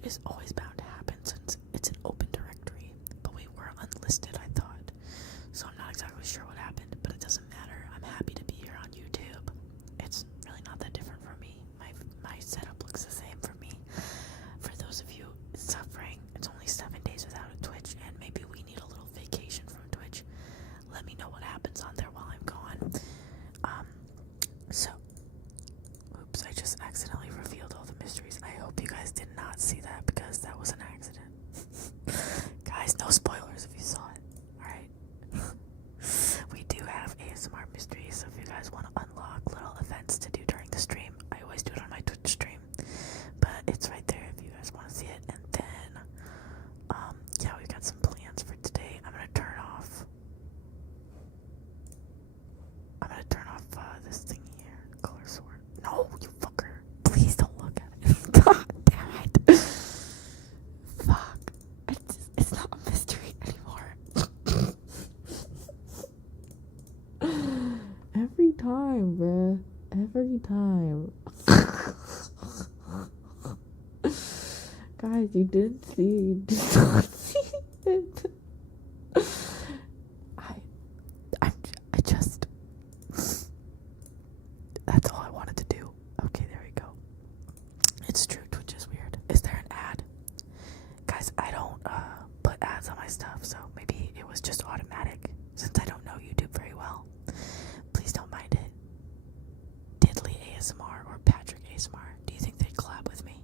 which is always bound to happen since it's an open directory, but we were unlisted, I thought. So I'm not exactly sure what happened, but it doesn't matter. I'm happy to be here on YouTube. It's really not that different for me. My setup looks the same for me. For those of you suffering, it's only 7 days without a Twitch, and maybe we need a little vacation from Twitch. Let me know what happens on there while I'm gone. So, oops, I just accidentally revealed all the mysteries. I hope you guys did not see that because that was an accident. Guys, no spoilers if you saw it. Alright? We do have ASMR mysteries, so if you guys want to unlock little events to do during the stream, I always do it on my Twitch stream. But it's right there if you guys want to see it. And then, yeah, we've got some plans for today. I'm gonna turn off this thing here. Color sort. No, you fucker. Please don't look at it. God damn it. Fuck. It's not a mystery anymore. Every time, bruh. Every time. Guys, you did not see it. I just, that's all I wanted to do. Okay, there we go. It's true, Twitch is weird. Is there an ad? Guys, I don't put ads on my stuff, so maybe it was just automatic since I don't know YouTube very well. Please don't mind it. Diddley ASMR or Patrick ASMR, do you think they'd collab with me?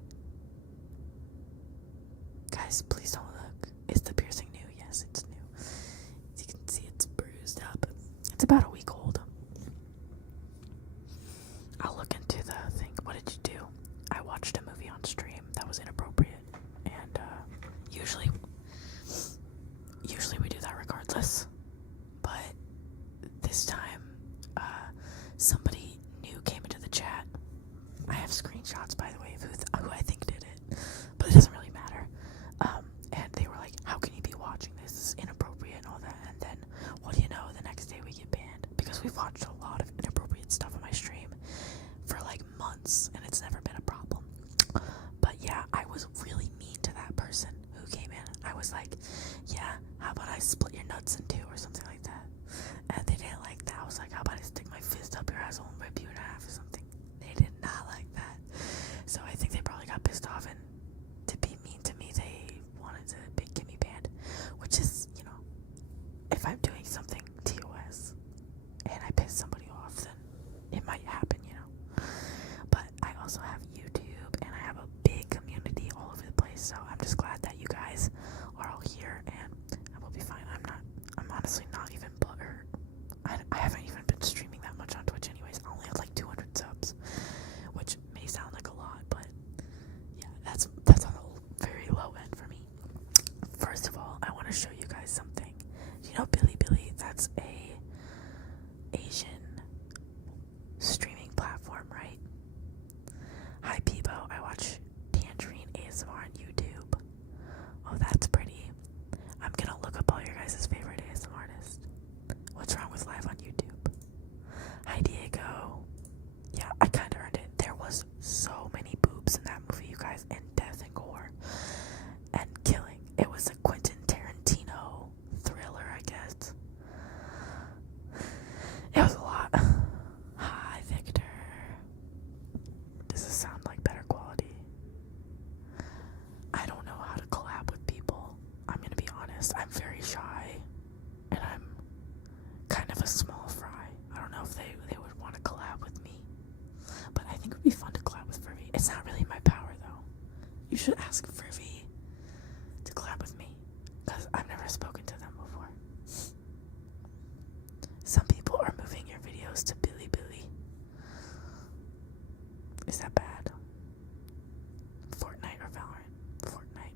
Guys, please don't look. Is the piercing new? Yes, it's new. As you can see, it's bruised up. It's about a week old. I'll look into the thing. What did you do? I watched a movie on stream that was inappropriate, and usually we do that regardless. But this time, somebody new came into the chat. I have screenshots, by the way, of who I think did it, but it doesn't really matter. And they were like, "How can you be watching this? This is inappropriate and all that." And then, what do you know? The next day we get banned because we've watched a lot of inappropriate stuff on my stream for like months, and it's never been a problem. But yeah, I was really mean to that person who came in. I was like, "Yeah, how about I split your nuts in two or something like that?" And they didn't like that. I was like, "How about I stick my fist up your asshole and rip you in half or something?" They did not like that. So I think they probably got pissed off, and to be mean to me, they wanted to get me banned. Which is, you know, if I'm doing something TOS and I piss somebody off, then it might happen, you know. But I also have YouTube, and I have a big community all over the place, so I'm just glad that you guys are all here, and I will be fine. I'm honestly not even butthurt. I haven't even been streaming that much on Twitch anyways. I only have like 200 subs, which may sound like a lot, but yeah, that's on the very low end for me. First of all, I want to show you guys something. You know Bilibili? That's a Asian streaming platform, right? Hi Peebo, I watch Tangerine ASMR on YouTube. Oh, that's pretty. I'm gonna look up all your guys' favorite ASMR artists. What's wrong with live on YouTube? Hi Diego. Yeah, I kinda earned it. There was so many boobs in that movie, you guys, and death and gore. And killing. It was a Quentin Tarantino thriller, I guess. It was a lot. Hi, Victor. Does this sound like better quality? I don't know how to collab with people. I'm gonna be honest. I'm very shy, and I'm kind of a small fry. I don't know if they would want to collab with me, but I think it would be fun to collab with Furby. It's not really my power, though. You should ask Furby to collab with me, because I've never spoken to them before. Some people are moving your videos to Bilibili. Is that bad? Fortnite or Valorant? Fortnite.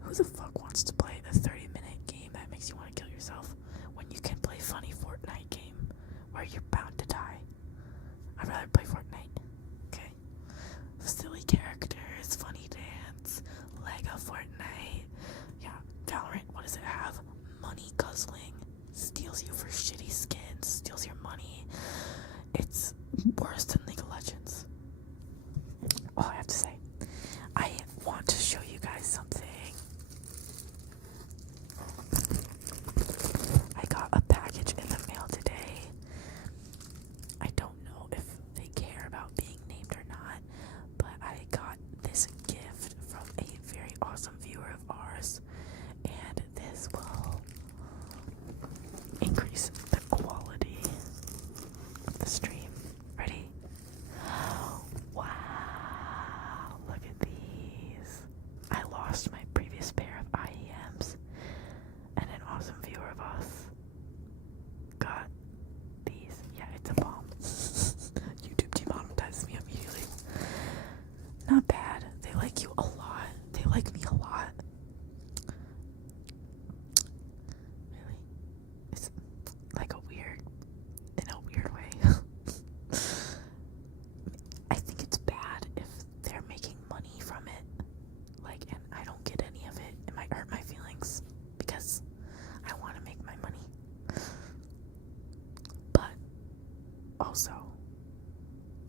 Who the fuck wants to play a 30-minute game that makes you want to kill yourself when you can play funny Fortnite game where you're bound to die? I'd rather play Fortnite. Okay. Silly characters, funny dance, Lego Fortnite. Yeah, Valorant, what does it have? Money guzzling. Steals you for shitty skins, steals your money. It's worse than League of Legends. All I have to say, I want to show you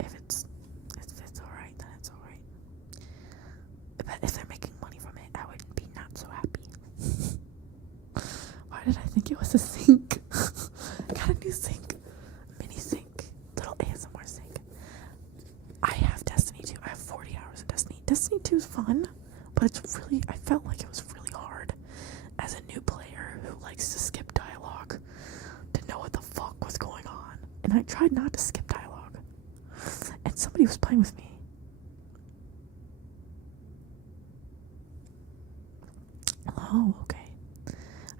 if it's alright, then it's alright. But if they're making money from it, I would be not so happy. Why did I think it was a sink? I got a new sink. Mini sink. Little ASMR sink. I have Destiny 2. I have 40 hours of Destiny. Destiny 2 is fun, but it's really, I felt like it was really hard as a new player who likes to skip dialogue to know what the fuck was going on. And I tried not to skip dialogue. And somebody was playing with me. Oh, okay.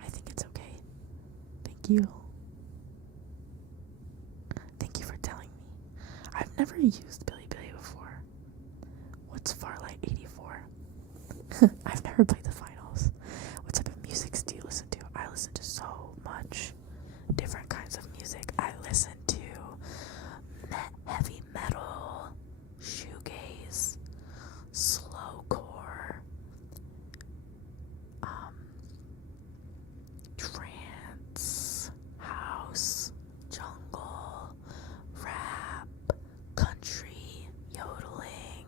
I think it's okay. Thank you. Thank you for telling me. I've never used Bilibili before. What's Farlight 84? I've never played the finals. What type of music do you listen to? I listen to so much different kinds of music. I listen to heavy metal, shoegaze, slowcore, trance, house, jungle, rap, country, yodeling,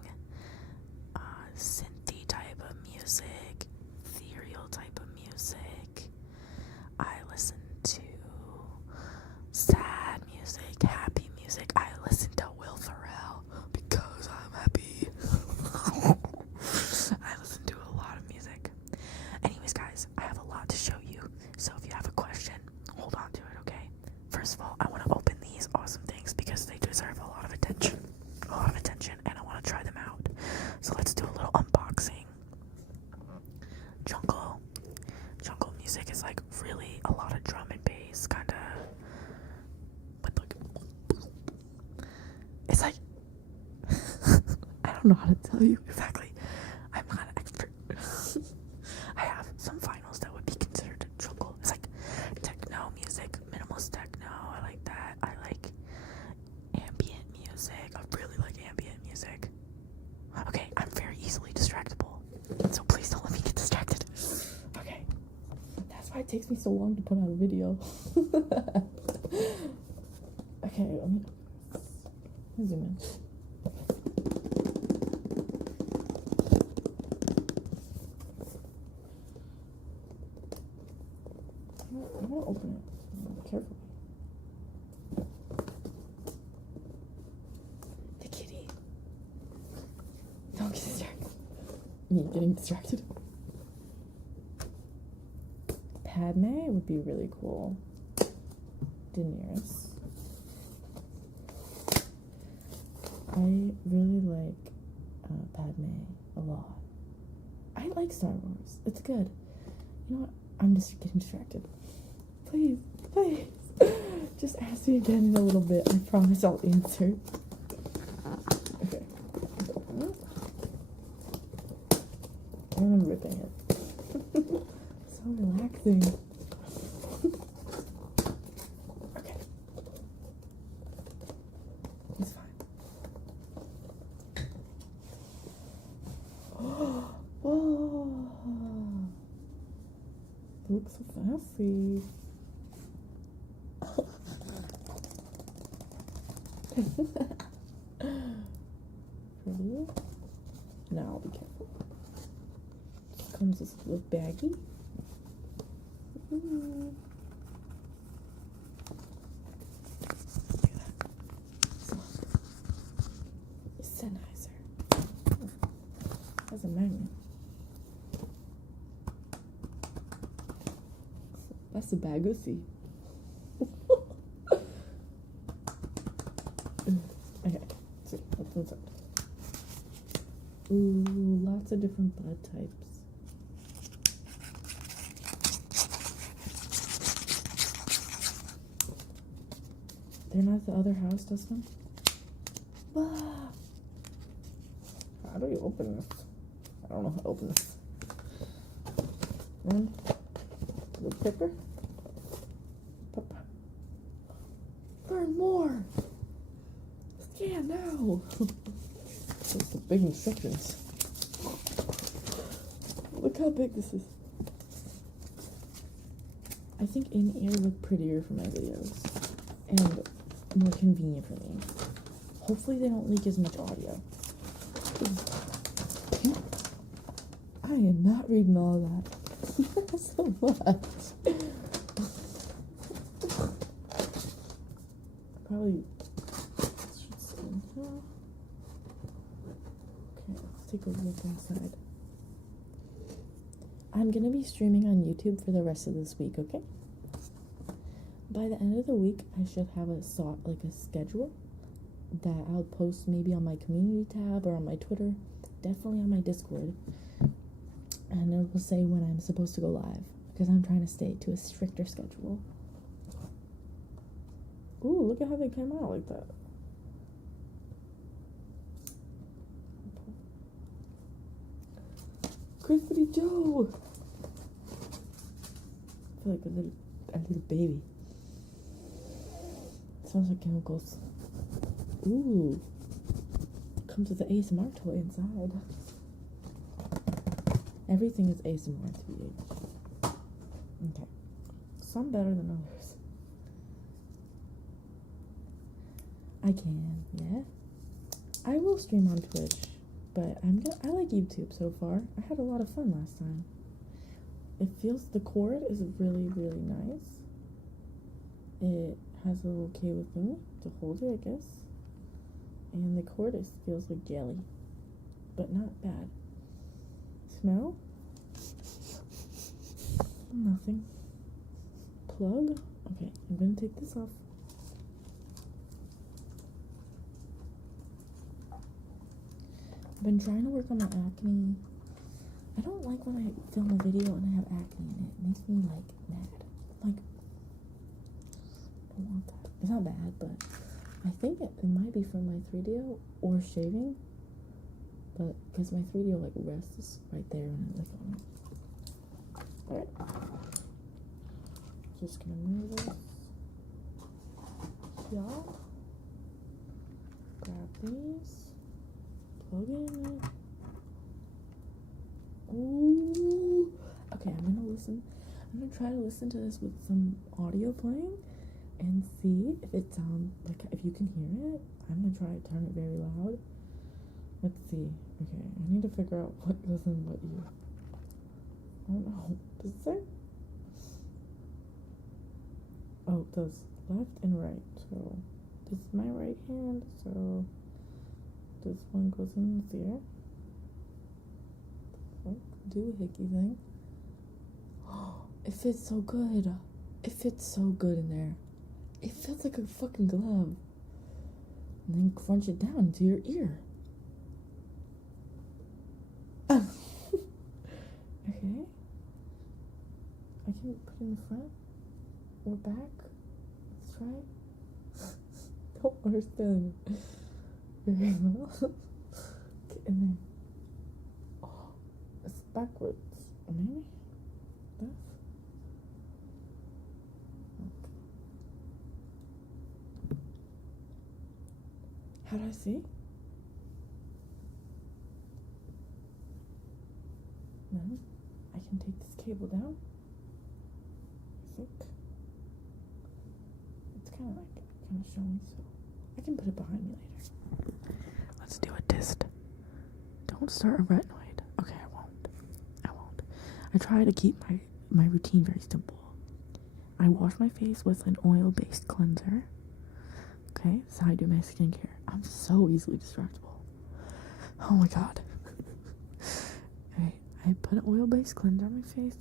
synthy type of music, ethereal type of music. I listen to sad music, happy music. I listen to Will Ferrell because I'm happy. I listen to a lot of music. Anyways, guys, I have a lot to show you. So if you have a question, hold on to it, okay? First of all, I want to open these awesome things because they deserve a lot of attention. And I want to try them out. So let's do a little unboxing. Jungle music is like really a lot of drum and bass, kind of. But like, it's like, I don't know how to tell you exactly. I'm not an expert. I have some finals that would be considered jungle. It's like techno music, minimalist techno. I like that. I like ambient music. I really like ambient music. Okay, I'm very easily distractible, so please don't let me get distracted. Okay, that's why it takes me so long to put out a video. Okay, let me zoom in. I'm gonna open it carefully. The kitty. Don't get distracted. Me getting distracted. Padme would be really cool. Daenerys. I really like Padme a lot. I like Star Wars. It's good. You know what? I'm just getting distracted. Please. Just ask me again in a little bit. I promise I'll answer. Okay. Let's open it. And I'm ripping it. So relaxing. Okay. It's fine. Whoa. It looks so fancy. Pretty. Now be careful. Comes this little baggie. Sennheiser. That's a magnet. That's a bagusi. Okay, so what's inside? Ooh, lots of different bud types. They're not the other house, Dustin? Ah. How do you open this? I don't know how to open this. And the paper. Learn more. Scan now. Those are big instructions. Look how big this is. I think in-ear look prettier for my videos and more convenient for me. Hopefully they don't leak as much audio. I am not reading all that. That's so much. Probably should sit in here. Okay, let's take a look inside. I'm gonna be streaming on YouTube for the rest of this week, okay? By the end of the week, I should have a schedule that I'll post maybe on my community tab or on my Twitter, definitely on my Discord, and it will say when I'm supposed to go live, because I'm trying to stay to a stricter schedule. Ooh, look at how they came out like that. Crispity Joe! I feel like a little baby. Sounds like chemicals. Ooh. Comes with the ASMR toy inside. Everything is ASMR, TBH. Okay. Some better than others. I can, yeah. I will stream on Twitch, but I like YouTube so far. I had a lot of fun last time. It feels, the cord is really, really nice. It has a little cable thing to hold it, I guess. And the cord feels like jelly, but not bad. Smell? Nothing. Plug? Okay, I'm gonna take this off. I've been trying to work on my acne. I don't like when I film a video and I have acne in it. It makes me, like, mad. Like, I don't want that. It's not bad, but I think it might be from my 3DO or shaving. But, because my 3DO, like, rests right there and I, like, on it. Alright. Just gonna move this. Yeah. Grab these. Plug in. Ooh. Okay, I'm gonna try to listen to this with some audio playing and see if it sounds like, if you can hear it. I'm gonna try to turn it very loud. Let's see. Okay, I need to figure out what goes in what ear. I don't know. Does it say? Oh, it does left and right. So this is my right hand, so this one goes in this ear. Do a hickey thing. Oh, it fits so good. It fits so good in there. It feels like a fucking glove. And then crunch it down into your ear. Okay. I can put it in the front or back. Let's try. Don't understand very well. Get in there. Oh, it's backwards. Or maybe this. Okay. How do I see? Then I can take this cable down. I think it's kind of showing, so I can put it behind me later. Let's do a test. Don't start a retinoid. Okay, I won't. I try to keep my routine very simple. I wash my face with an oil-based cleanser. Okay, that's how I do my skincare. I'm so easily distractible. Oh my god. Okay, I put an oil-based cleanser on my face.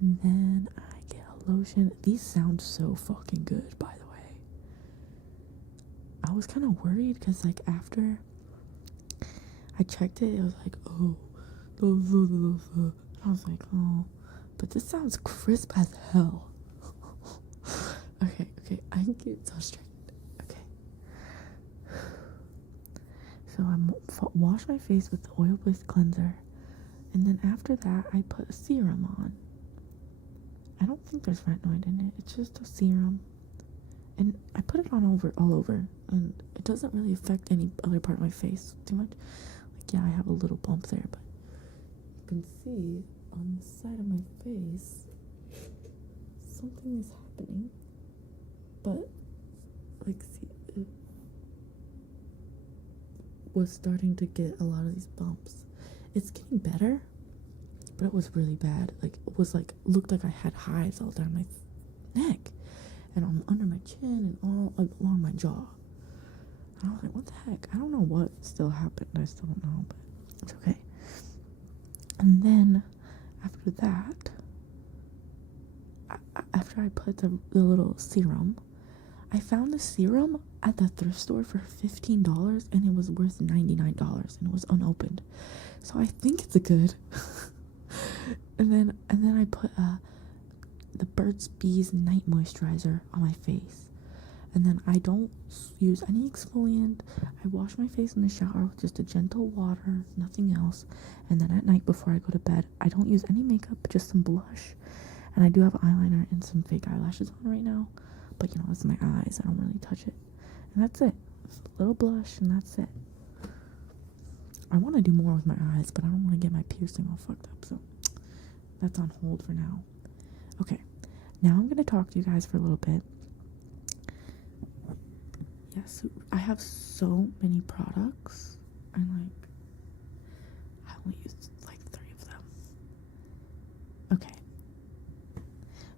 And then I get a lotion. These sound so fucking good, by the way. I was kind of worried because, like, after I checked it, it was like, oh, and I was like, oh, but this sounds crisp as hell. Okay, I get so straight. Okay. So I wash my face with the oil-based cleanser, and then after that, I put a serum on. I don't think there's retinoid in it. It's just a serum. And I put it on all over, and it doesn't really affect any other part of my face too much. Like, yeah, I have a little bump there, but you can see on the side of my face, something is happening. But, like, see, was starting to get a lot of these bumps. It's getting better, but it was really bad. Like, it was like, looked like I had hives all down my neck and under my chin and all along my jaw. And I was like, what the heck? I don't know what still happened. I still don't know, but it's okay. And then after that, after I put the little serum, I found the serum at the thrift store for $15 and it was worth $99 and it was unopened. So I think it's good. and then I put the Burt's Bees night moisturizer on my face. And then I don't use any exfoliant. I wash my face in the shower with just a gentle water, nothing else. And then at night before I go to bed, I don't use any makeup, just some blush. And I do have eyeliner and some fake eyelashes on right now. But, you know, it's my eyes. I don't really touch it. And that's it. Just a little blush and that's it. I want to do more with my eyes, but I don't want to get my piercing all fucked up. So that's on hold for now. Okay. Now I'm going to talk to you guys for a little bit. Yes, I have so many products. And, like, I only used, like, 3 of them. Okay.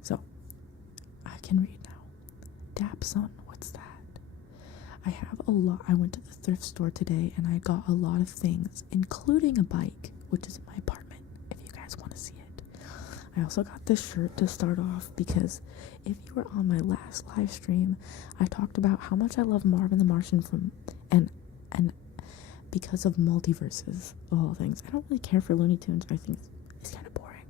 So, I can read now. Dapsun, what's that? I have a lot. I went to the thrift store today and I got a lot of things, including a bike, which is in my apartment, if you guys want to see it. I also got this shirt to start off because if you were on my last live stream, I talked about how much I love Marvin the Martian and because of multiverses, of all things. I don't really care for Looney Tunes. I think it's kind of boring.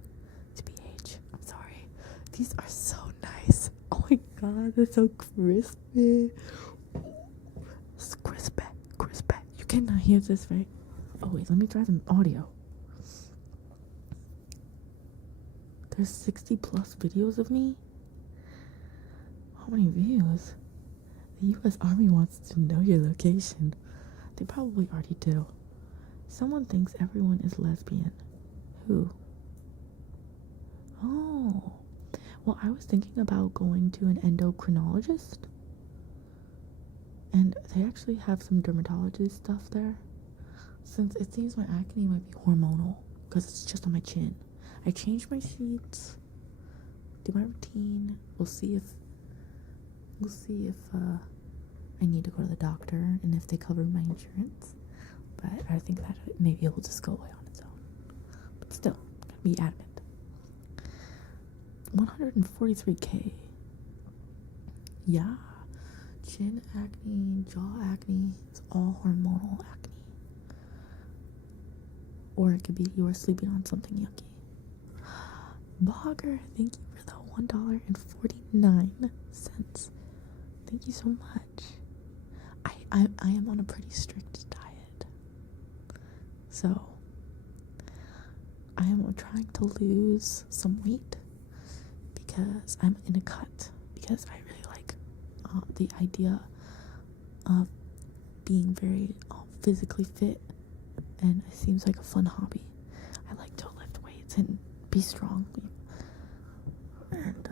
To BH, I'm sorry. These are so nice. Oh my god, they're so crispy. It's crispy. You cannot hear this, right? Oh wait, let me try the audio. There's 60 plus videos of me. How many views? The US Army wants to know your location. They probably already do. Someone thinks everyone is lesbian. Who? Oh. Well, I was thinking about going to an endocrinologist. And they actually have some dermatology stuff there. Since it seems my acne might be hormonal. Because it's just on my chin. I changed my sheets. Do my routine. We'll see if I need to go to the doctor and if they cover my insurance. But I think that maybe it will just go away on its own. But still, gotta be adamant. 143K. Yeah. Chin acne, jaw acne. It's all hormonal acne. Or it could be you are sleeping on something yucky. Bogger, thank you for the $1.49. Thank you so much. I am on a pretty strict diet. So I am trying to lose some weight because I'm in a cut. Because I really like the idea of being very physically fit, and it seems like a fun hobby. I like to lift weights and be strong, and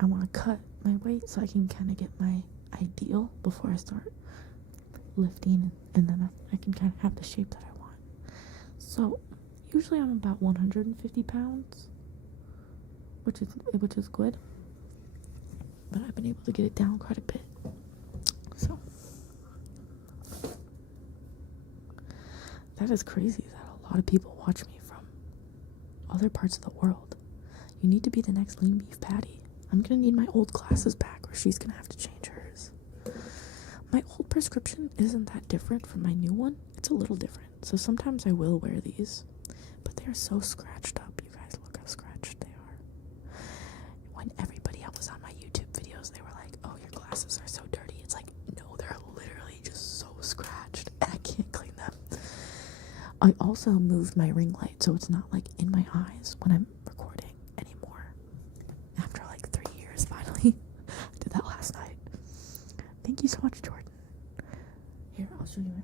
I want to cut my weight so I can kind of get my ideal before I start lifting, and then I can kind of have the shape that I want. So usually I'm about 150 pounds, which is good, but I've been able to get it down quite a bit. So that is crazy that a lot of people watch me from other parts of the world. You need to be the next Lean Beef Patty. I'm gonna need my old glasses back, or she's gonna have to change hers. My old prescription isn't that different from my new one. It's a little different, so sometimes I will wear these, but they are so scratched up. You guys, look how scratched they are. When everybody else was on my YouTube videos, they were like, oh, your glasses are so dirty. It's like, no, they're literally just so scratched, and I can't clean them. I also moved my ring light so it's not like in my eyes when I'm recording anymore. After like 3 years, finally. I did that last night. Thank you so much, Jordan. Here, I'll show you my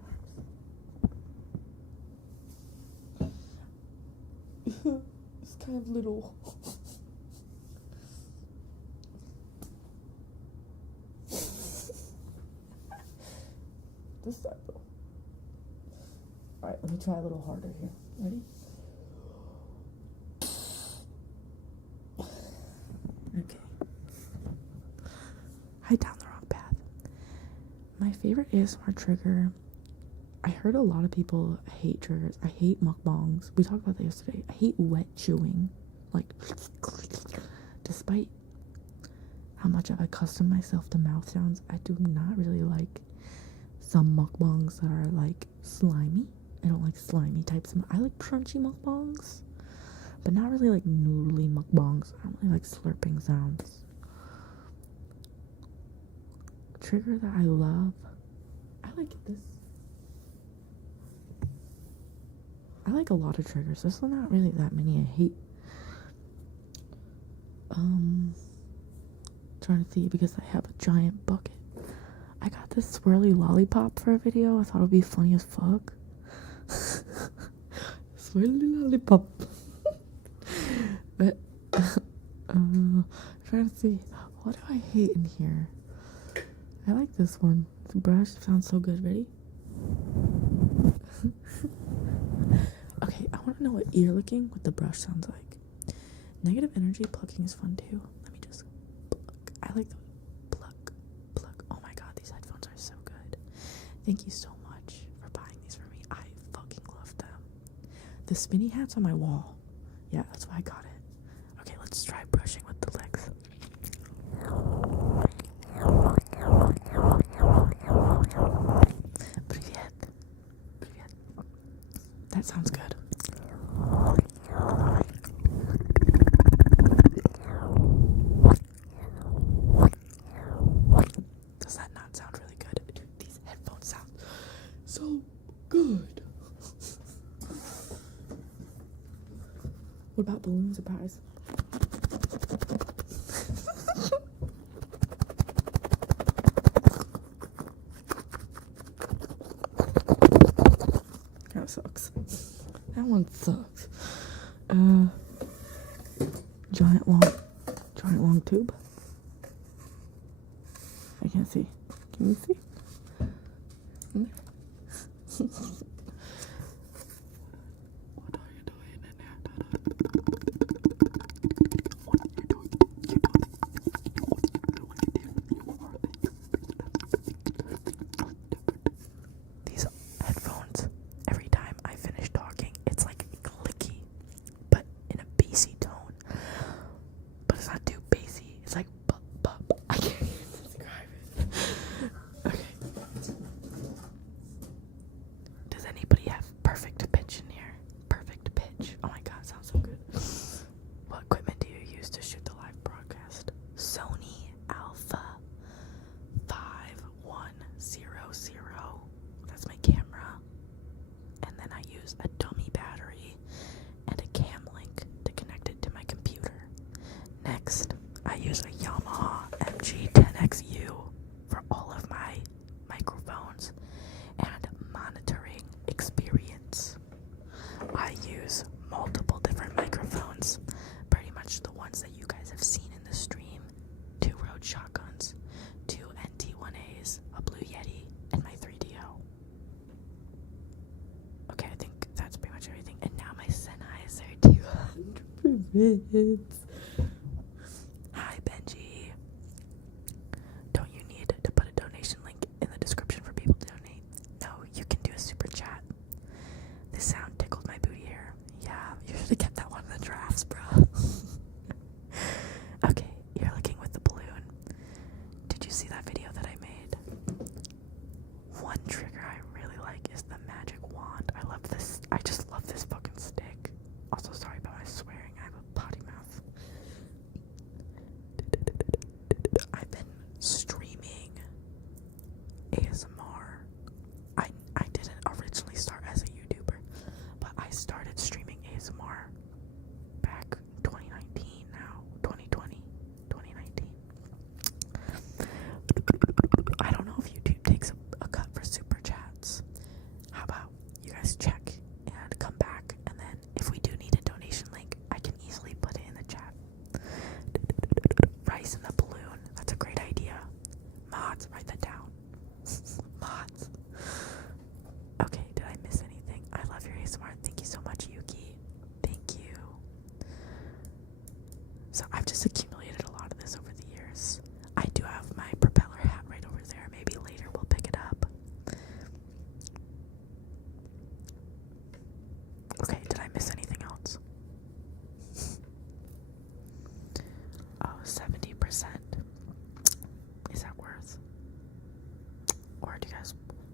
arms. It's kind of little. This side though. Alright, let me try a little harder here. Ready? Okay. I down the wrong path. My favorite ASMR trigger. I heard a lot of people hate triggers. I hate mukbangs. We talked about that yesterday. I hate wet chewing. Like, despite how much I've accustomed myself to mouth sounds, I do not really like some mukbangs that are like slimy. I don't like slimy types of. I like crunchy mukbangs, but not really like noodly mukbangs. I don't really like slurping sounds. Trigger that I love. I like this. I like a lot of triggers. There's not really that many I hate. Trying to see because I have a giant bucket. I got this swirly lollipop for a video. I thought it would be funny as fuck. Swirly lollipop. But trying to see what do I hate in here. I like this one. The brush sounds so good. Ready? Okay, I want to know what ear licking with the brush sounds like. Negative energy plucking is fun too. Let me just pluck. I like the pluck. Oh my god, these headphones are so good. Thank you so much for buying these for me. I fucking love them. The spinny hat's on my wall. Yeah, that's why I got it. Okay, let's try brushing with the legs. Привет. That sounds good. Does that not sound really good? Dude, these headphones sound so good. What about balloon surprise? That sucks. That one sucks. Giant long tube. I can't see. Can you see? What are you doing in there? These headphones, every time I finish talking, it's like clicky, but in a bassy tone. But it's not too bassy. It's like bup. I can't even describe it. Okay. Does anybody have perfect pitch in here? Perfect pitch. Oh my god, sounds so good. What equipment do you use to shoot the live broadcast? Sony Alpha 5100. That's my camera. And then I use a dummy battery and a cam link to connect it to my computer. Next, I use a Yamaha MG10XU for all of my microphones and monitoring experience. I use multiple different microphones, pretty much the ones that you guys have seen in the stream. 2 Rode shotguns, 2 NT1As, a Blue Yeti, and my 3DO. Okay, I think that's pretty much everything. And now my Sennheiser 200. Hi, Benji. Don't you need to put a donation link in the description for people to donate? No, you can do a super chat. This sound tickled my booty hair. Yeah, you should have kept that one in the drafts, bro. Okay, you're looking with the balloon. Did you see that video that I made? One trigger I really like is the magic wand. I love this. I just love this fucking stick. Also, sorry about my swearing. I have a potty mouth. I've been streaming ASMR. I didn't originally start as a YouTuber, but I started streaming ASMR back 2019 now. 2020. 2019. I don't know if YouTube takes a cut for super chats. How about you guys check and come back, and then if we do need a donation link, I can easily put it in the chat. Rice in the balloon. That's a great idea. Mods, write that down.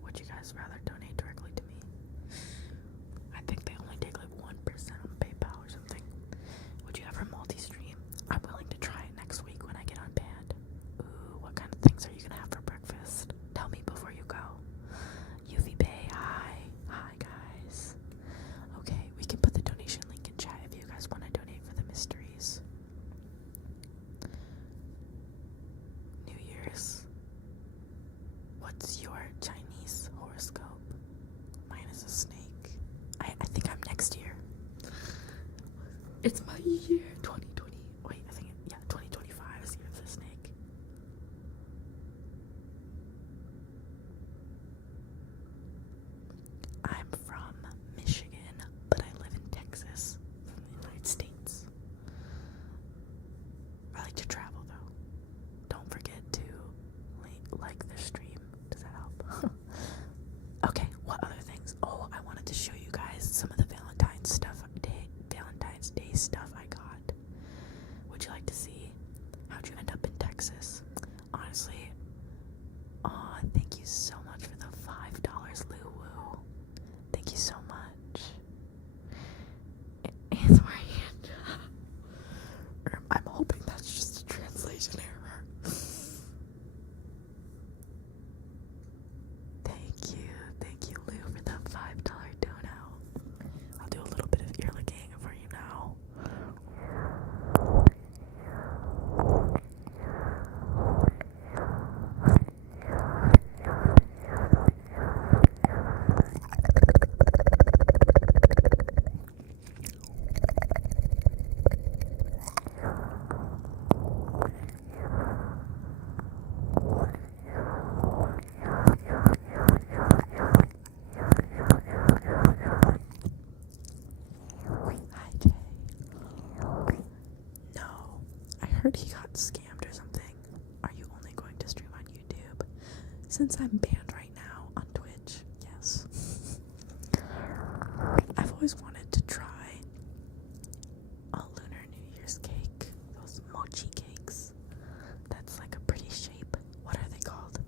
would you guys rather donate directly to me? I think they only take like 1% on PayPal or something. Would you ever multi-stream? I'm willing to try it next week when I get unbanned. Ooh, what kind of things are you gonna have for breakfast? Tell me before you go. UV Bay, hi. Hi, guys. Okay, we can put the donation link in chat if you guys want to donate for the mysteries. New Year's. What's your Chinese horoscope? Mine is a snake. I think I'm next year. It's my year. 2020. Wait, I think, 2025 is the year of the snake. I'm from Michigan, but I live in Texas, from the United States. I like to travel, though. Don't forget to like the stream. Does that help? Okay, what other things? Oh, I wanted to show you guys some of the Valentine's Day stuff I got. Would you like to see? How'd you end up in Texas? Honestly, thank you so much for the $5, Luwu. Thank you so much. It's my hand. I'm hoping that's just a translation error. Thank you, Lou, for that $5 dono. I'll do a little bit of ear licking for you now. Hi, Jay. No, I heard he got scammed or something. Are you only going to stream on YouTube? Since I'm banned right now on Twitch, yes. I've always wanted to try a Lunar New Year's cake. Those mochi cakes. That's like a pretty shape. What are they called?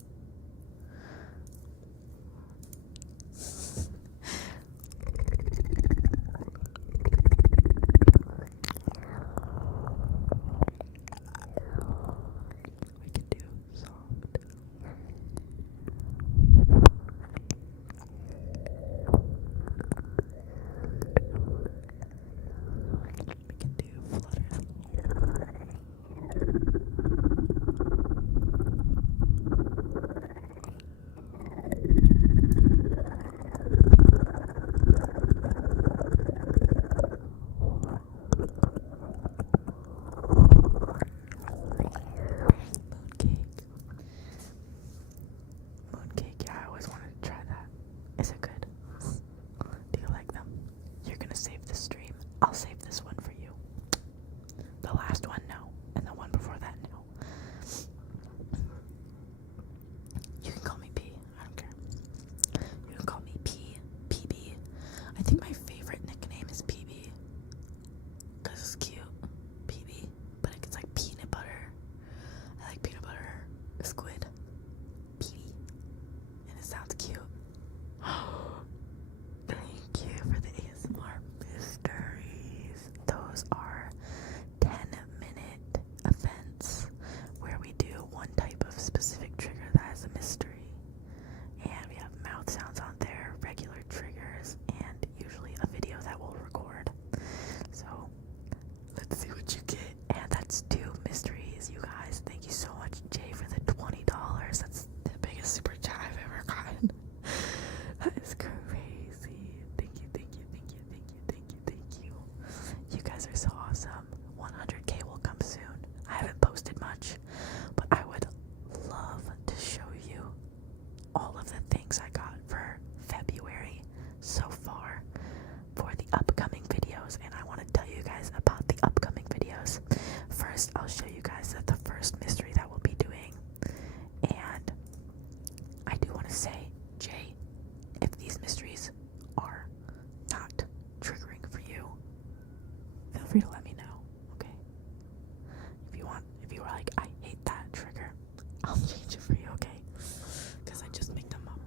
We could do soft. We can do flutter. Mooncake, yeah, I always wanted to try that. Is it good? Do you like them? You're gonna save this stream. I'll save this one for you. The last one, no. And the one before that, no. You can call me P. I don't care. You can call me P. PB. I think my favorite nickname is PB. Because it's cute. PB. But it's like peanut butter. I like peanut butter. Squid. PB. And it sounds cute. Thank you for the ASMR mysteries. Those are 10-minute events where we do one type of specific trigger that is a mystery. And we have mouth sounds on there, regular triggers, and usually a video that we'll record. So let's see what you get. And that's 2 mysteries, you guys. Thank you so much, Jay, for the $20. That's the biggest super chat I've ever gotten. That is crazy. Thank you, thank you, thank you, thank you, thank you, thank you. You guys are so awesome. 100K will come soon. I haven't posted much, but I would love to show you all of the things I got for February so far for the upcoming videos, and I want to tell you guys about the upcoming videos. First, I'll show you guys the first mystery that we'll be doing, and I do want to say, Jay, if these mysteries are not triggering for you, feel free to let me know, okay? If you were like, I hate that trigger, I'll change it for you, okay? Because I just make them up.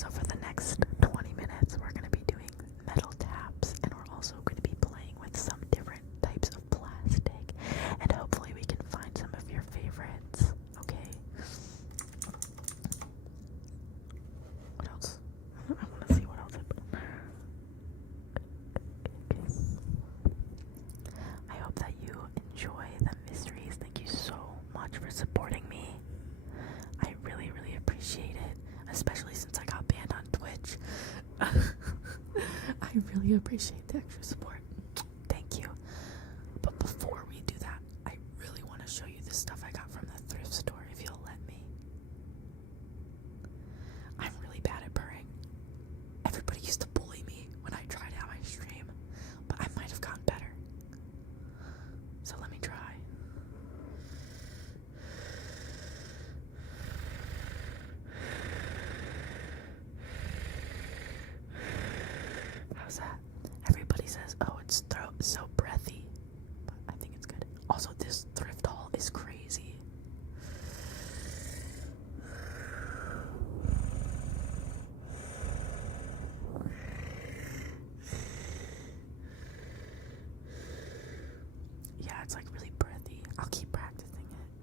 So for the next 20 minutes, we're going to be doing metal taps, and we're also going to be playing with some different types of plastic, and hopefully we can find some of your favorites. Okay. What else? I want to see what else I put. I hope that you enjoy the mysteries. Thank you so much for supporting me. I really, really appreciate it, especially since I got banned on Twitch. I really appreciate the extra support. Thank you. But before we do that, I really want to show you the stuff I got from the thrift store, if you'll let me. I'm really bad at purring. Everybody used to bully me when I tried out my stream, but I might have gotten better. So let me try. How's that? Everybody says, oh, it's so breathy, but I think it's good. Also, this thrift haul is crazy. Yeah, it's like really breathy. I'll keep practicing it.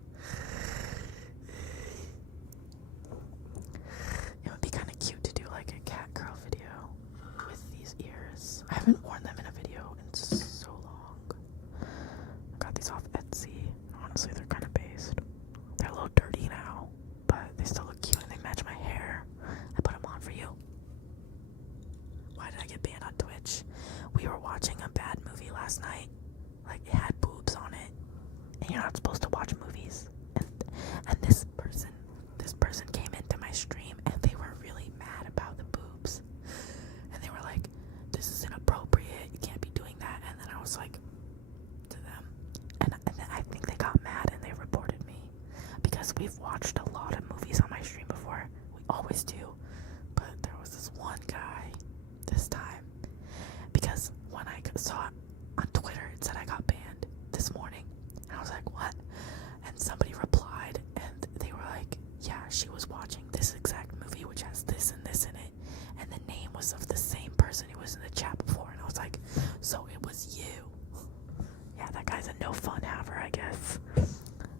It would be kind of cute to do like a cat girl video with these ears. I haven't worn them in a video in so long. I got these off Etsy. Honestly, they're kind of based. They're a little dirty now, but they still look cute and they match my hair. I put them on for you. Why did I get banned on Twitch? We were watching a bad movie last night. Like, it had boobs on it, and you're not supposed to watch movies. And this person came into my stream, and they were really mad about the boobs. And they were like, "This is inappropriate. You can't be doing that." And then I was like, to them, and then I think they got mad and they reported me because we've watched a lot of movies on my stream before. We always do, but there was this one guy this time because when I saw it on Twitter, it said I got banned this morning. And I was like, what? And somebody replied, and they were like, yeah, she was watching this exact movie, which has this and this in it. And the name was of the same person who was in the chat before. And I was like, so it was you. Yeah, that guy's a no fun haver, I guess.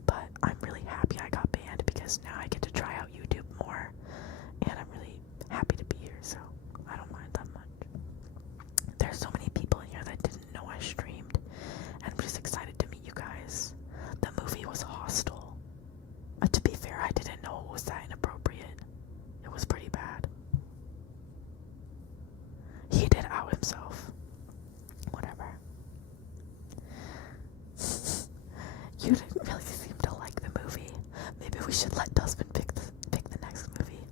But I'm really happy I got banned because now I get to try out YouTube more. And I'm really happy to be here, so I don't mind that much. There's so many people in here that didn't know I streamed, and I'm just excited to meet you guys. The movie was Hostel. To be fair, I didn't know it was that inappropriate. It was pretty bad. He did out himself. Whatever. You didn't really seem to like the movie. Maybe we should let Dustbin pick the next movie.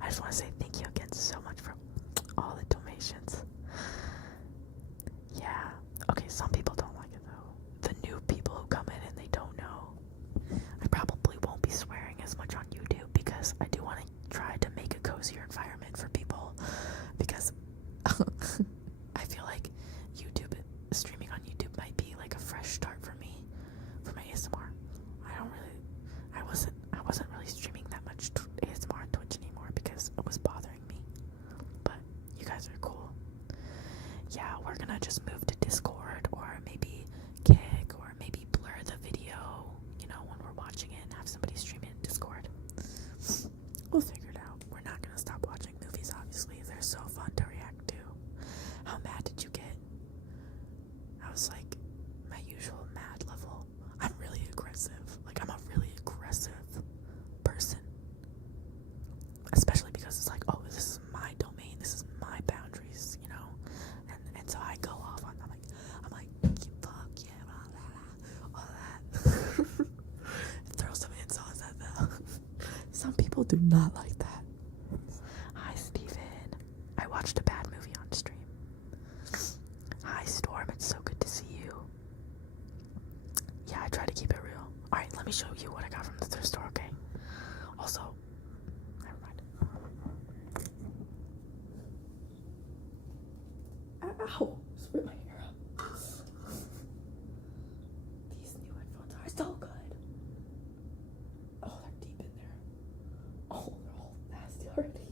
I just want to say thank you again so much for all the donations. Yeah. Okay, some people don't like it though. The new people who come in and they don't know. I probably won't be swearing as much on YouTube because I do want to try to make a cozier environment for people because I feel like streaming on YouTube might be like a fresh start for me, for my ASMR. I wasn't really streaming that much ASMR on Twitch anymore because it was bothering me. But you guys are cool. Yeah, we're gonna just move to Discord or maybe Kick or maybe blur the video, when we're watching it and have somebody stream it in Discord. We'll figure it out. We're not gonna stop watching movies, obviously. They're so fun to react to. How mad did you get? I was like, my usual mad level. I'm really aggressive. Like, I'm a really aggressive person. Especially because it's like, oh, this is my domain. This is my boundaries, And so I go off on, I'm like, fuck yeah, all that. Throw some insults at them. Some people do not like that. Hi, Steven. I watched a bad movie on stream. Hi, Storm. It's so good to see you. Yeah, I try to keep it real. Alright, let me show you what I got from the thrift store, okay? Also, never mind. Ow! Split my hair up. These new headphones are so good. Oh, they're deep in there. Oh, they're all nasty already.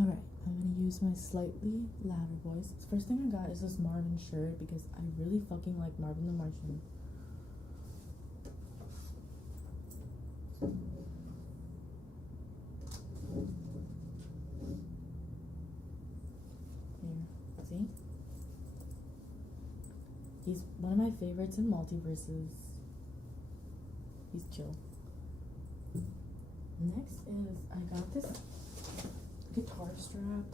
Alright, I'm gonna use my slightly louder voice. First thing I got is this Marvin shirt because I really fucking like Marvin the Martian. Here, see? He's one of my favorites in Multiverses. He's chill. Next is I got this guitar strap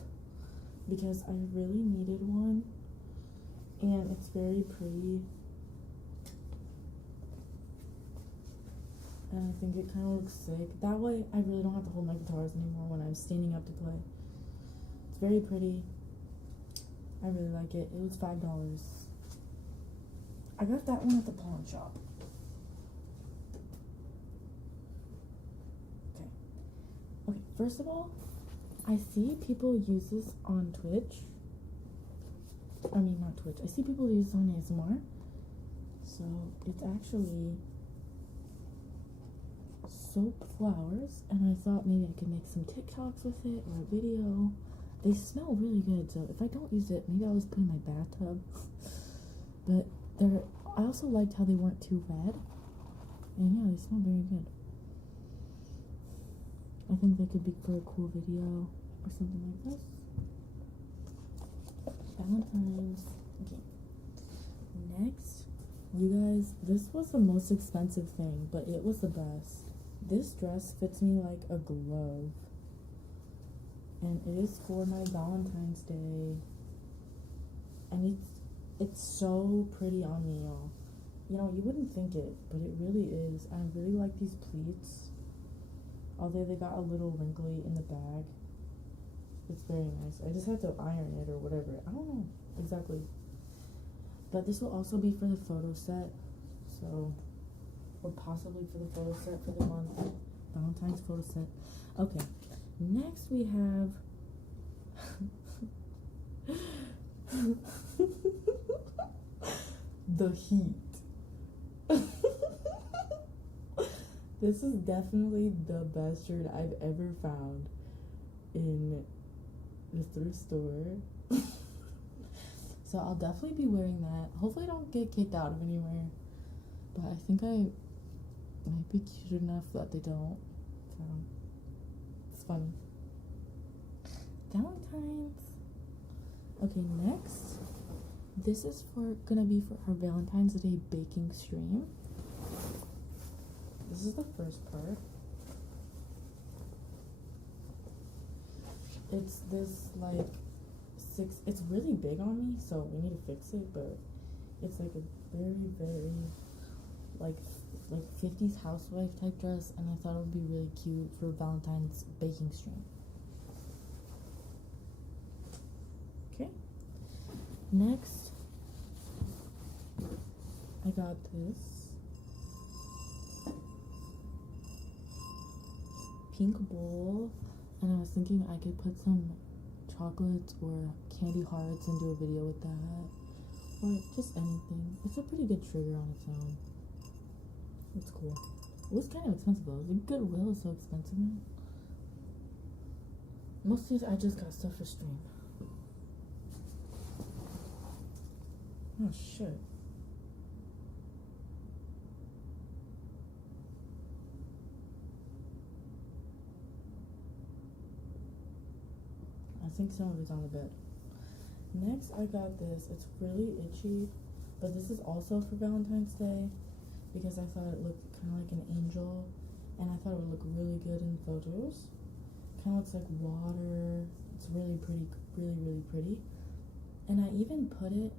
because I really needed one, and it's very pretty, and I think it kind of looks sick. That way I really don't have to hold my guitars anymore when I'm standing up to play. It's very pretty. I really like it. It was $5. I got that one at the pawn shop. Okay, first of all, I see people use this on Twitch. I mean, not Twitch. I see people use it on ASMR. So, it's actually soap flowers, and I thought maybe I could make some TikToks with it or a video. They smell really good, so if I don't use it, maybe I'll just put it in my bathtub. But I also liked how they weren't too red. And yeah, they smell very good. I think they could be for a cool video or something like this. Valentine's. Okay. Next, you guys, this was the most expensive thing, but it was the best. This dress fits me like a glove. And it is for my Valentine's Day. And it's so pretty on me, y'all. You know, you wouldn't think it, but it really is. I really like these pleats. Although they got a little wrinkly in the bag. It's very nice. I just have to iron it or whatever. I don't know exactly. But this will also be for the photo set. So, or possibly for the photo set for the month. Valentine's photo set. Okay. Next we have the heat. This is definitely the best shirt I've ever found in the thrift store. So I'll definitely be wearing that. Hopefully I don't get kicked out of anywhere. But I think I might be cute enough that they don't. So it's funny. Valentine's. Okay, next. This is gonna be for our Valentine's Day baking stream. This is the first part. It's this like it's really big on me, so we need to fix it, but it's like a very, very like 50s housewife type dress, and I thought it would be really cute for Valentine's baking stream. Okay. Next, I got this pink bowl, and I was thinking I could put some chocolates or candy hearts and do a video with that, or just anything. It's a pretty good trigger on its own. It's cool. It was kind of expensive though. The Goodwill is so expensive now. Mostly I just got stuff for stream. Oh shit. I think some of it's on the bed. Next, I got this. It's really itchy, but this is also for Valentine's Day because I thought it looked kind of like an angel, and I thought it would look really good in photos. Kind of looks like water. It's really pretty, really, really pretty. And I even put it.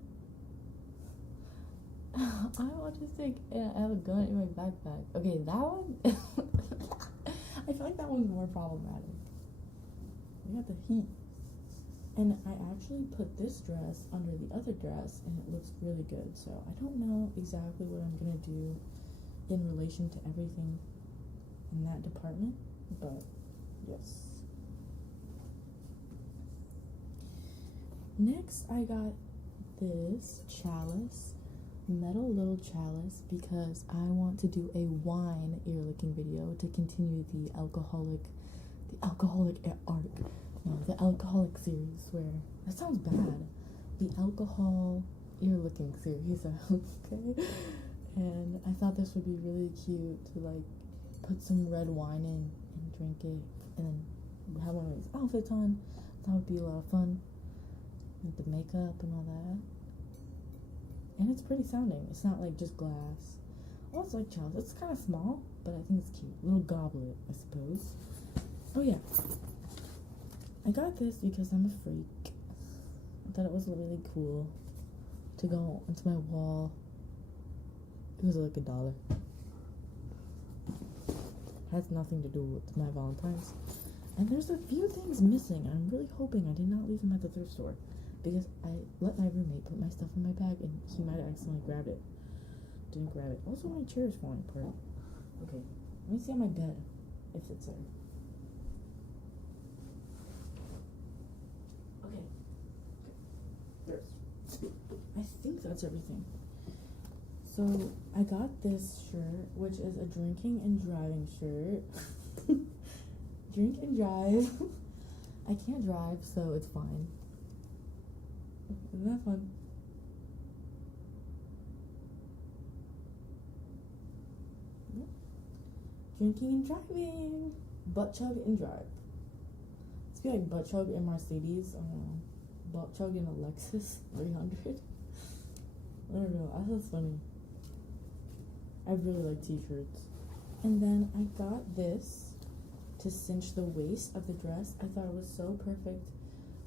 I want to say I have a gun in my backpack. Okay, that one. I feel like that one's more problematic. We got the heat. And I actually put this dress under the other dress, and it looks really good. So I don't know exactly what I'm gonna do in relation to everything in that department, but yes. Next, I got this chalice, metal little chalice, because I want to do a wine ear licking video to continue the alcoholic arc. No, the alcoholic series where that sounds bad. The alcohol ear licking series, okay. And I thought this would be really cute to like put some red wine in and drink it, and then have one of these outfits on. That would be a lot of fun. With the makeup and all that. And it's pretty sounding. It's not like just glass. Oh, it's like child. It's kind of small, but I think it's cute. Little goblet, I suppose. Oh yeah. I got this because I'm a freak. I thought it was really cool to go onto my wall. It was like $1. Has nothing to do with my Valentine's. And there's a few things missing. I'm really hoping I did not leave them at the thrift store, because I let my roommate put my stuff in my bag and he might have accidentally grabbed it. Didn't grab it. Also, my chair is falling apart. Okay, let me see on my bed if it's there. Okay. There's. I think that's everything. So I got this shirt, which is a drinking and driving shirt. Drink and drive. I can't drive, so it's fine. Isn't that fun? Yep. Drinking and driving. Butt chug and drive. It's be like butt chug in Mercedes. I don't know. Butt chug in a Lexus 300. I don't know. I thought it's funny. I really like t-shirts. And then I got this to cinch the waist of the dress. I thought it was so perfect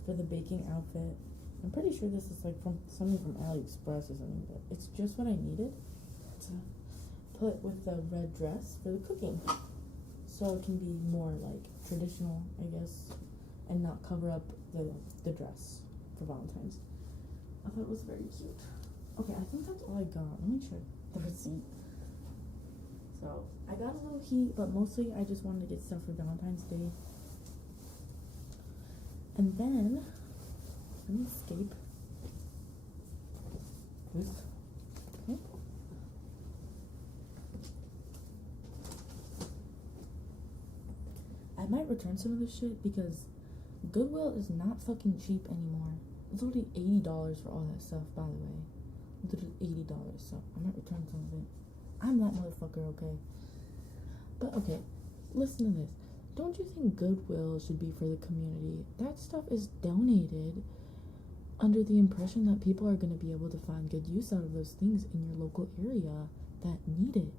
for the baking outfit. I'm pretty sure this is like from something from AliExpress or something, but it's just what I needed to put with the red dress for the cooking. So it can be more like traditional, I guess, and not cover up the dress for Valentine's. I thought it was very cute. Okay, I think that's all I got. Let me check the receipt. So I got a little heat, but mostly I just wanted to get stuff for Valentine's Day. And then let me escape this. Okay. I might return some of this shit because Goodwill is not fucking cheap anymore. It's already $80 for all that stuff, by the way. Literally $80, so I might return some of it. I'm that motherfucker, okay? But okay, listen to this. Don't you think Goodwill should be for the community? That stuff is donated under the impression that people are going to be able to find good use out of those things in your local area that need it.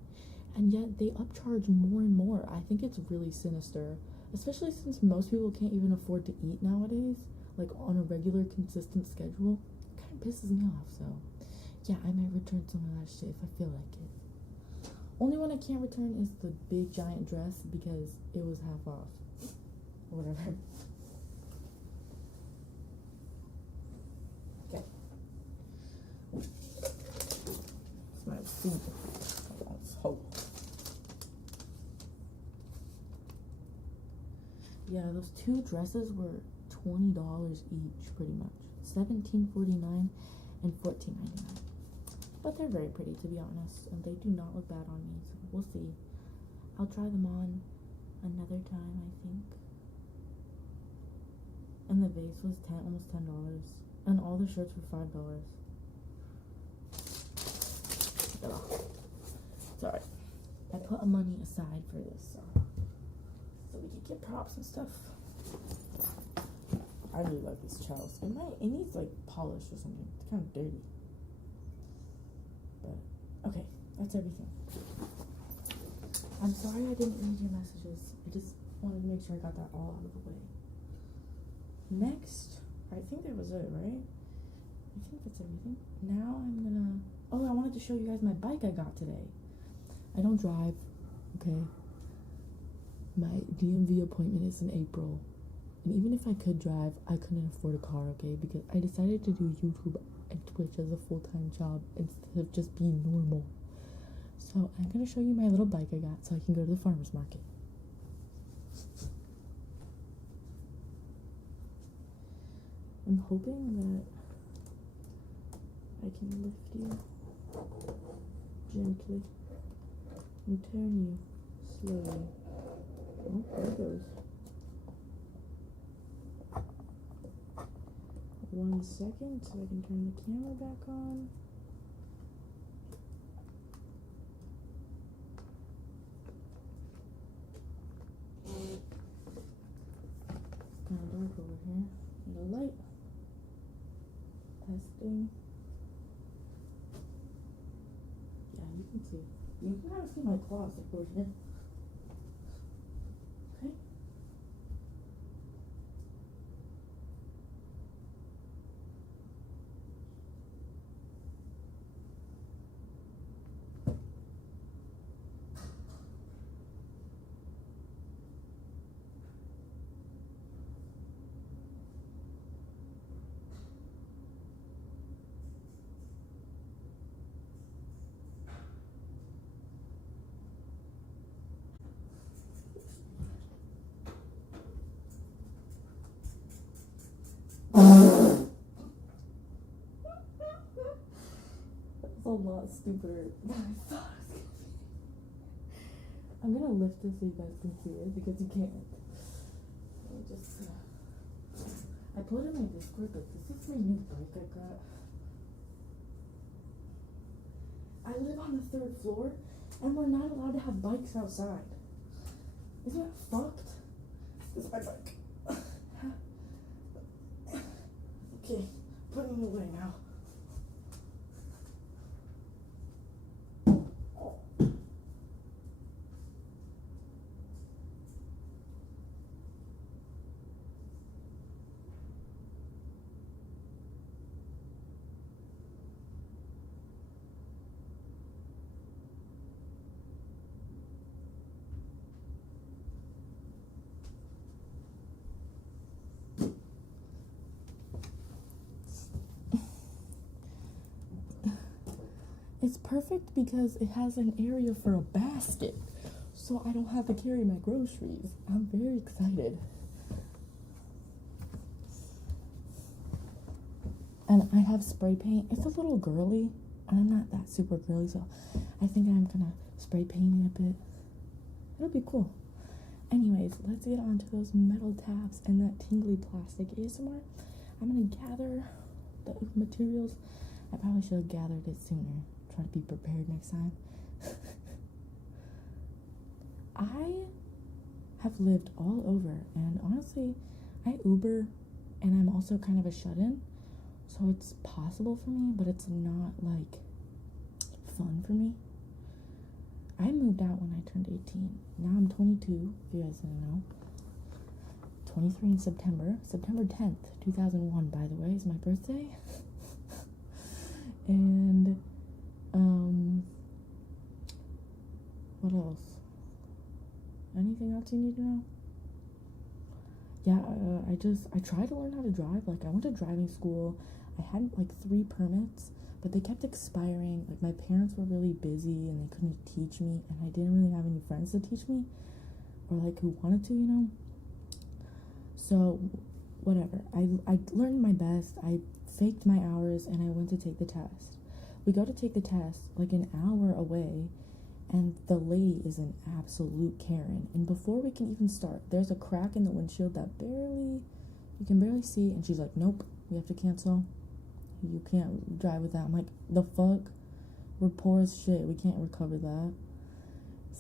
And yet they upcharge more and more. I think it's really sinister, especially since most people can't even afford to eat nowadays, like on a regular, consistent schedule. It kind of pisses me off, so yeah, I might return some of that shit if I feel like it. Only one I can't return is the big giant dress because it was half off. Or whatever. Okay. It's my receipt. Let's hope. Yeah, those two dresses were $20 each, pretty much. $17.49 and $14.99. But they're very pretty, to be honest, and they do not look bad on me, so we'll see. I'll try them on another time, I think. And the vase was almost $10, and all the shirts were $5. Ugh. It's alright. I put money aside for this, so we could get props and stuff. I really like this chalice. It needs like polish or something. It's kind of dirty. But okay, that's everything. I'm sorry I didn't read your messages. I just wanted to make sure I got that all out of the way. Next, I think that was it, right? I think that's everything. Now I'm gonna... Oh, I wanted to show you guys my bike I got today. I don't drive, okay? My DMV appointment is in April. And even if I could drive, I couldn't afford a car, okay? Because I decided to do YouTube and Twitch as a full-time job instead of just being normal. So I'm gonna show you my little bike I got so I can go to the farmer's market. I'm hoping that I can lift you gently and turn you slowly. Oh, there it goes. 1 second so I can turn the camera back on. It's kind of dark over here. No light. Testing. Yeah, you can see. You can kind of see my claws, of course. Okay. That's a lot stupider than I thought it was gonna be. I'm gonna lift this so you guys can see it because you can't. Let me just I put in my Discord, but this is my new bike I got. I live on the 3rd floor and we're not allowed to have bikes outside. Isn't that fucked? This is my bike. Okay, putting it away now. It's perfect because it has an area for a basket, so I don't have to carry my groceries. I'm very excited. And I have spray paint. It's a little girly, and I'm not that super girly, so I think I'm gonna spray paint it a bit. It'll be cool. Anyways, let's get on to those metal taps and that tingly plastic ASMR. I'm gonna gather the materials. I probably should have gathered it sooner. Try to be prepared next time. I have lived all over, and honestly, I Uber, and I'm also kind of a shut-in, so it's possible for me, but it's not like fun for me. I moved out when I turned 18. Now I'm 22, if you guys didn't know. 23 in September 10th, 2001, by the way, is my birthday. And what else? Anything else you need to know? Yeah, I tried to learn how to drive. Like, I went to driving school. I had like 3 permits, but they kept expiring. Like, my parents were really busy and they couldn't teach me, and I didn't really have any friends to teach me, or like who wanted to, you know. So whatever, I learned my best. I faked my hours and I went to take the test. We go to take the test like an hour away, and the lady is an absolute Karen. And before we can even start, there's a crack in the windshield that you can barely see, and she's like, nope, we have to cancel. You can't drive with that. I'm like, the fuck? We're poor as shit. We can't recover that.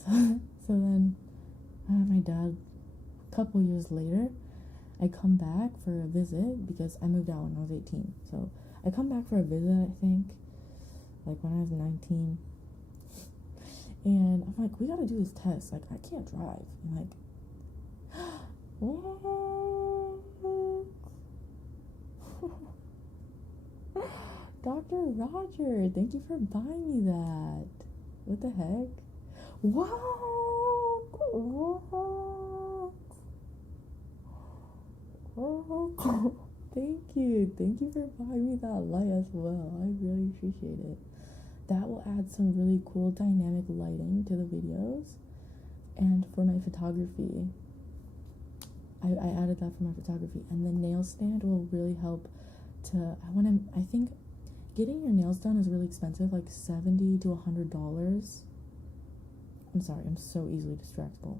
So then my dad, a couple years later, I come back for a visit because I moved out when I was 18. So I come back for a visit, I think, like when I was 19. And I'm like, we gotta do this test. Like, I can't drive. I'm like, what? Dr. Roger, thank you for buying me that. What the heck? What? Thank you for buying me that light as well. I really appreciate it. That will add some really cool dynamic lighting to the videos. And for my photography, I added that for my photography. And the nail stand will really help to, I think getting your nails done is really expensive, like $70 to $100. I'm sorry, I'm so easily distractible.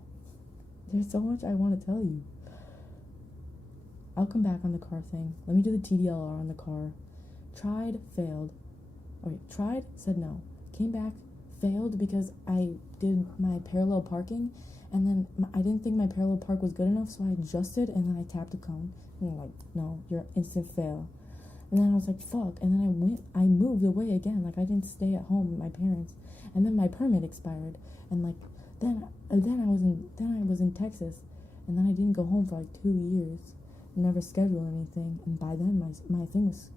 There's so much I want to tell you. I'll come back on the car thing. Let me do the TDLR on the car. Tried, failed. Okay, tried, said no. Came back, failed because I did my parallel parking, and then I didn't think my parallel park was good enough, so I adjusted, and then I tapped the cone. And they're like, no, you're instant fail. And then I was like, fuck. And then I moved away again. Like, I didn't stay at home with my parents. And then my permit expired. And like, then I was in Texas. And then I didn't go home for like 2 years. Never scheduled anything. And by then my thing was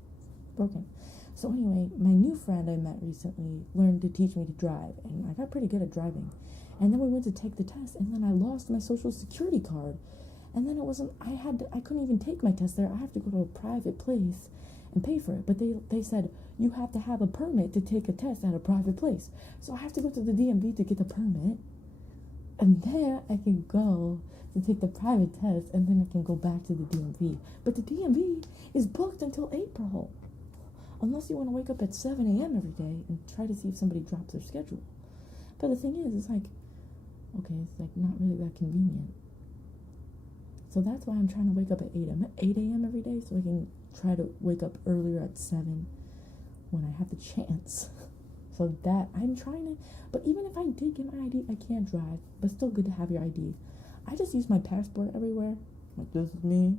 broken. So anyway, my new friend I met recently learned to teach me to drive. And I got pretty good at driving. And then we went to take the test. And then I lost my social security card. And then I couldn't even take my test there. I have to go to a private place and pay for it. But they said, you have to have a permit to take a test at a private place. So I have to go to the DMV to get the permit. And then I can go to take the private test, and then I can go back to the DMV. But the DMV is booked until April. Unless you want to wake up at 7 a.m. every day and try to see if somebody drops their schedule. But the thing is, it's like, okay, it's like not really that convenient. So that's why I'm trying to wake up at 8 a.m. every day, so I can try to wake up earlier at 7 when I have the chance. So that I'm trying to, but even if I did get my ID, I can't drive. But still good to have your ID. I just use my passport everywhere. Like, this is me.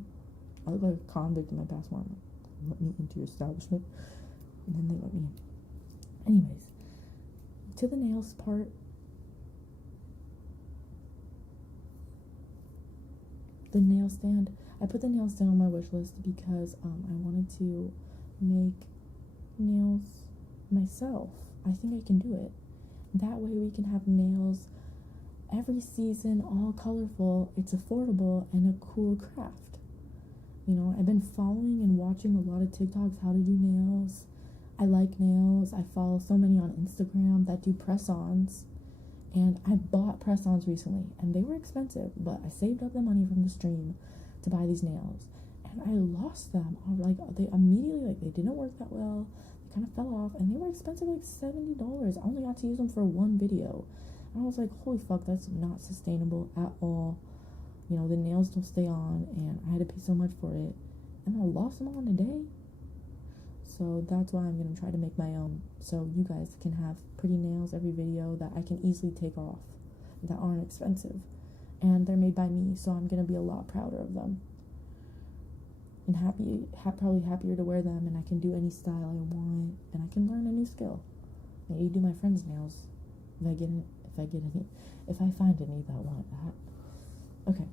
I look like a convict in my passport. I'm like, let me into your establishment. And then they let me in. Anyways, to the nails part. The nail stand. I put the nail stand on my wish list because I wanted to make nails myself. I think I can do it. That way we can have nails every season, all colorful. It's affordable and a cool craft. You know, I've been following and watching a lot of TikToks how to do nails. I like nails. I follow so many on Instagram that do press-ons. And I bought press-ons recently, and they were expensive, but I saved up the money from the stream to buy these nails. And I lost them. Like, they immediately, like, they didn't work that well. They kind of fell off, and they were expensive, like $70. I only got to use them for one video. And I was like, holy fuck, that's not sustainable at all. You know, the nails don't stay on, and I had to pay so much for it. And I lost them all in a day. So that's why I'm going to try to make my own, so you guys can have pretty nails every video that I can easily take off, that aren't expensive. And they're made by me, so I'm going to be a lot prouder of them. And probably happier to wear them, and I can do any style I want, and I can learn a new skill. Maybe do my friend's nails, if I find any that want that. Okay,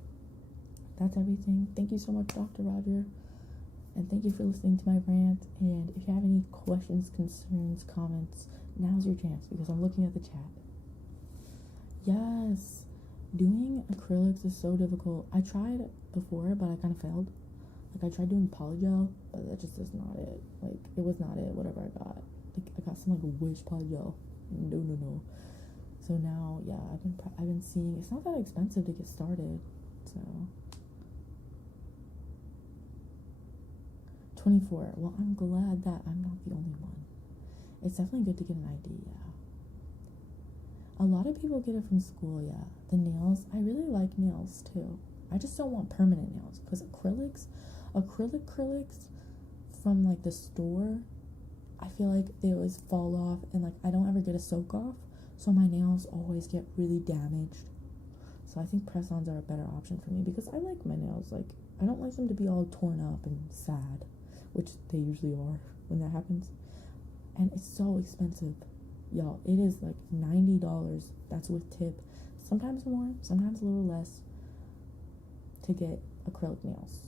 that's everything. Thank you so much, Dr. Roger. And thank you for listening to my rant. And if you have any questions, concerns, comments, now's your chance because I'm looking at the chat. Yes, doing acrylics is so difficult. I tried before, but I kind of failed. Like, I tried doing polygel, but that just is not it. Like, it was not it, whatever I got. Like, I got some, like, Wish polygel. No. So now, yeah, I've been seeing, it's not that expensive to get started, so. 24. Well, I'm glad that I'm not the only one. It's definitely good to get an ID, yeah. A lot of people get it from school, yeah. The nails, I really like nails too. I just don't want permanent nails because acrylics from like the store, I feel like they always fall off and like I don't ever get a soak off, so my nails always get really damaged. So I think press-ons are a better option for me because I like my nails. Like, I don't like them to be all torn up and sad, which they usually are when that happens. And it's so expensive. Y'all, it is like $90. That's with tip. Sometimes more, sometimes a little less to get acrylic nails.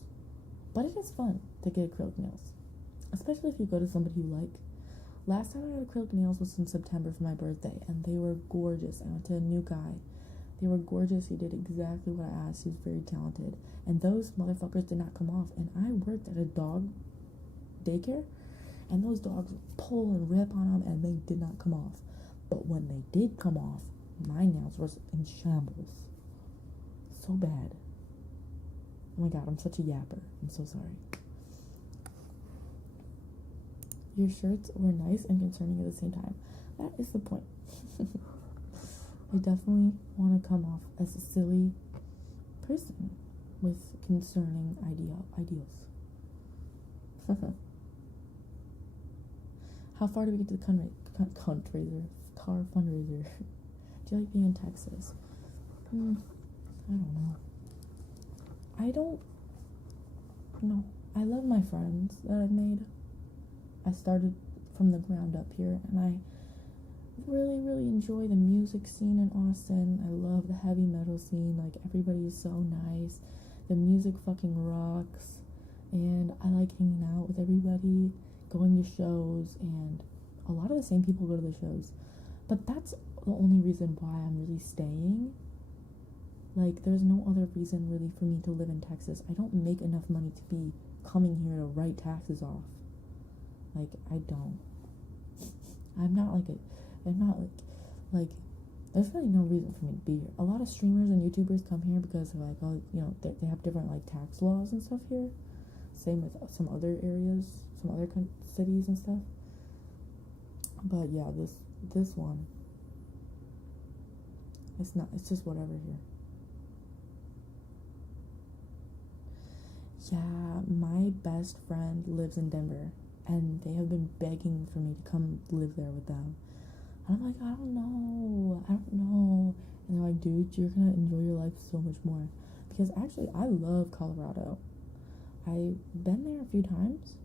But it is fun to get acrylic nails, especially if you go to somebody you like. Last time I had acrylic nails was in September for my birthday, and they were gorgeous. I went to a new guy. They were gorgeous. He did exactly what I asked. He was very talented. And those motherfuckers did not come off. And I worked at a dog daycare, and those dogs would pull and rip on them, and they did not come off. But when they did come off, my nails were in shambles. So bad. Oh my god, I'm such a yapper. I'm so sorry. Your shirts were nice and concerning at the same time. That is the point. I definitely want to come off as a silly person with concerning ideals. How far do we get to the car fundraiser? Do you like being in Texas? I don't know. I don't know. I love my friends that I've made. I started from the ground up here, and I really, really enjoy the music scene in Austin. I love the heavy metal scene. Like, everybody is so nice. The music fucking rocks. And I like hanging out with everybody, going to shows, and a lot of the same people go to the shows. But that's the only reason why I'm really staying. Like, there's no other reason really for me to live in Texas. I don't make enough money to be coming here to write taxes off. Like, I don't. I'm not like, there's really no reason for me to be here. A lot of streamers and YouTubers come here because of, like, all, you know, they have different, like, tax laws and stuff here. Same with some other areas, some other cities and stuff. But yeah, this one, it's just whatever here. Yeah, my best friend lives in Denver, and they have been begging for me to come live there with them. And I'm like, I don't know. And they're like, dude, you're gonna enjoy your life so much more. Because actually, I love Colorado. I've been there a few times.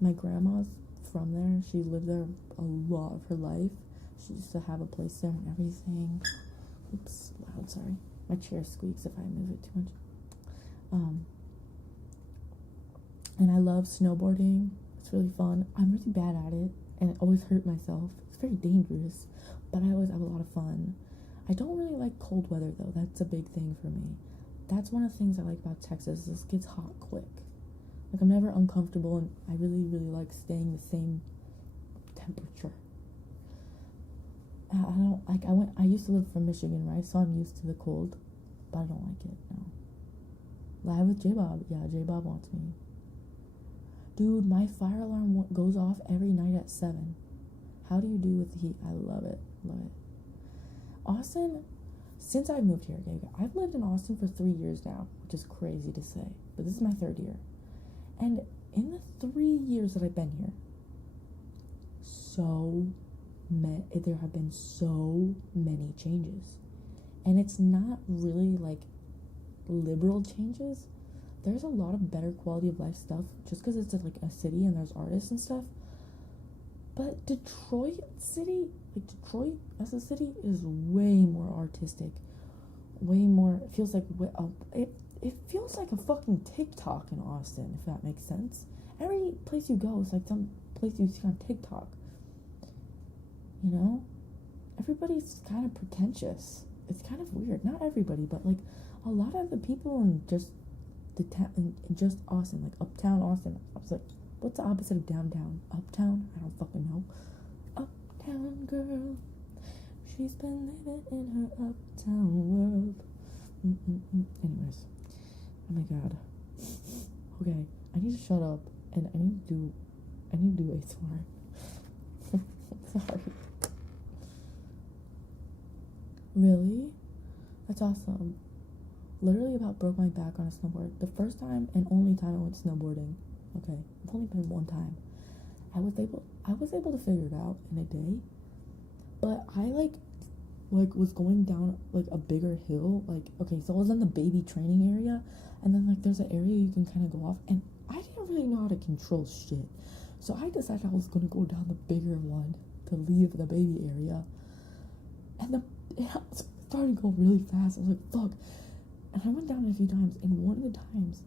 My grandma's from there. She lived there a lot of her life. She used to have a place there and everything. Oops, loud, sorry. My chair squeaks if I move it too much. And I love snowboarding. It's really fun. I'm really bad at it, and I always hurt myself. It's very dangerous, but I always have a lot of fun. I don't really like cold weather, though. That's a big thing for me. That's one of the things I like about Texas, is it gets hot quick. Like, I'm never uncomfortable, and I really, really like staying the same temperature. I used to live from Michigan, right? So I'm used to the cold, but I don't like it, no. Live with J-Bob. Yeah, J-Bob wants me. Dude, my fire alarm goes off every night at 7. How do you do with the heat? I love it. Austin, since I moved here, okay, I've lived in Austin for 3 years now, which is crazy to say, but this is my 3rd year. And in the 3 years that I've been here, there have been so many changes. And it's not really like liberal changes. There's a lot of better quality of life stuff just because it's like a city and there's artists and stuff. But Detroit as a city is way more artistic, way more. It feels like it feels like a fucking TikTok in Austin, if that makes sense. Every place you go is like some place you see on TikTok. You know, everybody's kind of pretentious. It's kind of weird. Not everybody, but like a lot of the people in just the town, in just Austin, like uptown Austin. I was like, what's the opposite of downtown? Uptown? I don't fucking know. Uptown girl, she's been living in her uptown world. Anyways, oh my god. Okay, I need to shut up, and I need to do ASMR. Sorry. Really? That's awesome. Literally about broke my back on a snowboard. The first time and only time I went snowboarding. Okay, it's only been one time. I was able to figure it out in a day. But I was going down like a bigger hill. Like, okay, so I was in the baby training area, and then like there's an area you can kind of go off, and I didn't really know how to control shit. So I decided I was gonna go down the bigger one to leave the baby area. And it started to go really fast. I was like, fuck. And I went down a few times, and one of the times,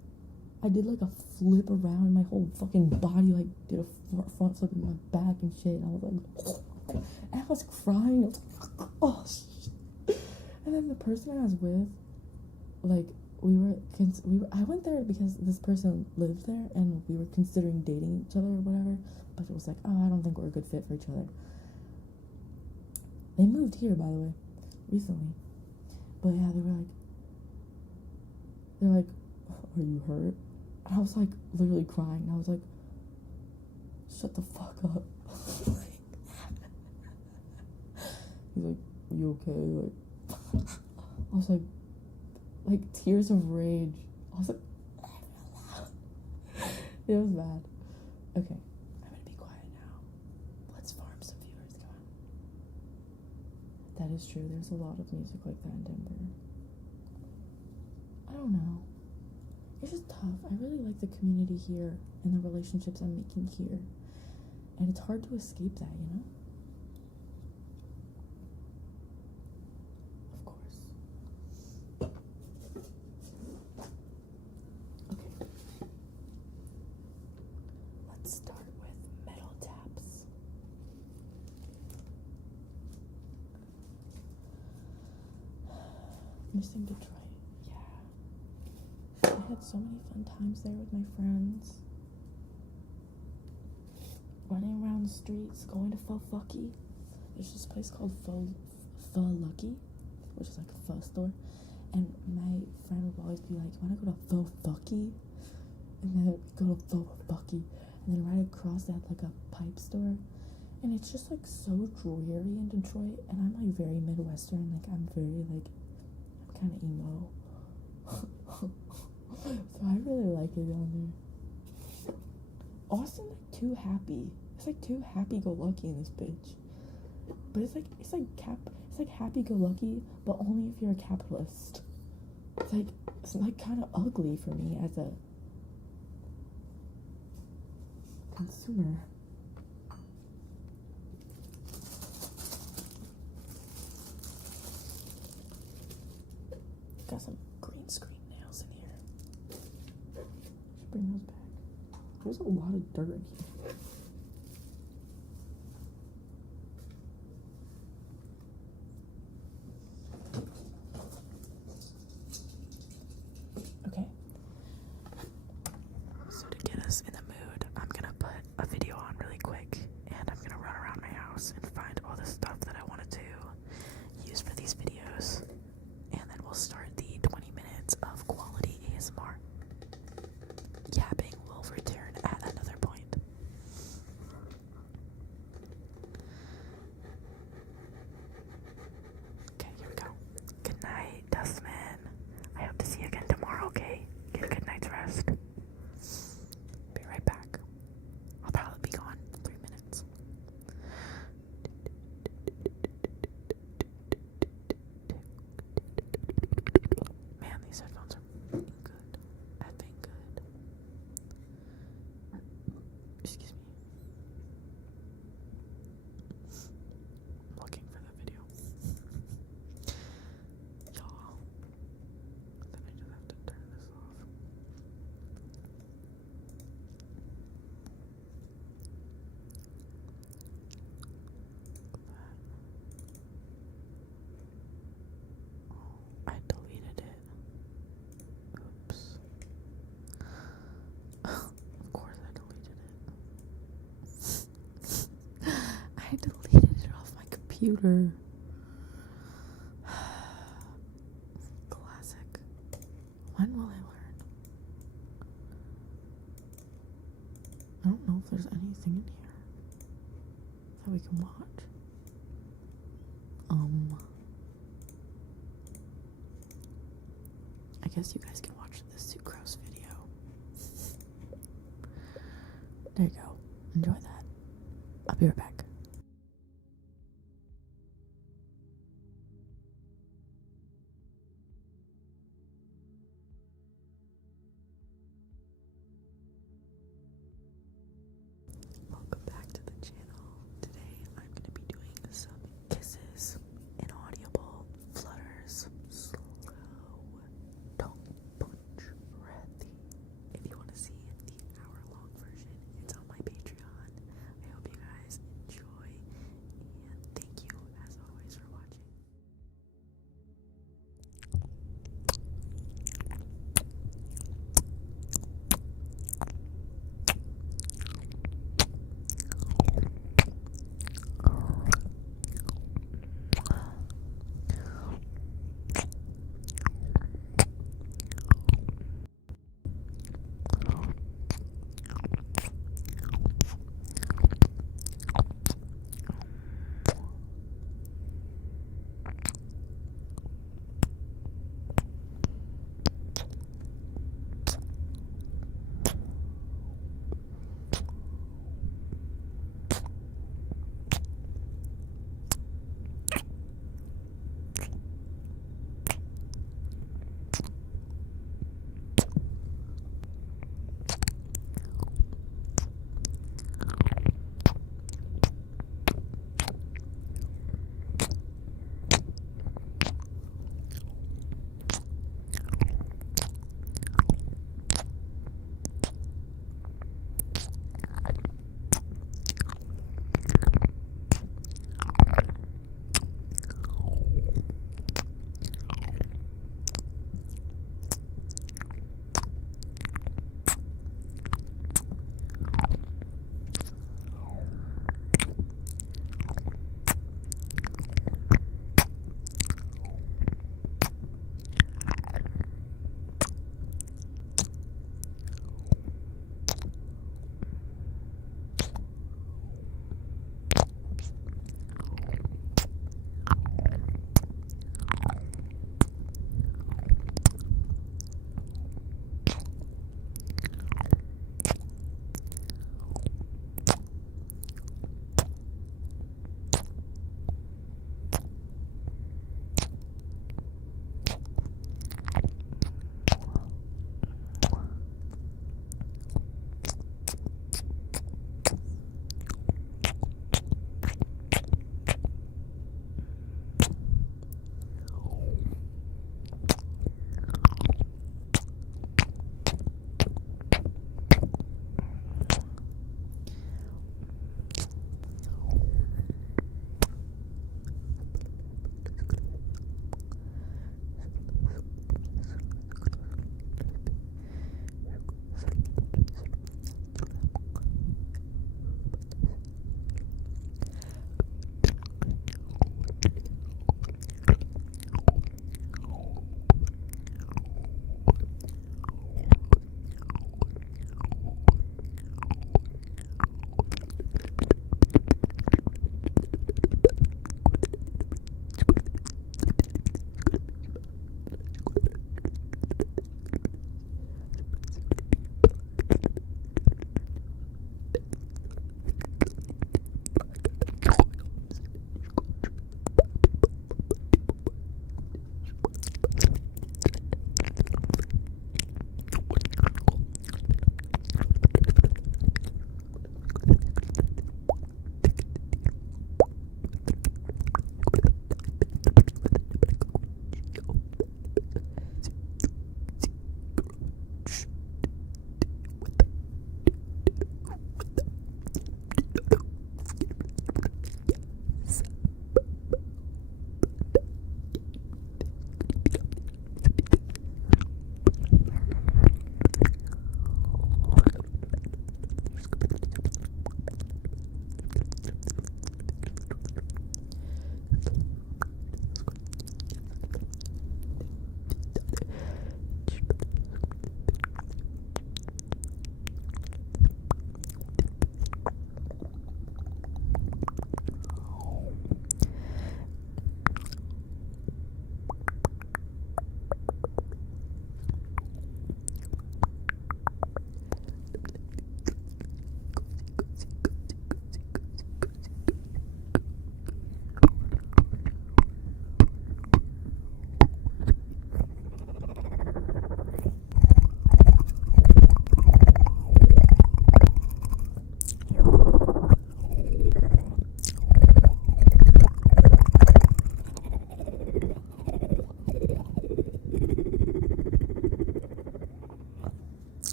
I did like a flip around, my whole fucking body like did a front flip in my back and shit. And I was like, and I was crying. I was like, oh shit. And then the person I was with, like, I went there because this person lived there, and we were considering dating each other or whatever. But it was like, oh, I don't think we're a good fit for each other. They moved here, by the way, recently. But yeah, they're like, are you hurt? And I was like, literally crying. And I was like, shut the fuck up. He's like, you okay? Like, I was like tears of rage Also, it was bad. Okay, I'm gonna be quiet now. Let's farm some viewers. Come on. That is true. There's a lot of music like that in Denver. I don't know. It's just tough. I really like the community here and the relationships I'm making here. And it's hard to escape that, you know? Of course. Okay. Let's start with metal taps. Missing Detroit. Yeah. I had so many fun times there with my friends. Running around the streets, going to Pho Fucky. There's this place called Pho Lucky, which is like a pho store. And my friend would always be like, "You wanna go to Pho Fucky?" And then we go to Pho Fucky. And then right across they had like a pipe store. And it's just like so dreary in Detroit. And I'm like very Midwestern. Like I'm kind of emo. So I really like it down there. Austin like too happy. It's like too happy-go-lucky in this bitch. But it's like happy-go-lucky, but only if you're a capitalist. It's like kind of ugly for me as a consumer. Got some green screen nails in here. Should bring those back. There's a lot of dirt in here. Okay. So to get us in the mood, I'm gonna put a video on really quick, and I'm gonna run around my house and find all the stuff that I wanted to use for these videos, and then we'll start the 20 minutes of quality ASMR. Yapping will return at another point. Okay, here we go. Good night, Dustman. I hope to see you again tomorrow, okay? Get a good night's rest. Be right back. I'll probably be gone in 3 minutes. Man, these headphones are good. Effing good. Excuse me. I'm looking for the video. Y'all. Then I just have to turn this off. I deleted it. Oops. Of course I deleted it. I deleted it off my computer. Classic. When will I learn? I don't know if there's anything in here that we can watch. I guess you guys can watch the sucrose video. There you go. Enjoy that. I'll be right back. Welcome back to the channel. Today I'm going to be doing some kisses, inaudible flutters, slow, don't punch, breathy. If you want to see the hour-long version, it's on my Patreon. I hope you guys enjoy.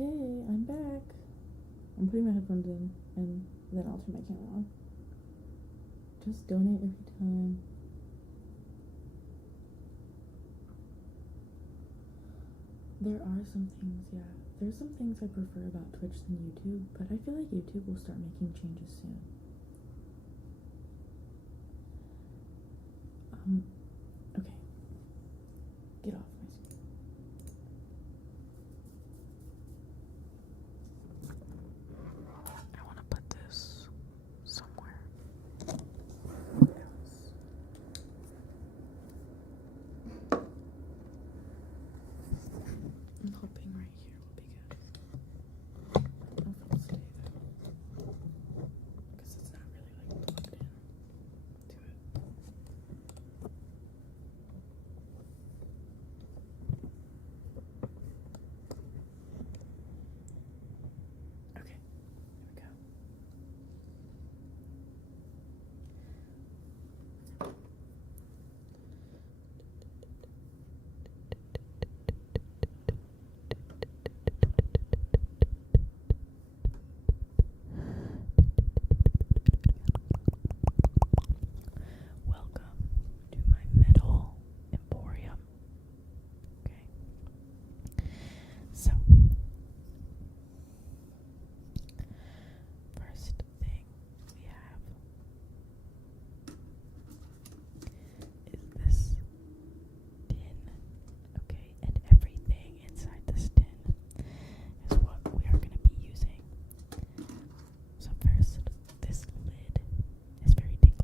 Okay, I'm back. I'm putting my headphones in, and then I'll turn my camera on. Just donate every time. There are some things, yeah. There's some things I prefer about Twitch than YouTube, but I feel like YouTube will start making changes soon. Okay. Get off my screen. I want to put this somewhere. I'm hoping right here will be good. I don't know if it'll stay though, because it's not really like plugged in to it. Okay, here we go. Welcome to my metal emporium. Okay. So, first thing we have is this tin. Okay, and everything inside this tin is what we are going to be using. So first, this lid is very tingly.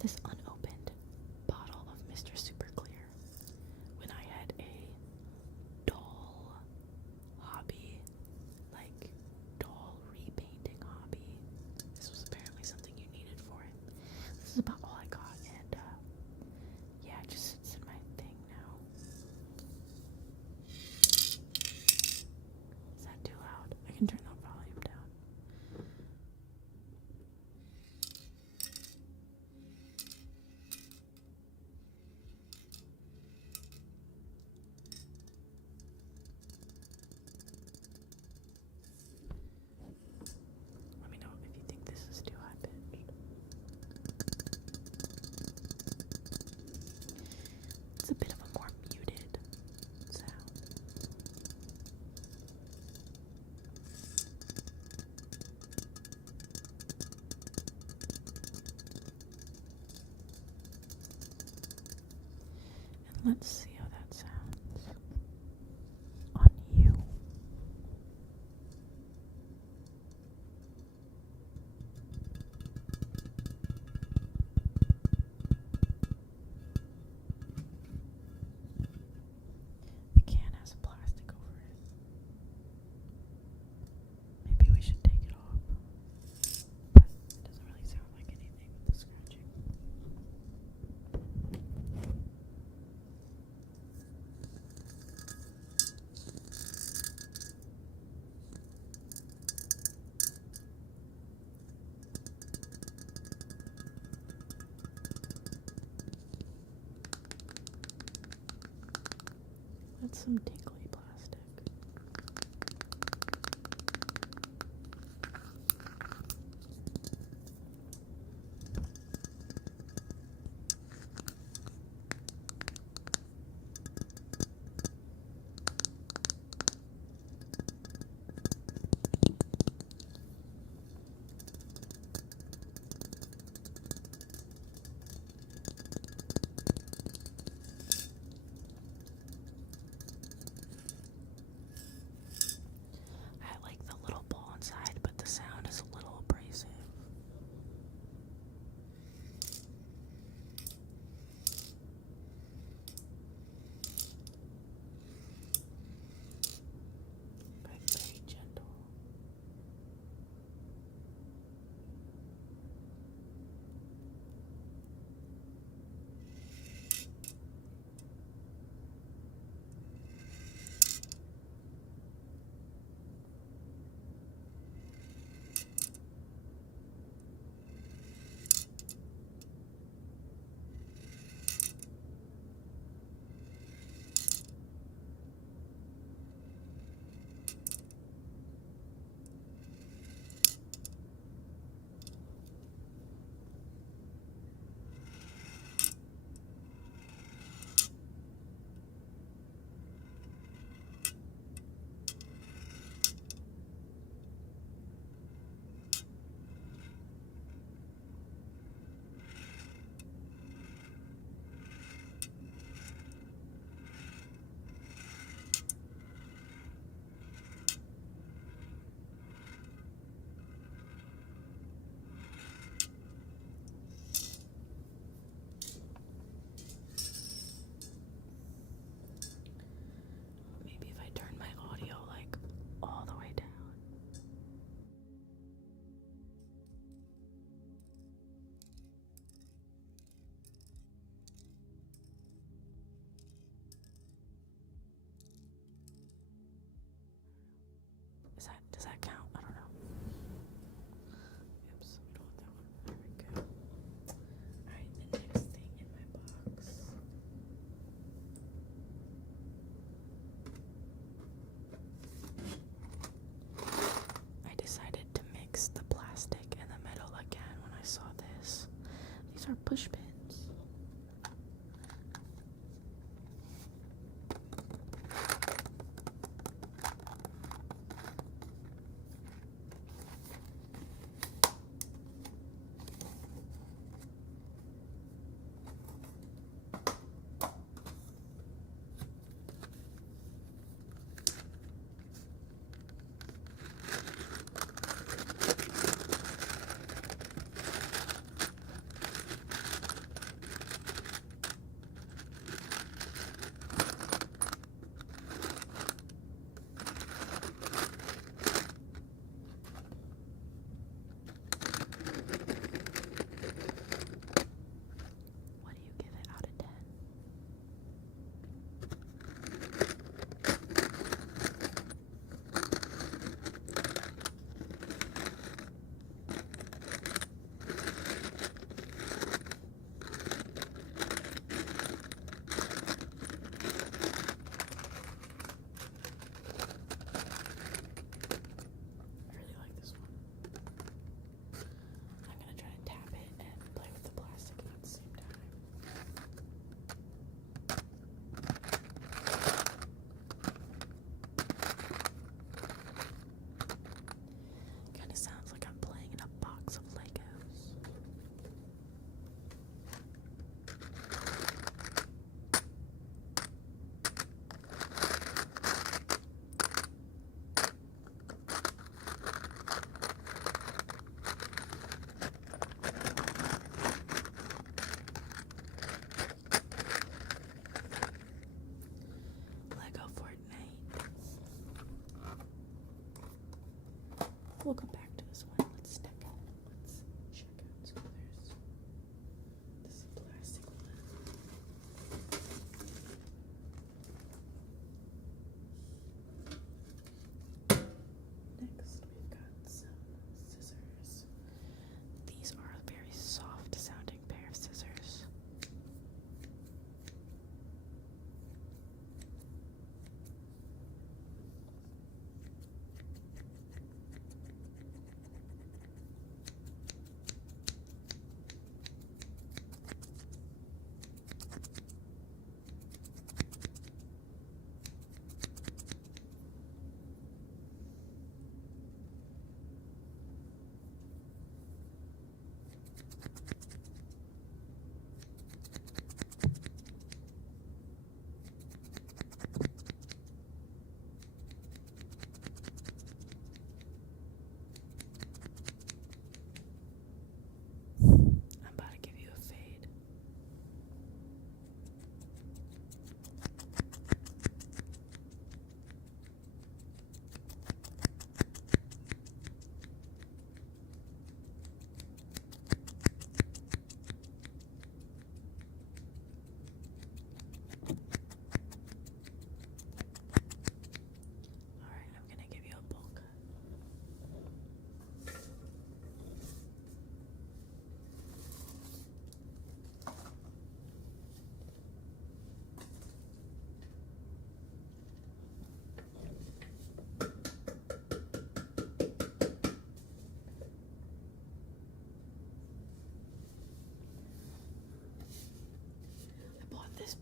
this unopened bottle of Mr. Super Clear when I had a doll hobby, like doll repainting hobby. This was apparently something you needed for it. This is about all I got, and yeah, it just sits in my thing now. Is that too loud? I can turn the volume down. Let me know if you think this is too high pitched. It's a bit of a more muted sound. And let's see how that sounds on you. The can has plastic over it. Maybe we should take it off. But it doesn't really sound like anything with the scratching. That's some tinkly plastic. I like the little ball inside, but the sound is a little abrasive. But very gentle. Maybe if I turn my audio like all the way down. Does that count? I don't know. Oops, we don't want that one. There we go. Alright, the next thing in my box. I decided to mix the plastic and the metal again when I saw this. These are push pins.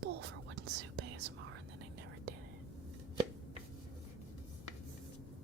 poll for Wooden Soup ASMR and then I never did it. Do you like that?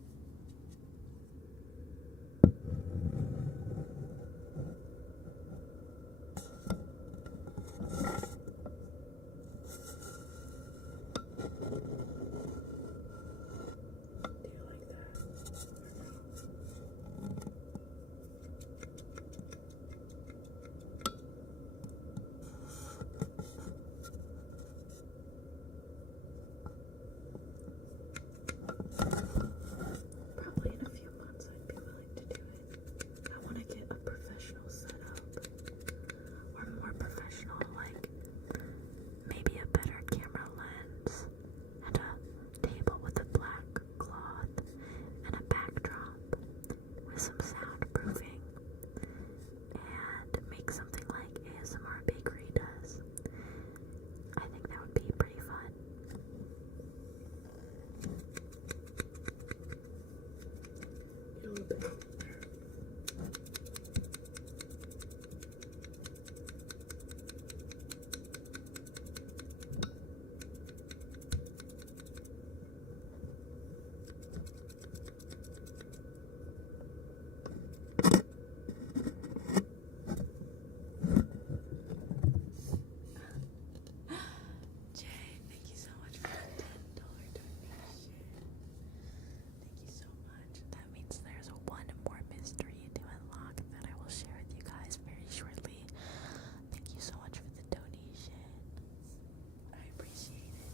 Probably in a few months I'd be willing to do it. I want to get a professional setup. Or more professional, like maybe a better camera lens and a table with a black cloth and a backdrop with some soundproofing and make something like ASMR Bakery does. I think that would be pretty fun. Get a little bit out there. Jay, thank you so much for the $10 donation. Thank you so much. That means there's one more mystery to unlock that I will share with you guys very shortly. Thank you so much for the donation. I appreciate it.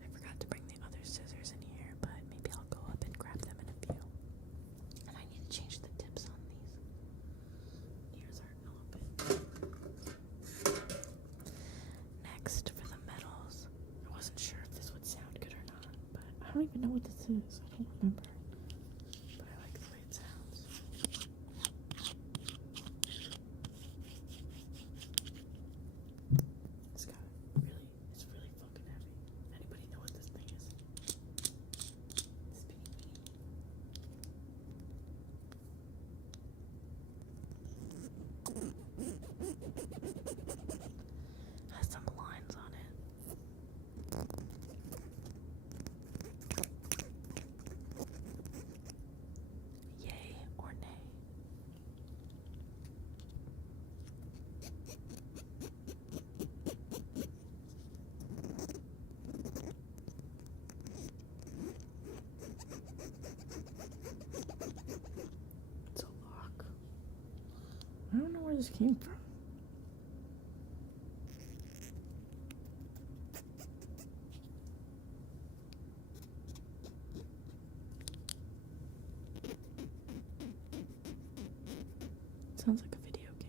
I forgot to bring the other scissors in here, but maybe I'll go up and grab them in a few. And I need to change the tips on these. Ears aren't open. Next, for the metals. I wasn't sure if this would sound good or not, but I don't even know what this is. I don't remember. But I like the way it sounds. It's really fucking heavy. Anybody know what this thing is? It's beanie. Has some lines on it. Yay or nay? It's a lock. I don't know where this came from. Sounds like a video game.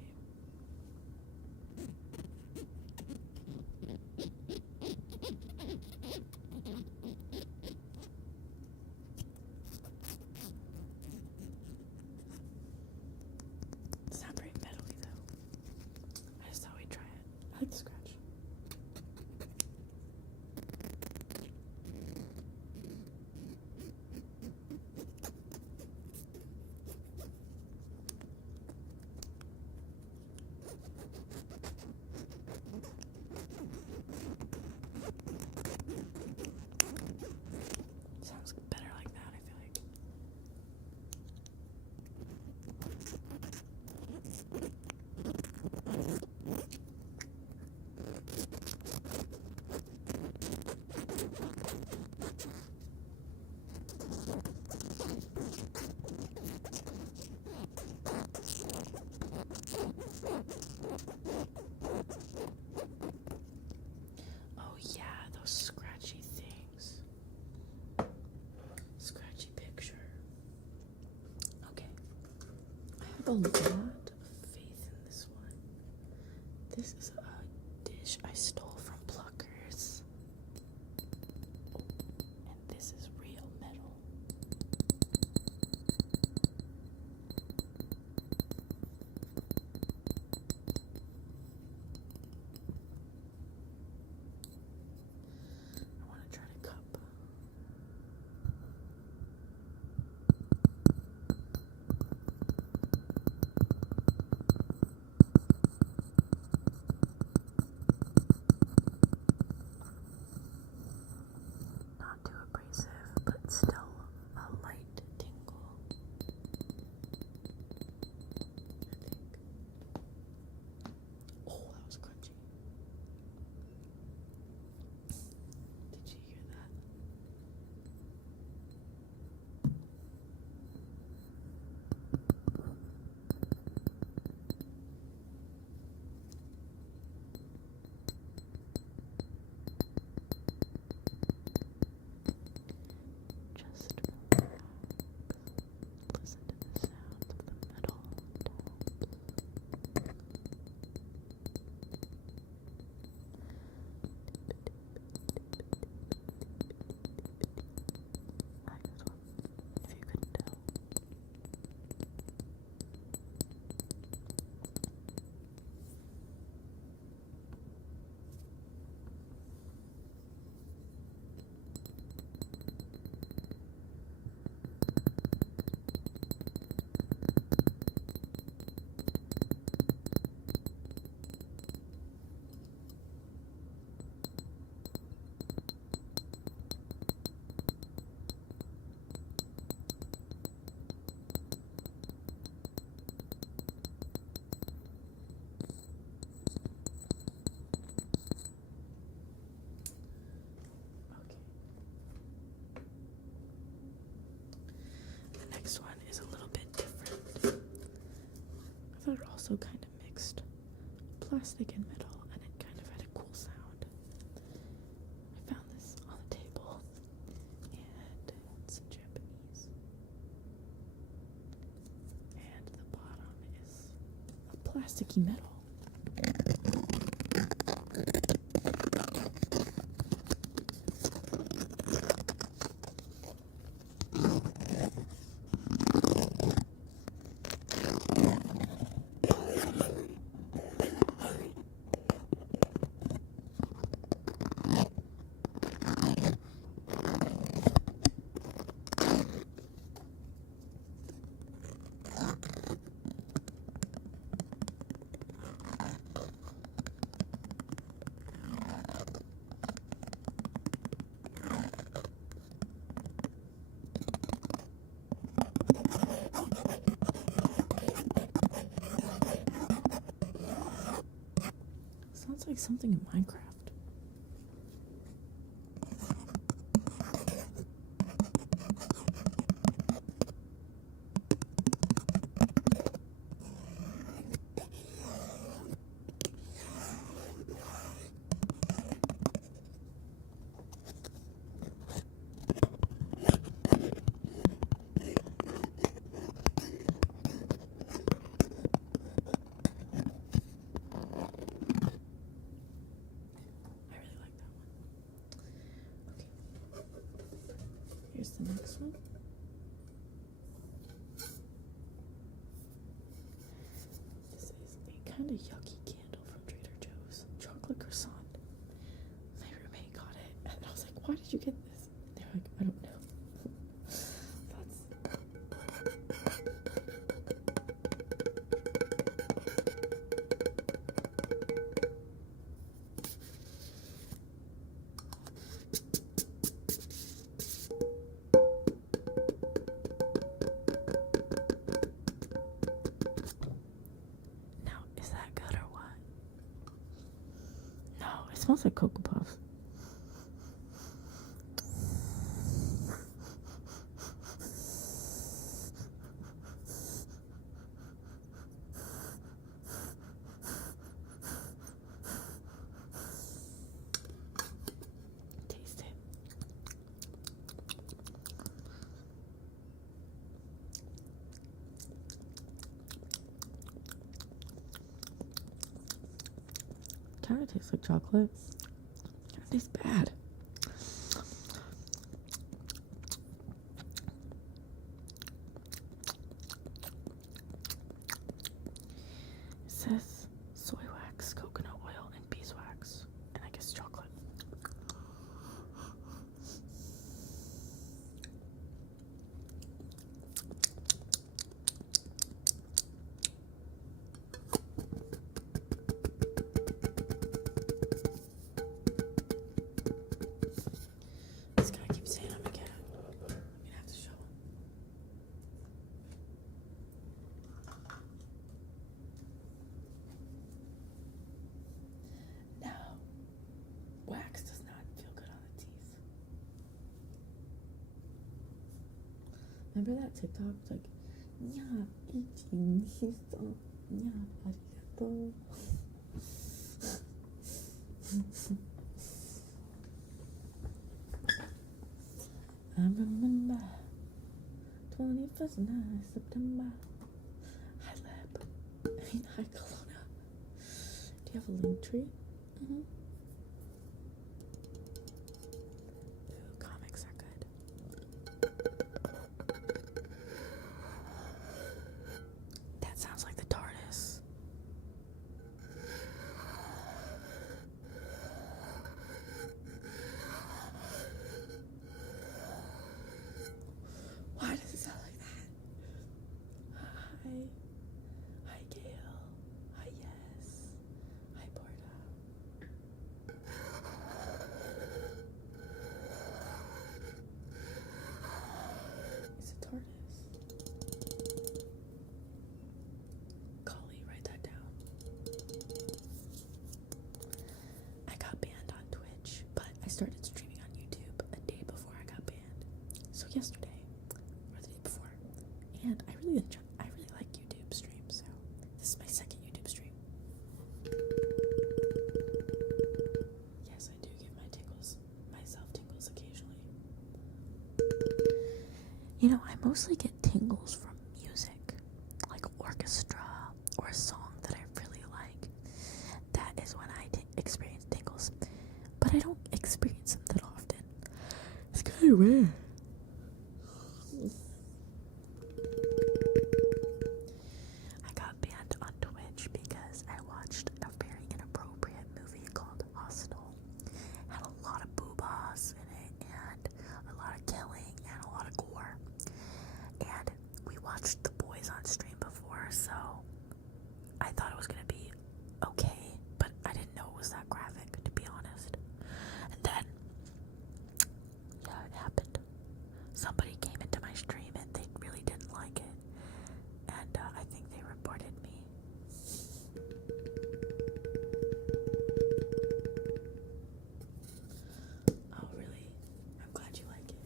It's not very metally though. I just thought we'd try it. I like the scratch. Sounds better like that, I feel like. Oh yeah, those scratchy things. Scratchy picture. Okay. I have a lot of faith in this one. This is a dish I stole from Pluckers. And this is real metal. I thought it also kind of mixed plastic and metal, and it kind of had a cool sound. I found this on the table, and it's in Japanese. And the bottom is a plasticky metal. Sounds like something in Minecraft. I really like that one. Okay. Here's the next one. This is a kind of yucky candle from Trader Joe's. Chocolate croissant. My roommate got it, and I was like, why did you get this? They're like, I don't know. Now, is that good or what? No, it smells like Cocoa Puffs. Taste it. Kind of tastes like chocolate. Kind of tastes bad. It says soy wax, coconut oil, and beeswax, and I guess chocolate. This guy keeps saying I'm gonna get it. I'm gonna have to show him. No, wax does not feel good on the teeth. Remember that TikTok? It's like, yeah, eating shiso, yeah, arigato. I remember 21st night, September. Hi, Lab. Hi, Kelowna. Do you have a link tree? Mm-hmm. Ooh, comics are good. That sounds like the TARDIS. Why does it sound like that? Hi. Hi, Gail. Hi, Yes. Hi, Porta. usually get tingles from music, like orchestra or a song that I really like. That is when I experience tingles, but I don't experience them that often. It's kind of rare. I got banned on Twitch because I watched a very inappropriate movie called Hostel. Had a lot of boobas in it and a lot of killing and a lot of gore. And we watched The Boys on stream before, so I thought it was gonna be okay, but I didn't know it was that graphic, to be honest. And then, yeah, it happened. Somebody came into my stream and they really didn't like it, and I think they reported me. Oh, really? I'm glad you like it.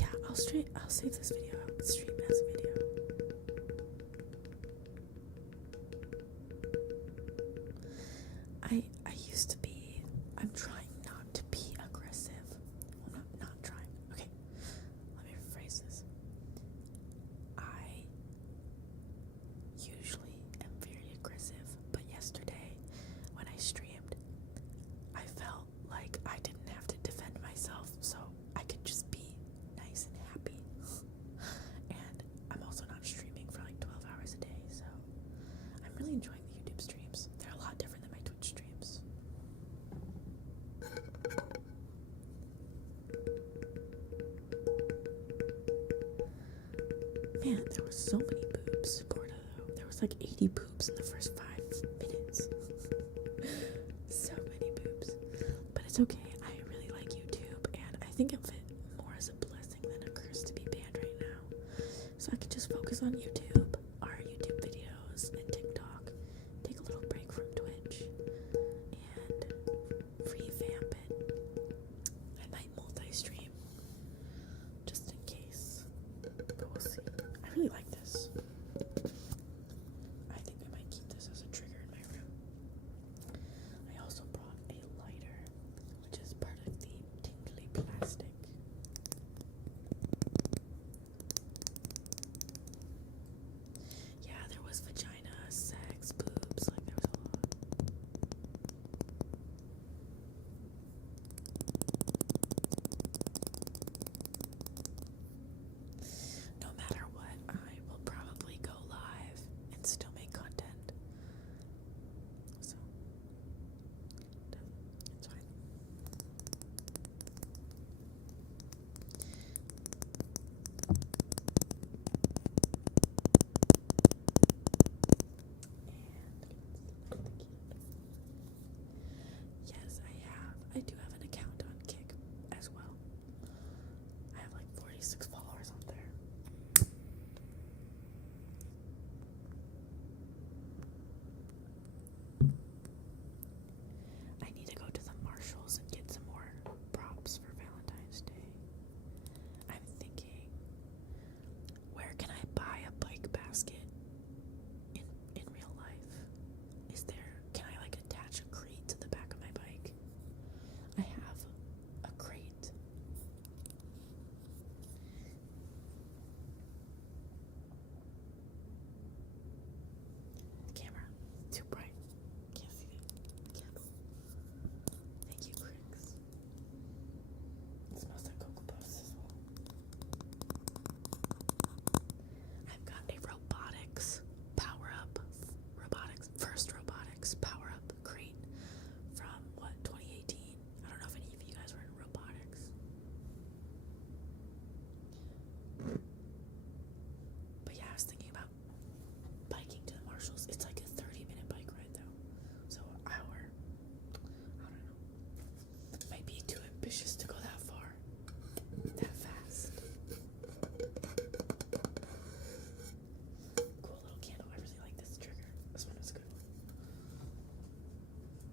Yeah, I'll save this video out, stream as a video. I used to be, I'm trying not to be aggressive. Well, not trying. Okay, let me rephrase this. I usually am very aggressive, but yesterday when I streamed, I felt like I didn't have to defend myself, so I could just be nice and happy. And I'm also not streaming for like 12 hours a day, so I'm really enjoying the YouTube streams. They're a lot different than my Twitch streams. Man, there were so many boobs, Gorda, though. There was like 80 boobs in the first 5 minutes. So many boobs. But it's okay. I really like YouTube, and I think of it more as a blessing than a curse to be banned right now. So I can just focus on YouTube, our YouTube videos, and TikTok. Take a little break from Twitch, and revamp it. I might multi-stream, just in case. But we'll see. I really like this. I think I might keep this as a trigger in my room. I also brought a lighter, which is part of the tingly plastic. Yeah, there was vagina, sex, boobs, like there was a lot. No matter what, I will probably go live and still make content. So, it's fine. Yes, I do have an account on Kick as well. I have like 46 followers on there. I need to go to the Marshalls and get some more props for Valentine's Day. I'm thinking, where can I buy a bike basket in real life? Can I like attach a crate to the back of my bike? I have a crate. The camera, too bright. Can't see the candle. Thank you, Cricks. It smells like Cocoa Puffs as well. I've got a first robotics power up crate from 2018. I don't know if any of you guys were in robotics. But yeah, I was thinking about biking to the Marshalls. It's like a 30-minute bike ride though. So an hour. I don't know. Might be too ambitious to go that far. That fast. Cool little candle. I really like this trigger. This one was a good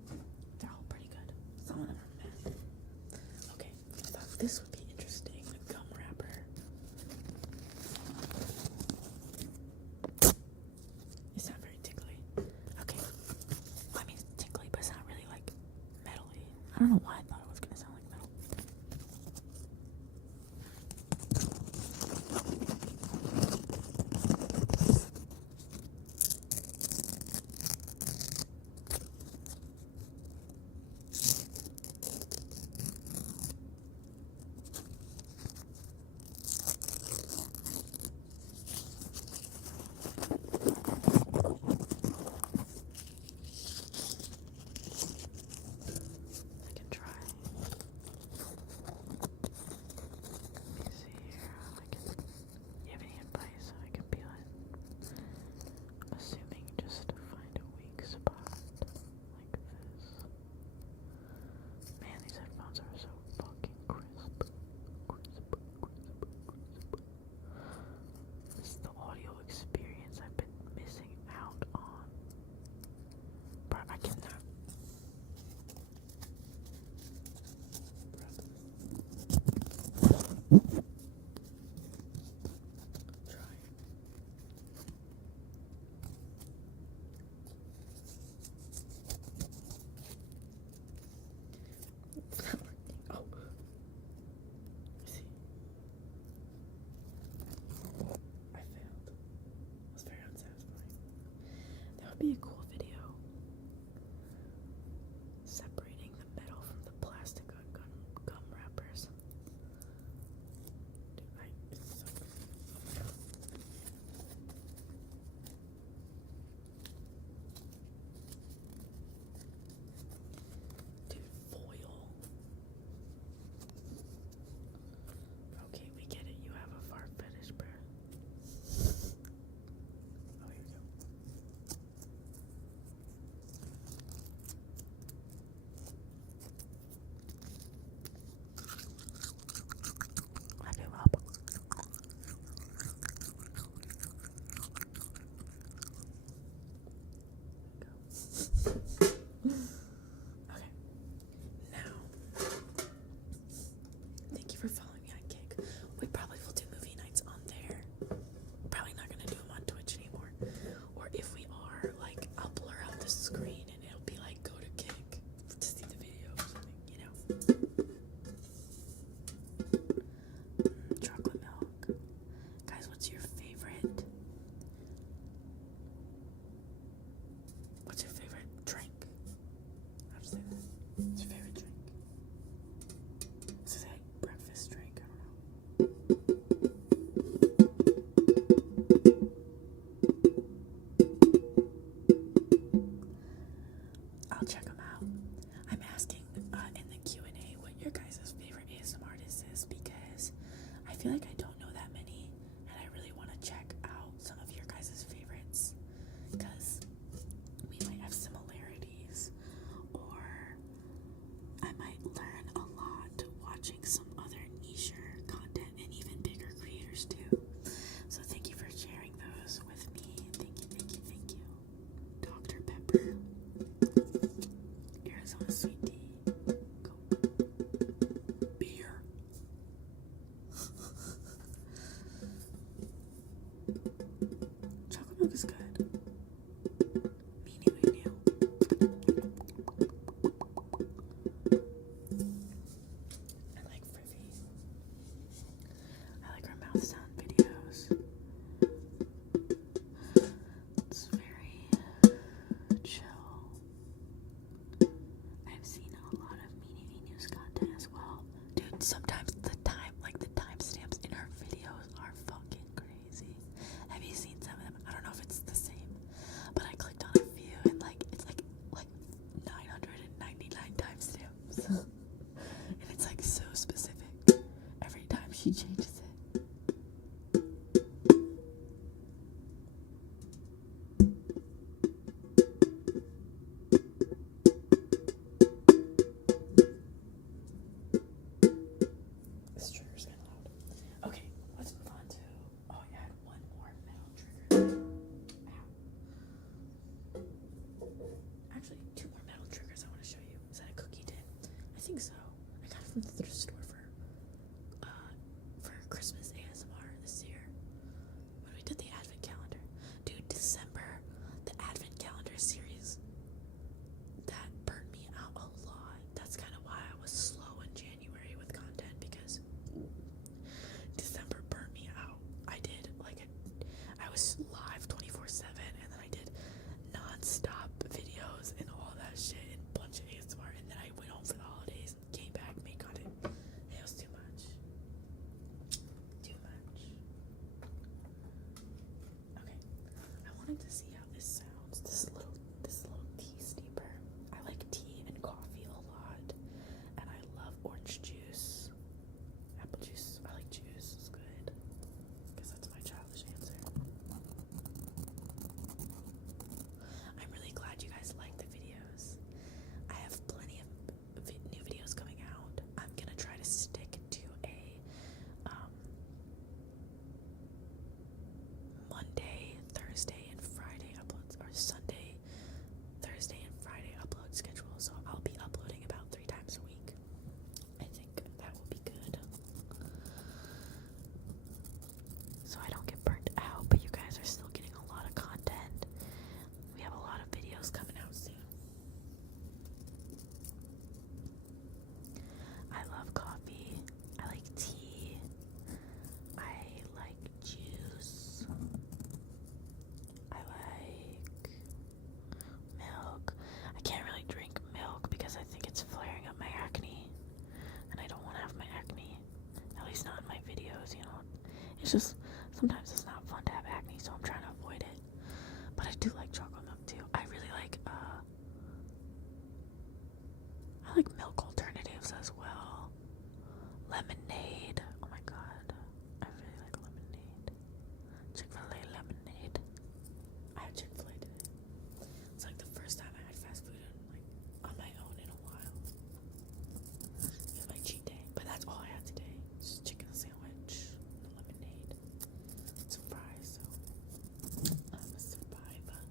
one. They're all pretty good. Some of them are mad. Okay, I thought this would be interesting. A gum wrapper. It's not very tickly. Okay. Well, I mean, it's tickly, but it's not really like metally. I don't know why I thought it was gonna sound like metal. be a cool video. Separating the metal from the plastic on gum wrappers. Dude, it's so good. Oh my god. Dude, foil. Okay, we get it. You have a fart fetish, bro. Oh, here we go. Wrap him up. Okay. Now, thank you for following me on Kick. We probably will do movie nights on there. We're probably not gonna do them on Twitch anymore. Or if we are, like, I'll blur out the screen and it'll be like, go to Kick to see the video or something, you know? Chocolate milk. Guys, what's your favorite? What's your favorite drink? How to say that? What's your favorite drink? Is it like breakfast drink? I don't know. I'll check them out. I'm asking in the Q&A what your guys' favorite ASMR artist is because I feel like I don't know that many and I really want to check out some of your guys' favorites because we might have similarities or I might learn a lot watching some other nicher content and even bigger creators too. So thank you for sharing those with me. Thank you, thank you, thank you. Dr. Pepper. Arizona sweet tea. Coke. Beer. Chocolate milk is good. Me knew. I like Frivi. I like her mouth sound videos. It's very chill. I've seen a lot of Meanie News content as well. Dude, sometimes the timestamps in her videos are fucking crazy. Have you seen some of them? I don't know if it's the same, but I clicked on a few and it's like 999 timestamps. And it's like so specific. Every time she changes it. This trigger's kind of loud. Okay, let's move on to. Oh, I had one more metal trigger. Ow. Actually, two more metal triggers I want to show you. Is that a cookie tin? I think so. I got it from the thrift store for Christmas ASMR this year when we did the Advent calendar. Dude, December, the Advent calendar series, that burned me out a lot. That's kind of why I was slow in January with content because December burned me out. I did I was live 24/7 and then I did non-stop videos and all that shit and a bunch of ASMR and then I went home for the holidays and came back, made content. It was too much. Too much. Okay. I wanted to see how this sounds. This little tea steeper. I like tea and coffee a lot. And I love orange juice. Apple juice. I like juice. It's good. Because that's my childish answer. I'm really glad you guys like the videos. I have plenty of new videos coming out. I'm gonna try to stick to a Monday, Thursday, and Friday uploads, or Sunday, Thursday, and Friday upload schedule. So I'll be uploading about 3 times a week. I think that will be good. So I don't get burnt out, but you guys are still getting a lot of content. We have a lot of videos coming out soon. I love coffee. I like tea. I like juice. just sometimes it's not fun to have acne, so I'm trying to avoid it. But I do like chocolate milk too. I really like I like milk alternatives as well. Lemonade. Oh my god. I really like lemonade. Chick-fil-A lemonade. I had Chick-fil-A today. It's like the first time I had fast food on my own in a while. It was my cheat day. But that's all I had today. Just chicken sandwich, lemonade, some fries, so I'm a survivor.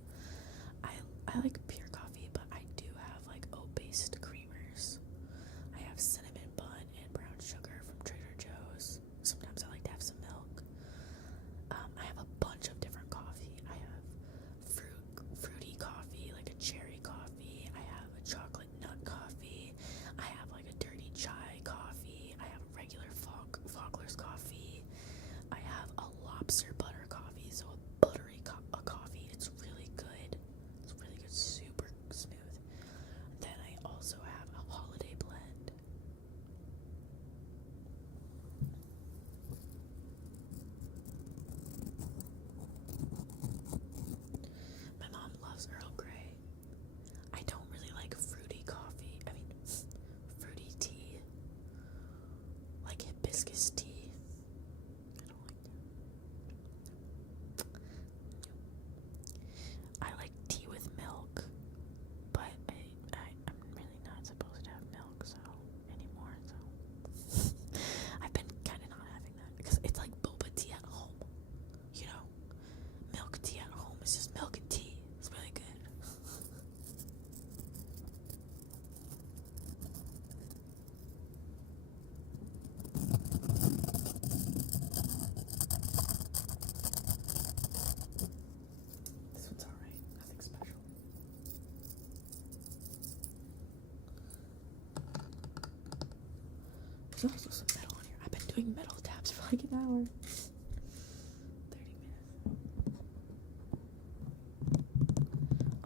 I like pure coffee, but I do have like oat-based creamers. I have cinnamon bun and brown sugar from Trader Joe's. Sometimes I like to have some milk. I have a bunch of different coffee. I have fruity coffee, like a cherry coffee. I have a chocolate nut coffee. I have like a dirty chai coffee. I have regular Faulkner's coffee. I have a lobster butter coffee, so a buttery coffee. It's really good. It's really good, super smooth. Then I also have a holiday blend. My mom loves Earl Grey. I don't really like fruity coffee. I mean, fruity tea. Like hibiscus tea. I don't like that. I like tea with milk, but I'm really not supposed to have milk anymore, so I've been kind of not having that because it's like boba tea at home, you know? Milk tea at home is just milk and tea. It's really good. This one's alright, nothing special. There's also some metal on here. I've been doing metal taps for like an hour. 30 minutes.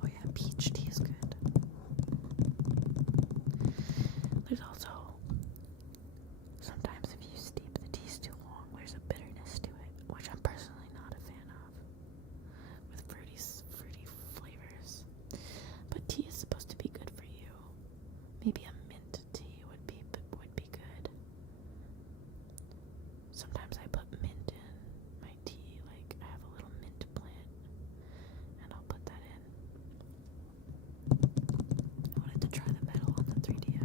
Oh yeah, peach tea is good. There's also, sometimes if you steep the teas too long, there's a bitterness to it, which I'm personally not a fan of, with fruity flavors. But tea is supposed to be good for you. Maybe a mint tea would be good. Sometimes I put mint in my tea, like I have a little mint plant, and I'll put that in. I wanted to try the metal on the 3DO.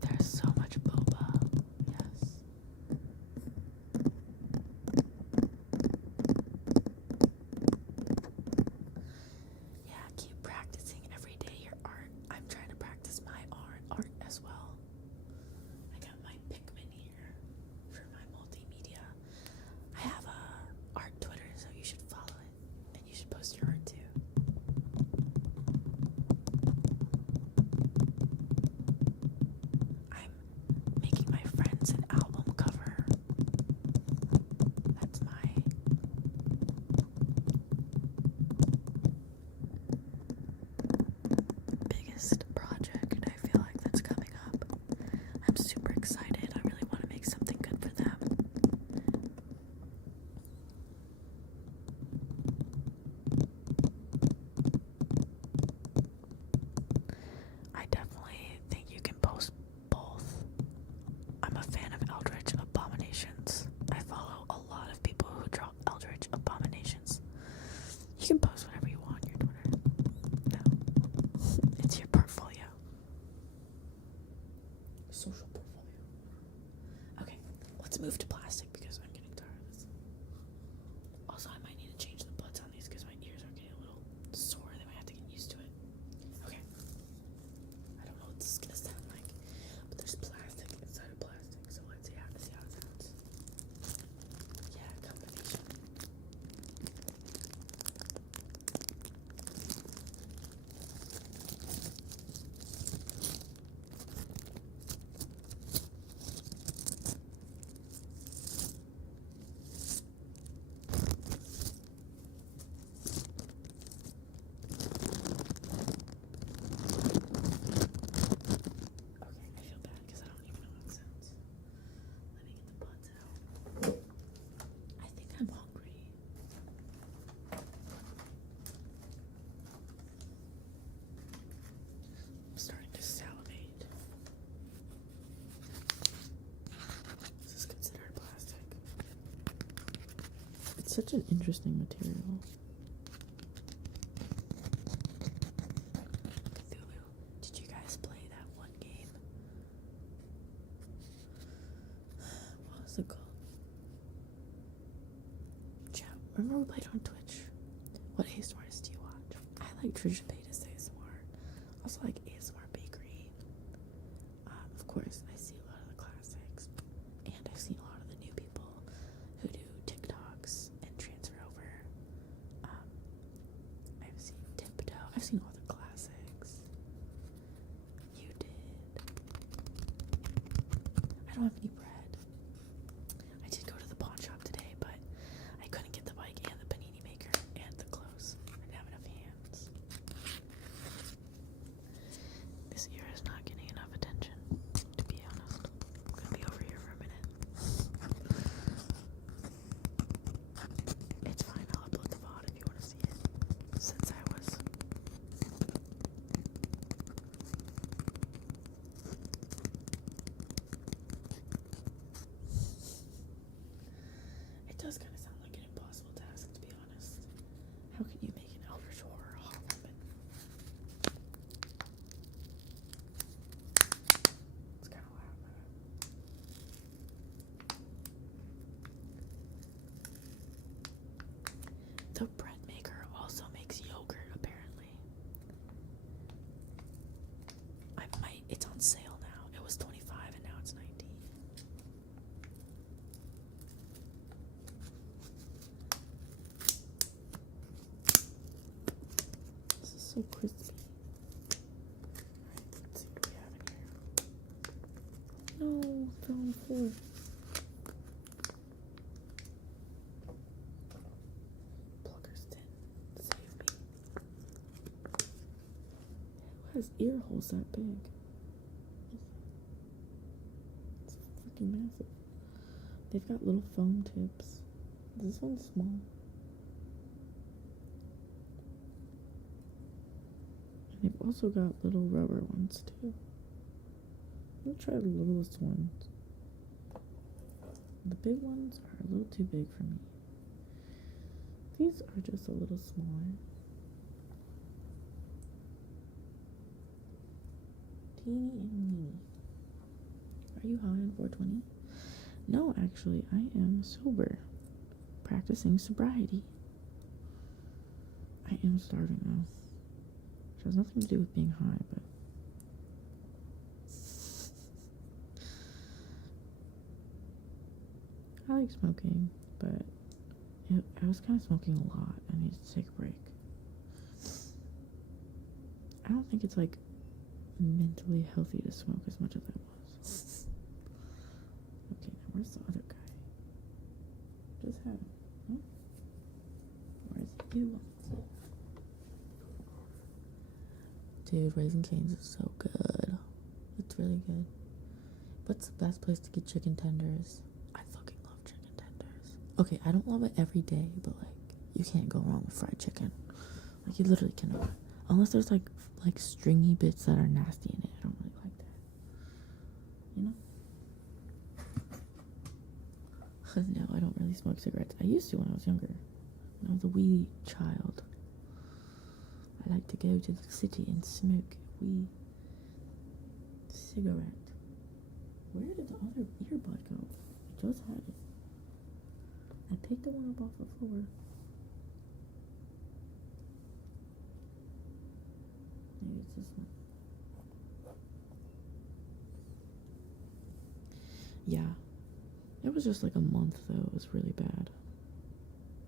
There's so much boba. Yes. Yeah, keep practicing every day your art. I'm trying to practice my art as well. I got my Pikmin here for my multimedia. I have a art Twitter, so you should follow it, and you should post your art too. I'm making my friends an album cover. That's my biggest project, I feel like, that's coming up. I'm super excited. I really want to make something good for them. I definitely think you can post both. I'm a fan of Eldritch Abominations. I follow a lot of people who draw Eldritch Abominations. You can post whatever you want on your Twitter. No. It's your portfolio. Social portfolio. Okay, let's move to plastic because I'm getting tired of this. Also, I might need to change the buds on these because my ears are getting a little sore. They might have to get used to it. Okay. I don't know what this is gonna sound like, but there's plastic inside of plastic, so let's see how it sounds. Yeah, combination. such an interesting material. Cthulhu. Did you guys play that one game? What was it called? Chat. Remember we played on Twitch? What ASMRs do you watch? I like Trisha Paytas ASMR. Also like ASMR Bakery. Of course, I see a lot of the classics. And I've seen a lot of the new people who do TikToks and transfer over. I've seen Tiptoe. I've seen all the classics. You did. I don't have any bread. I did go to the pawn shop today, but I couldn't get the bike and the panini maker and the clothes. I didn't have enough hands. This ear is not getting enough attention, to be honest. I'm gonna be over here for a minute. It's fine, I'll upload the VOD if you want to see it. Since I was... It does kind of sound like an impossible task, to be honest. How can you make an Eldritch Horror horror? It's kind of loud. The bread maker also makes yogurt, apparently. It's on sale now. It was $25 and now it's $19. This is so crispy. Alright, let's see what we have in here. No, it's on the floor. Plugger's tin. Save me. Who has ear holes that big? It's freaking massive. They've got little foam tips. This one's small. And they've also got little rubber ones too. I'm gonna try the littlest ones. The big ones are a little too big for me. These are just a little smaller. Teeny and weeny. Are you high on 420? No, actually, I am sober. Practicing sobriety. I am starving though. Which has nothing to do with being high, but I like smoking, but I was kind of smoking a lot. I needed to take a break. I don't think it's like mentally healthy to smoke as much as I was. Okay, now where's the other guy? Just had him. Huh? Where's you? Dude, Raising Cane's is so good. It's really good. What's the best place to get chicken tenders? I fucking love chicken tenders. Okay, I don't love it every day, but like you can't go wrong with fried chicken. Like you literally cannot. Unless there's like stringy bits that are nasty in it. I don't really like that. You know? No, I don't really smoke cigarettes. I used to when I was younger. When I was a wee child. I like to go to the city and smoke a wee cigarette. Where did the other earbud go? I just had it. I picked the one up off the floor. Maybe it's this one. Yeah. It was just like a month though. It was really bad.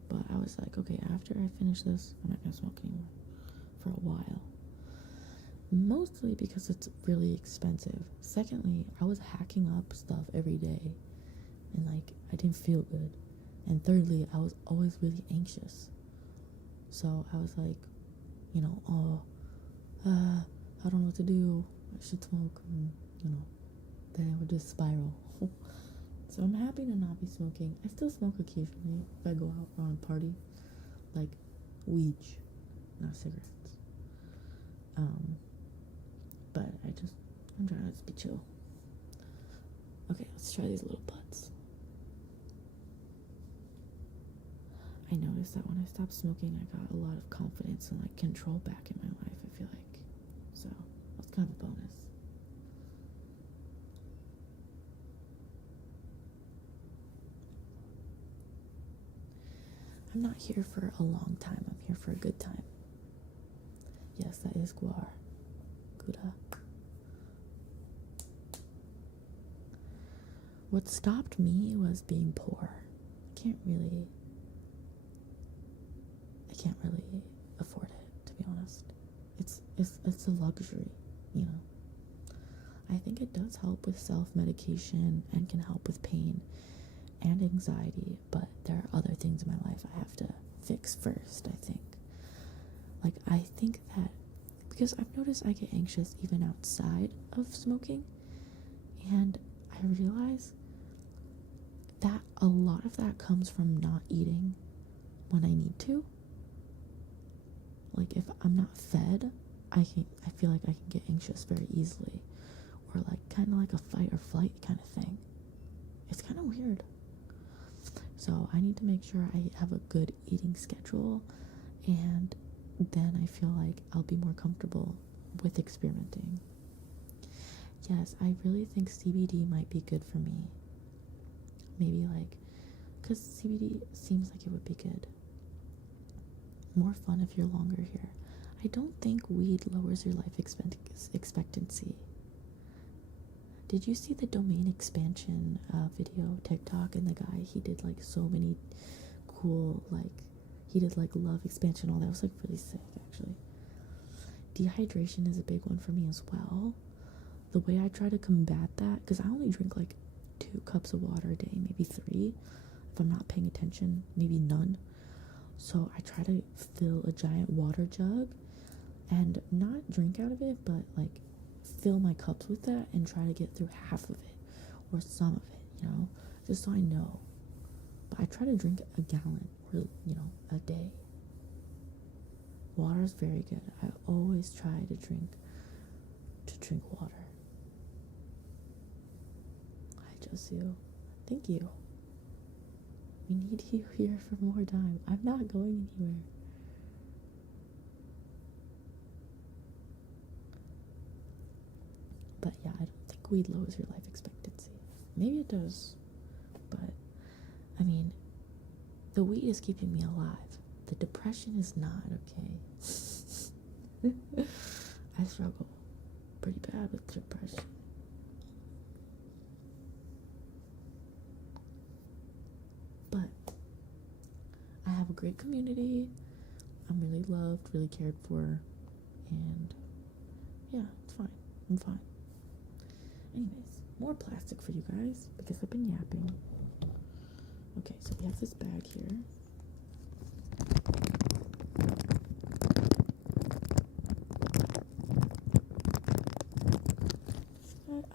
But I was like, okay, after I finish this, I'm not gonna smoke anymore. For a while. Mostly because it's really expensive. Secondly, I was hacking up stuff every day. And like, I didn't feel good. And thirdly, I was always really anxious. So I was like, you know, I don't know what to do. I should smoke. And, you know, then it would just spiral. So I'm happy to not be smoking. I still smoke occasionally if I go out on a party. Like, weed, not cigarettes. But I'm trying to just be chill. Okay, let's try these little butts. I noticed that when I stopped smoking, I got a lot of confidence and like control back in my life, I feel like. So that's kind of a bonus. I'm not here for a long time, I'm here for a good time. Yes, that is guar. Gouda. What stopped me was being poor. I can't really afford it, to be honest. It's a luxury, you know. I think it does help with self-medication and can help with pain and anxiety, but there are other things in my life I have to fix first, I think. Like, I think that because I've noticed I get anxious even outside of smoking, and I realize that a lot of that comes from not eating when I need to. Like, if I'm not fed, I feel like I can get anxious very easily, or like kind of like a fight or flight kind of thing. It's kind of weird. So I need to make sure I have a good eating schedule, and then I feel like I'll be more comfortable with experimenting. Yes, I really think CBD might be good for me. Maybe like, because CBD seems like it would be good. More fun if you're longer here. I don't think weed lowers your life expectancy. Did you see the domain expansion video TikTok, and the guy, he did like so many cool, like he did like love expansion, all that. Was like really sick actually. Dehydration is a big one for me as well. The way I try to combat that, because I only drink like 2 cups of water a day, maybe 3 if I'm not paying attention, maybe none. So I try to fill a giant water jug and not drink out of it, but like fill my cups with that and try to get through half of it or some of it, you know, just so I know. But I try to drink a gallon or, you know, a day. Water is very good. I always try to drink water. Hi, Josu. Thank you. We need you here for more time. I'm not going anywhere. But yeah, I don't think weed lowers your life expectancy. Maybe it does, but I mean, the weed is keeping me alive. The depression is not, okay? I struggle pretty bad with depression. But I have a great community. I'm really loved, really cared for, and yeah, it's fine. I'm fine. Anyways, more plastic for you guys because I've been yapping. Okay, so we have this bag here.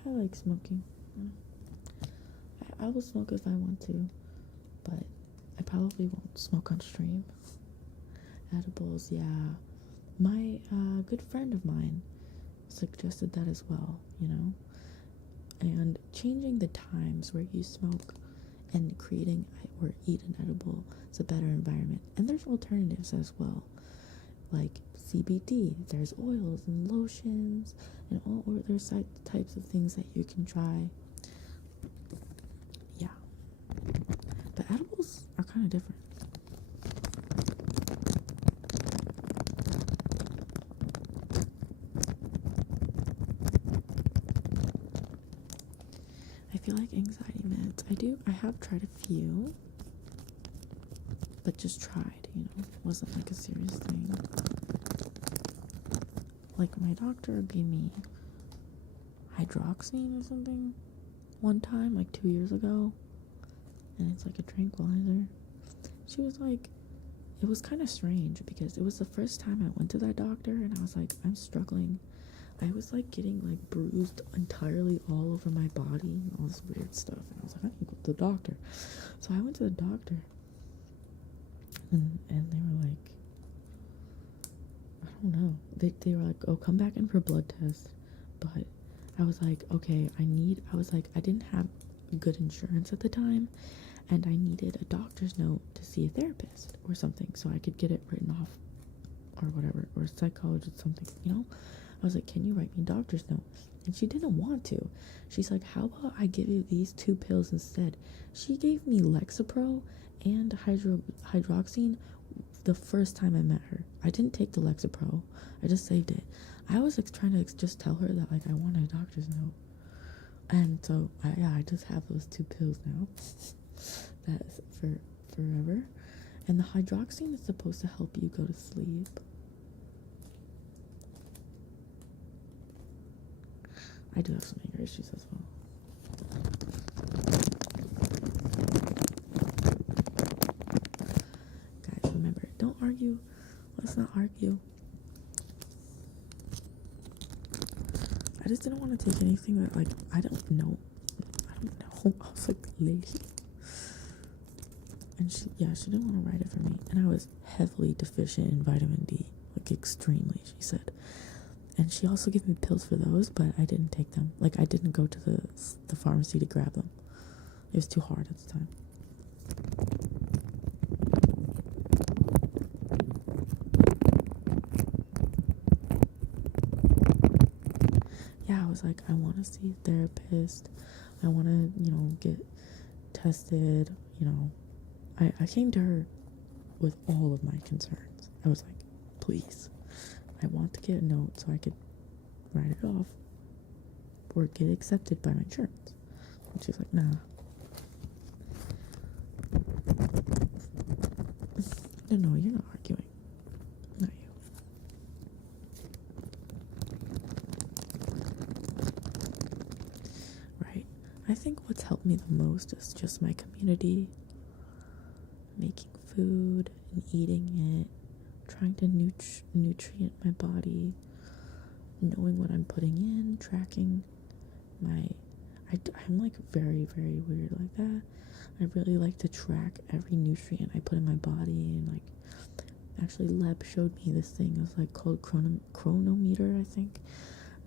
I like smoking. I will smoke if I want to, but I probably won't smoke on stream. Edibles, yeah. My good friend of mine suggested that as well, you know? And changing the times where you smoke and creating or eat an edible is a better environment. And there's alternatives as well, like CBD. There's oils and lotions and all other types of things that you can try. Yeah. But edibles are kind of different. I feel like anxiety meds. I have tried a few, but just tried, you know, it wasn't like a serious thing. Like my doctor gave me hydroxine or something one time, like 2 years ago, and it's like a tranquilizer. She was like, it was kind of strange because it was the first time I went to that doctor, and I was like, I'm struggling. I was like getting like bruised entirely all over my body and all this weird stuff, and I was like, I need to go to the doctor. So I went to the doctor, and they were like, I don't know, they were like, oh, come back in for a blood test. But I was like, okay, I didn't have good insurance at the time, and I needed a doctor's note to see a therapist or something so I could get it written off or whatever, or a psychologist, something, you know? I was like, can you write me a doctor's note? And she didn't want to. She's like, how about I give you these 2 pills instead? She gave me Lexapro and hydroxine the first time I met her. I didn't take the Lexapro. I just saved it. I was like trying to just tell her that like I wanted a doctor's note. And so I just have those 2 pills now. That's for forever. And the hydroxine is supposed to help you go to sleep. I do have some anger issues as well. Guys, remember, don't argue. Let's not argue. I just didn't want to take anything that, like, I don't know. I was like, lady. And she didn't want to write it for me. And I was heavily deficient in vitamin D. Like, extremely, she said. And she also gave me pills for those, but I didn't take them. Like, I didn't go to the pharmacy to grab them. It was too hard at the time. Yeah, I was like, I want to see a therapist. I want to, get tested, I came to her with all of my concerns. I was like, please, I want to get a note so I could write it off or get accepted by my insurance. And she's like, nah. No, you're not arguing. Not you. Right. I think what's helped me the most is just my community, making food and eating it, trying to nutrient my body, knowing what I'm putting in, tracking I'm like very, very weird like that. I really like to track every nutrient I put in my body, and like actually Leb showed me this thing. It was like called Chronometer, I think.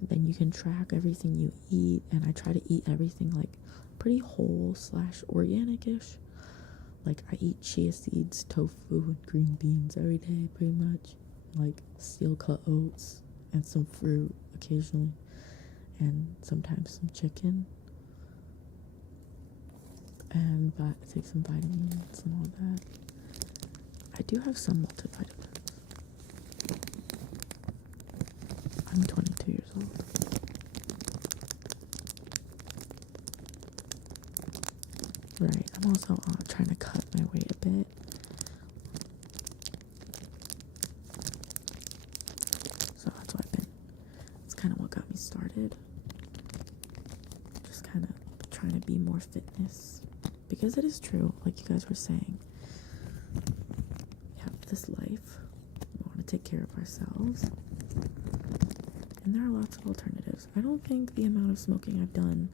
Then you can track everything you eat, and I try to eat everything like pretty whole / organic-ish. Like I eat chia seeds, tofu, and green beans every day pretty much. Like steel cut oats and some fruit occasionally, and sometimes some chicken. And take some vitamins and all that. I do have some multivitamins. I'm 22 years old. Right, I'm also trying to cut my weight a bit. So that's what it's kind of what got me started. Just kind of trying to be more fitness. Because it is true, like you guys were saying. We have this life. We want to take care of ourselves. And there are lots of alternatives. I don't think the amount of smoking I've done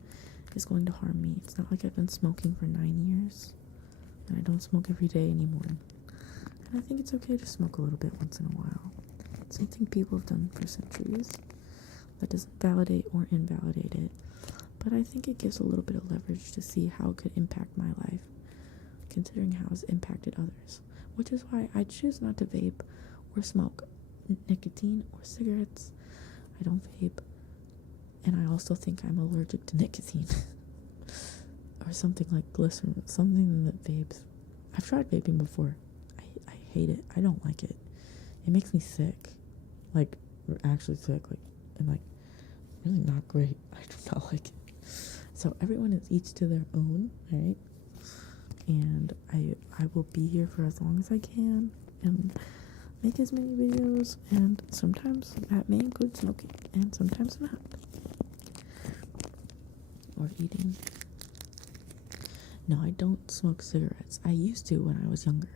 is going to harm me. It's not like I've been smoking for 9 years. And I don't smoke every day anymore. And I think it's okay to smoke a little bit once in a while. It's something people have done for centuries. That doesn't validate or invalidate it. But I think it gives a little bit of leverage to see how it could impact my life, considering how it's impacted others. Which is why I choose not to vape or smoke nicotine or cigarettes. I don't vape. And I also think I'm allergic to nicotine. Or something like glycerin. Something that vapes. I've tried vaping before. I hate it. I don't like it. It makes me sick. Like, actually sick. And really not great. I do not like it. So everyone is each to their own, right? And I will be here for as long as I can and make as many videos, and sometimes that may include smoking and sometimes not. Or eating. No, I don't smoke cigarettes. I used to when I was younger.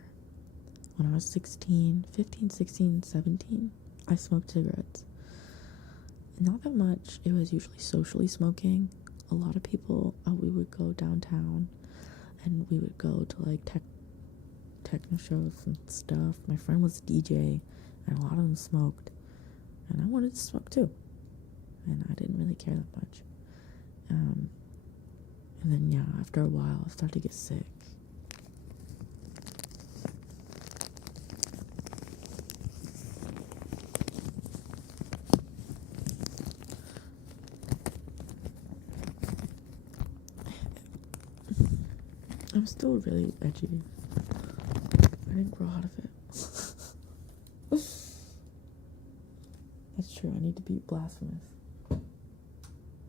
When I was 15, 16, 17, I smoked cigarettes. Not that much. It was usually socially smoking. A lot of people, we would go downtown and we would go to like techno shows and stuff. My friend was a DJ and a lot of them smoked, and I wanted to smoke too, and I didn't really care that much. And then after a while I started to get sick, I'm still really edgy. I didn't grow out of it. It's true, I need to be blasphemous. I'm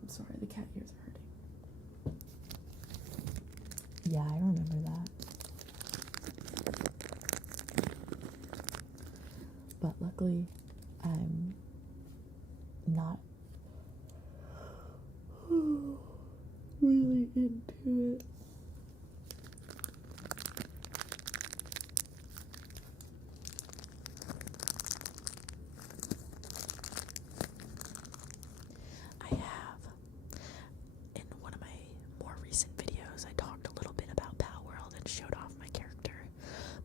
sorry, the cat ears are hurting. Yeah, I remember that. But luckily, I'm not really into it. I have, in one of my more recent videos, I talked a little bit about Pal World and showed off my character,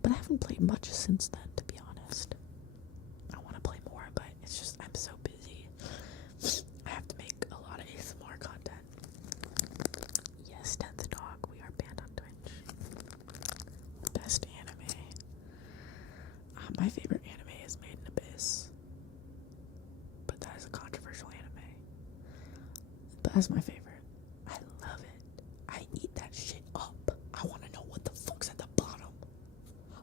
but I haven't played much since then, to be honest. I want to play more, but it's just, I'm so busy. I have to make a lot of ASMR content. Yes, 10th Dog, we are banned on Twitch. Best anime. My favorite anime is Made in Abyss. But that is a controversial anime. But that's my favorite. I love it. I eat that shit up. I want to know what the fuck's at the bottom.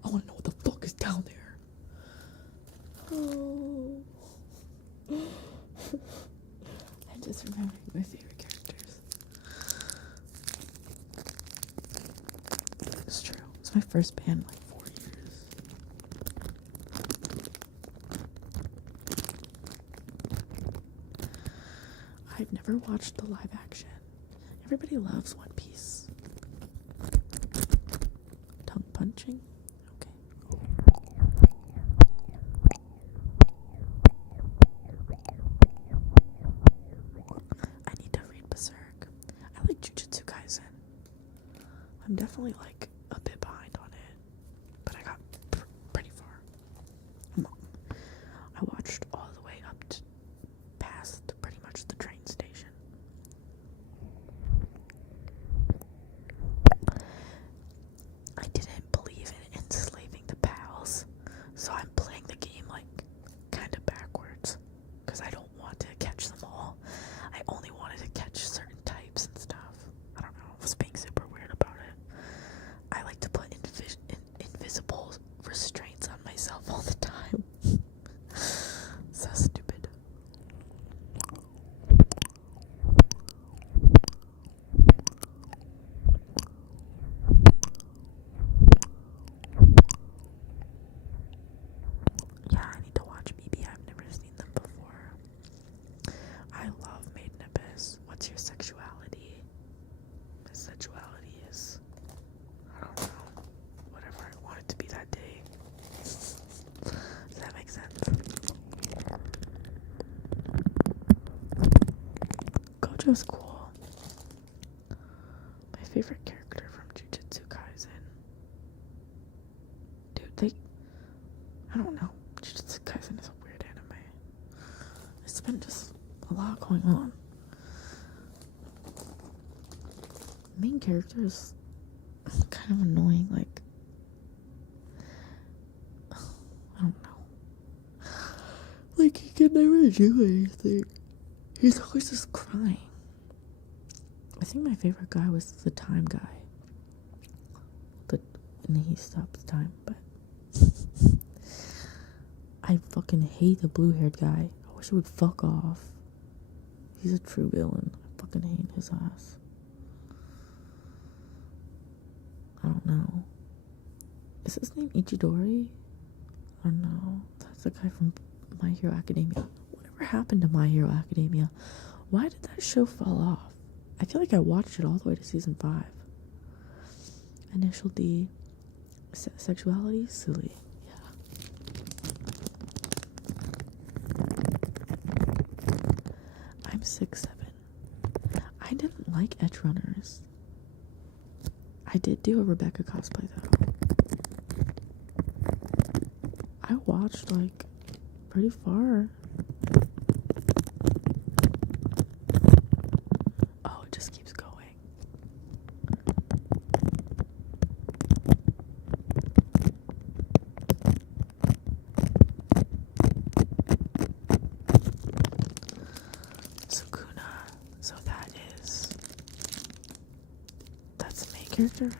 I want to know what the fuck is down there. Oh. I'm just remembering my favorite characters. It's true. It's my first band in like 4 years. I've never watched the live action. Everybody loves One Piece. Tongue punching? Okay. I need to read Berserk. I like Jujutsu Kaisen. I'm definitely like a bit behind on it, but I got pretty far. I watched all the way up to past pretty much the train station. I didn't believe in enslaving the pals, so I'm playing the game like kind of backwards because I don't want to catch them all. I only wanted to catch certain types and stuff. I don't know. I was being super weird about it. I like to put invisible restraints on myself all the time. So stupid. Yeah, I need to watch BB. I've never seen them before. I love Made in Abyss. What's your sexuality? My sexuality is, I don't know, whatever I want it to be that day. Does that make sense? Gojo's cool. My favorite character from Jujutsu Kaisen. Dude, I don't know. Jujutsu Kaisen is a weird anime. It's been just a lot going on. Main character is kind of annoying, like, I don't know. Like, he can never do anything. He's always just crying. I think my favorite guy was the time guy. And he stops time, but I fucking hate the blue-haired guy. I wish he would fuck off. He's a true villain. I fucking hate his ass. I don't know. Is his name Ichidori? I don't know. That's the guy from My Hero Academia. Whatever happened to My Hero Academia? Why did that show fall off? I feel like I watched it all the way to season 5. Initial D. Sexuality? Silly. Yeah. I'm 6'7". I didn't like Edge Runners. I did do a Rebecca cosplay though. I watched like pretty far. Oh, it just keeps going. Sukuna. So that's the main character, right?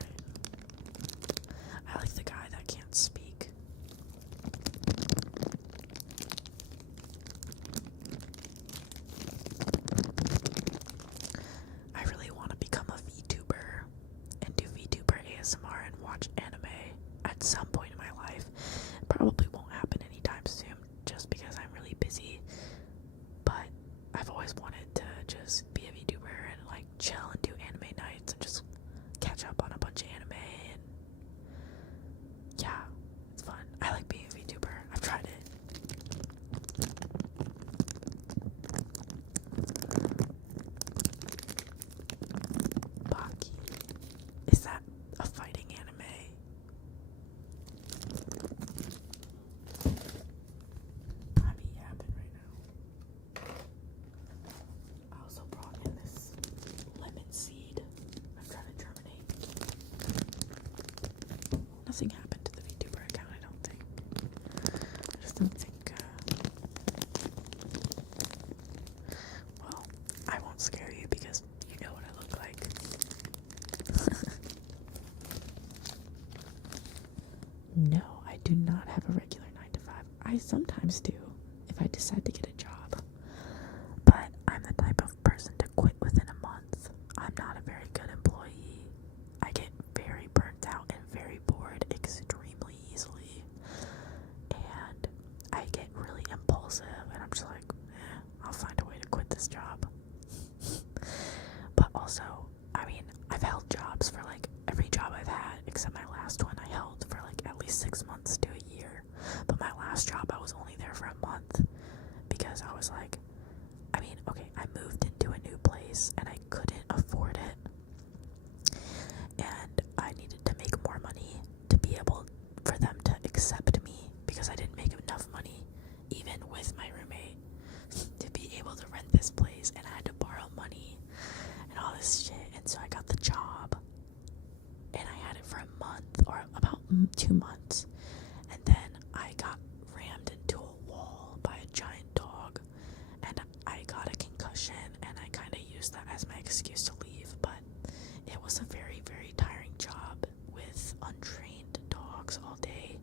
sometimes do if I decide to get a job. But I'm the type of person to quit within a month. I'm not a very good employee. I get very burnt out and very bored extremely easily. And I get really impulsive and I'm just like, I'll find a way to quit this job. But also, I mean, I've held jobs for like every job I've had except my last one I held for like at least 6 months to a year. But my last job I was only there for a month because I was like, I mean, okay, I moved into a new place and I couldn't afford it. And I needed to make more money to be able for them to accept me because I didn't make enough money even with my roommate to be able to rent this place, and I had to borrow money and all this shit. And so I got the job and I had it for a month or about 2 months, and then I got rammed into a wall by a giant dog and I got a concussion, and I kind of used that as my excuse to leave. But it was a very, very tiring job with untrained dogs all day,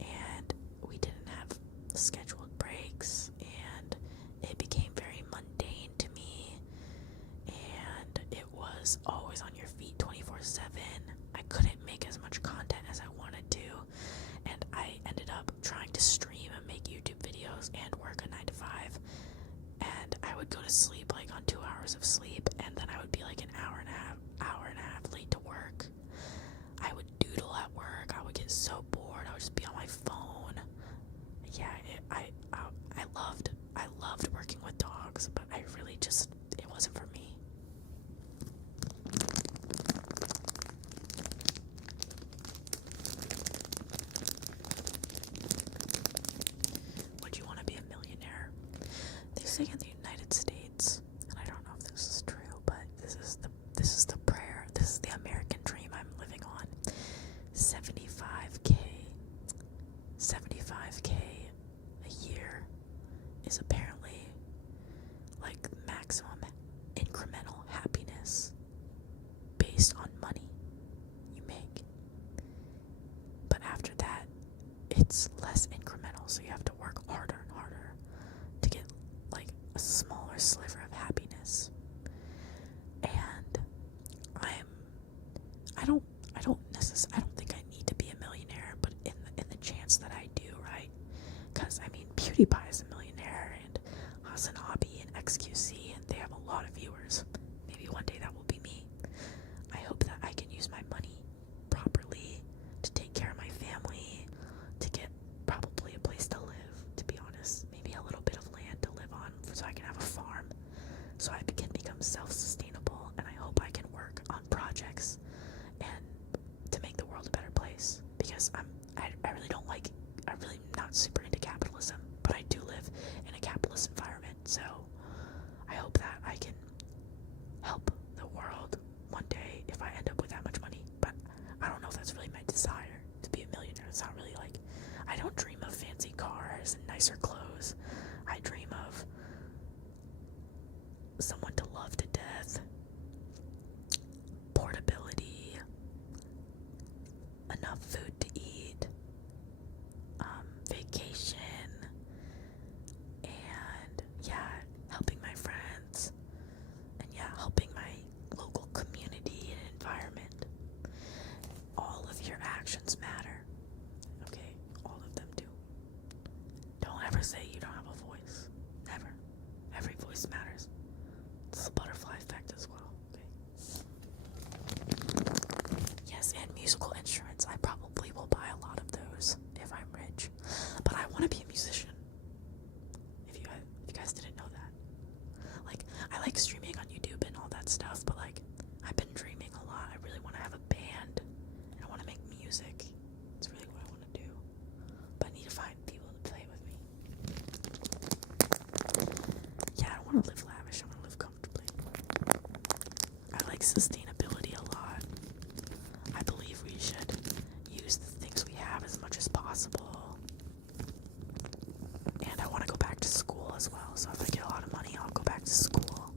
and we didn't have scheduled breaks, and it became very mundane to me, and it was always on your feet 24/7. I couldn't make as much content as I wanted to, and I ended up trying to stream and make YouTube videos and work a 9 to 5, and I would go to sleep like on 2 hours of sleep, and then I would be like an hour and a half late to work. I would doodle at work. I would get so bored. I would just be on my phone. Yeah, I loved working with dogs, but I really just, it wasn't for me. Would you want to be a millionaire? They say in the United States, and I don't know if this is true, but this is the prayer. This is the American dream I'm living on. 75K a year is apparently like maximum incremental happiness based on money you make. But after that, it's less incremental, so you have to work harder and harder to get like a smaller sliver of happiness. And I don't think I need to be a millionaire, but in the chance that I do, right? Because I mean, PewDiePie is a millionaire, and Hasan Hobby and XQC, and they have a lot of viewers. Maybe one day that will be me. I hope that I can use my money properly to take care of my family, to get probably a place to live, to be honest. Maybe a little bit of land to live on so I can have a farm, so I can become self-sustainable, and I hope I can work on projects and to make the world a better place, because I'm really not super into capitalism, but I do live in a capitalist environment, so I hope that I can help the world one day if I end up with that much money. But I don't know if that's really my desire to be a millionaire. It's not really like, I don't dream of fancy cars and nicer clothes. I dream of someone to love to death, portability, enough food to eat, vacation, and helping my friends, and helping my local community and environment. All of your actions matter. Okay, all of them do. Don't ever say you don't have a voice. Never. Every voice matters. It's the butterfly effect as well. Okay. Yes, and musical instruments. I probably will buy a lot of those if I'm rich. But I want to be a musician. If you guys didn't know that. Like, I like streaming on YouTube and all that stuff, but like, I've been dreaming a lot. I really want to have a band, and I want to make music. It's really what I want to do. But I need to find people to play with me. Yeah, I don't want to live lavish. I want to live comfortably. I like sustainability a lot. I believe we should use the things we have as much as possible. And I want to go back to school as well. So if I get a lot of money, I'll go back to school.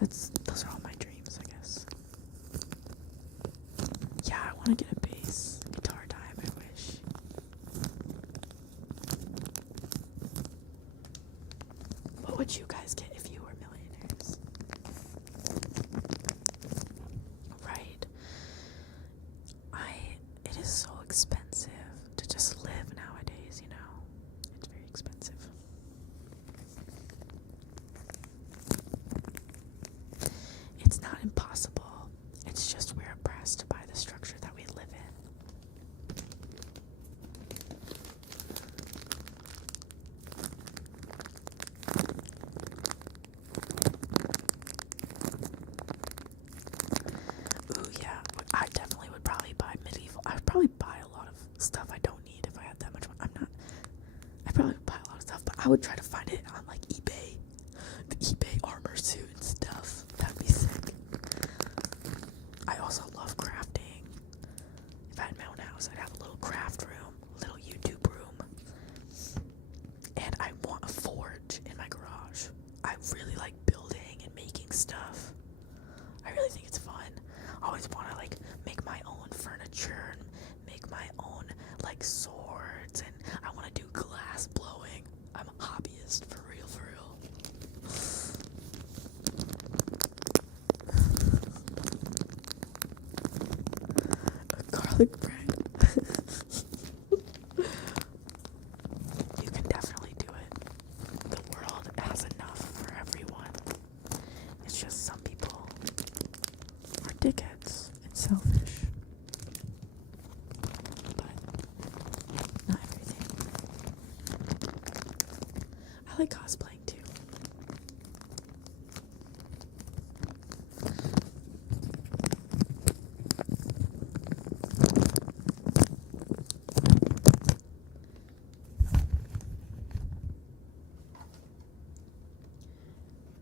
Those are all my dreams, I guess. Yeah, I want to get a bass guitar time, I wish. It's not impossible. It's just we're oppressed by the structure that we live in. Ooh, yeah. I definitely would probably buy medieval. I would probably buy a lot of stuff I don't need if I had that much money. I probably would buy a lot of stuff, but I would try to find it on like eBay. The eBay armor suit and stuff. That'd be sick. I also love crafting. If I had my own house, I'd have a little craft room, a little YouTube room. And I want a forge in my garage. I really like building and making stuff. I really think it's fun. I always want to like make my own furniture and make my own like swords, and I want to do glass blowing. I'm a hobbyist for real, for real. Garlic bread. You can definitely do it. The world has enough for everyone. It's just some people are dickheads and selfish. But not everything. I like cosplaying too.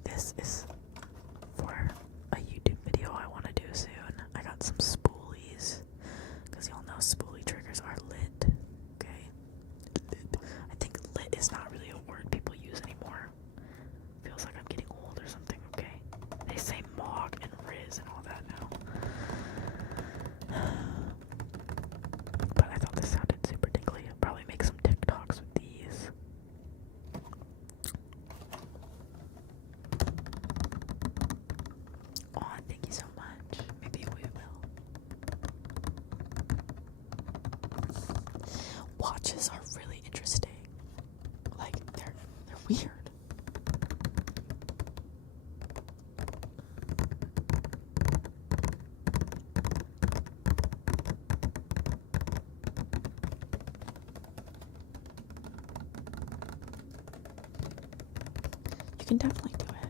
This is for a YouTube video I want to do soon. I got some spoolies, because y'all know spoolie triggers are lit, okay? Lit. I think lit is not really a word people use anymore. Feels like I'm getting old or something, okay? They say Mog and Riz and all that now. But I thought this sounded super tickly. I'll probably make some TikToks with these. Oh, thank you so much. Maybe we will. Watches are really interesting. Like they're weird. You can definitely do it.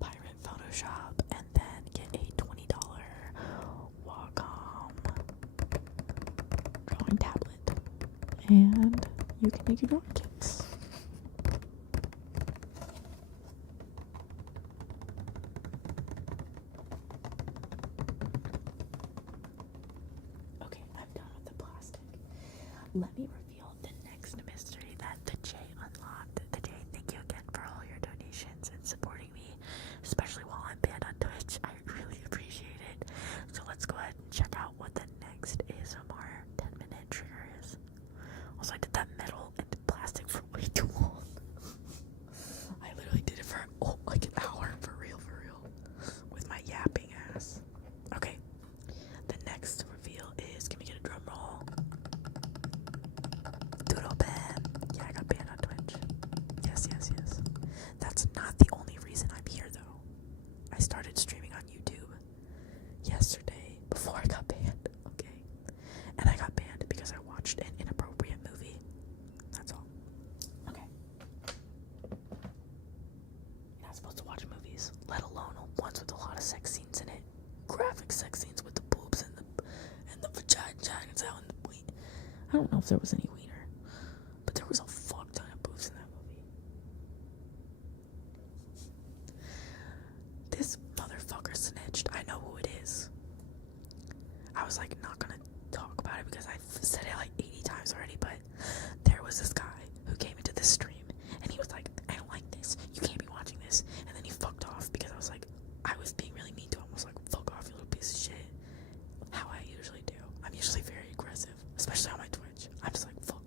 Pirate Photoshop and then get a $20 Wacom drawing tablet, and you can make your drawing kits. Okay, I'm done with the plastic. Let me reveal the next mystery that the J unlocked. The J, thank you again for all your donations and supporting me, especially while I'm banned on Twitch. I really appreciate it. So let's go ahead and check out what the next ASMR 10-minute trigger is. Also, I did that metal and plastic for way too long. I literally did it for like an hour, for real, with my yapping ass. Okay, the next reveal is, can we get a drum roll? Doodle ban. Yeah, I got banned on Twitch. Yes. That's not the only reason I'm here, though. I started streaming on YouTube yesterday before I got banned, okay? And I got banned because I watched an inappropriate movie. That's all. Okay. You're not supposed to watch movies, let alone ones with a lot of sex scenes in it. Graphic sex scenes with the boobs and the vagina and the ween. I don't know if there was any wiener, but there was a fuck ton of boobs in that movie. This motherfucker snitched. I know who it is. I was like not gonna talk about it because I've said it like 80 times already, but there was this guy who came into this stream and he was like, I don't like this. You can't be watching this. And then he fucked off because I was being really mean to him. I was like, fuck off, you little piece of shit. How I usually do. I'm usually very aggressive, especially on my Twitch. I'm just like, fuck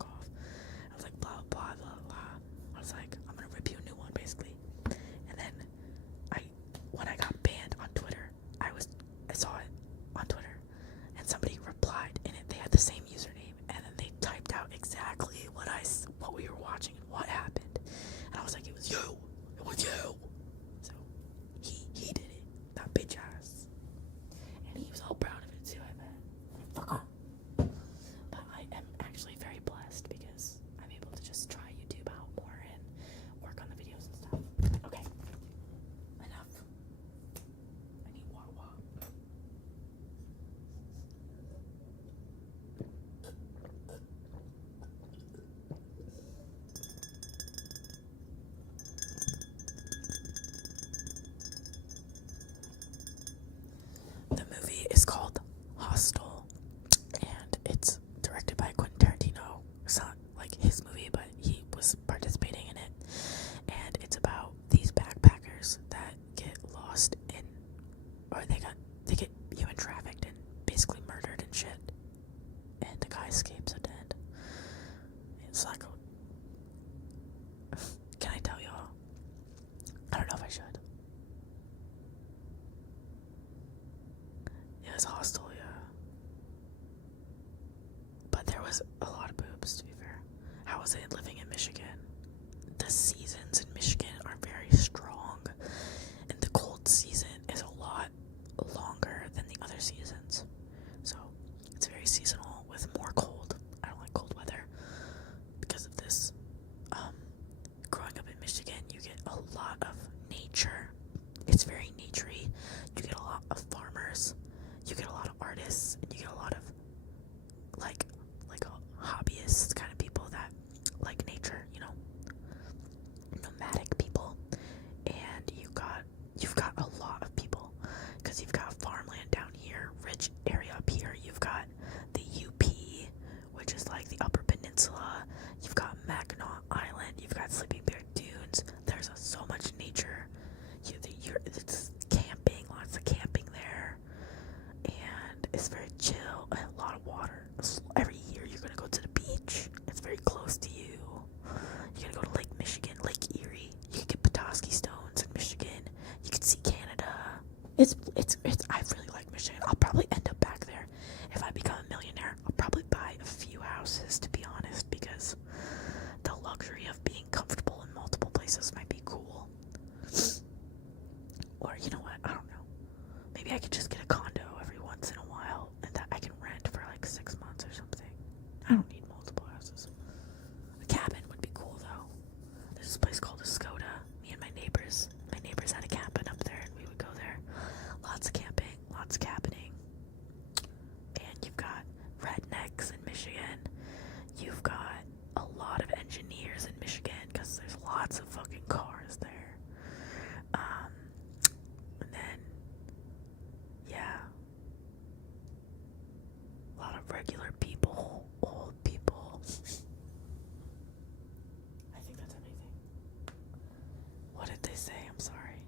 or they get human trafficked and basically murdered and shit. And the guy escapes at the end. It's like, can I tell y'all? I don't know if I should. It was hostile, yeah. But there was a lot of boobs, to be fair. How was it living in Michigan? The seasons in Michigan are very strong, and the cold season is a lot longer than the other seasons. So it's very seasonal with more cold. I don't like cold weather because of this. Growing up in Michigan, you get a lot of nature. It's very naturey. You get a lot of farmers. You get a lot of artists, and you get a lot of like hobbyists, kind of people that like nature, you know, nomadic people. And you've got a lot of people because you've got farmland down here, rich area up here. You've got the UP, which is like the Upper Peninsula. You've got Mackinac Island. You've got Sleeping Bear Dunes. There's so much nature. It's camping, lots of camping there, and it's very chill. And a lot of water. Every year you're gonna go to the beach. It's very close to you. You're gonna go to Lake Michigan, Lake Erie. You can get Petoskey stones in Michigan. You can see Canada. It's. I really like Michigan. I'll probably end up back there if I become a millionaire. I'll probably buy a few houses, to be honest, because the luxury of being comfortable in multiple places might be cool. Or you know what? I don't know. Maybe I could just get a condo every once in a while, and that I can rent for like 6 months or something. I don't need multiple houses. A cabin would be cool though. There's this place called Escoda. Me and my neighbors had a cabin up there, and we would go there. Lots of camping, lots of cabining. And you've got rednecks in Michigan. You've got a lot of engineers in Michigan because there's lots of fucking cars there. And then, yeah, a lot of regular people, old people. I think that's everything. What did they say? I'm sorry.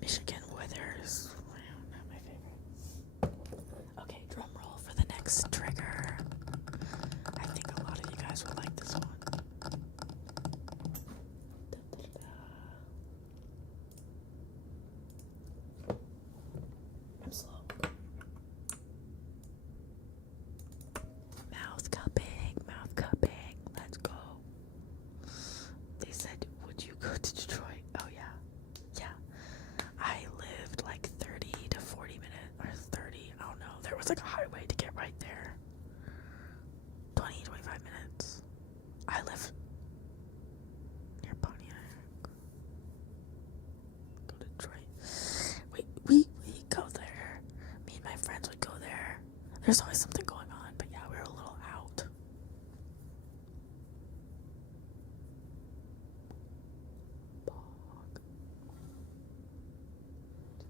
Michigan weather is not my favorite. Okay, drum roll for the next trigger. I think a lot of you guys will like this one. I'm slow. Mouth cupping. Let's go. They said, would you go to Detroit? Oh yeah. Yeah. I lived like 30 to 40 minutes, or 30, I don't know. There was like a highway to get right there. 20, 25 minutes. I live near Pontiac. Go to Detroit. We go there. Me and my friends would go there. There's always something going on, but yeah, we were a little out.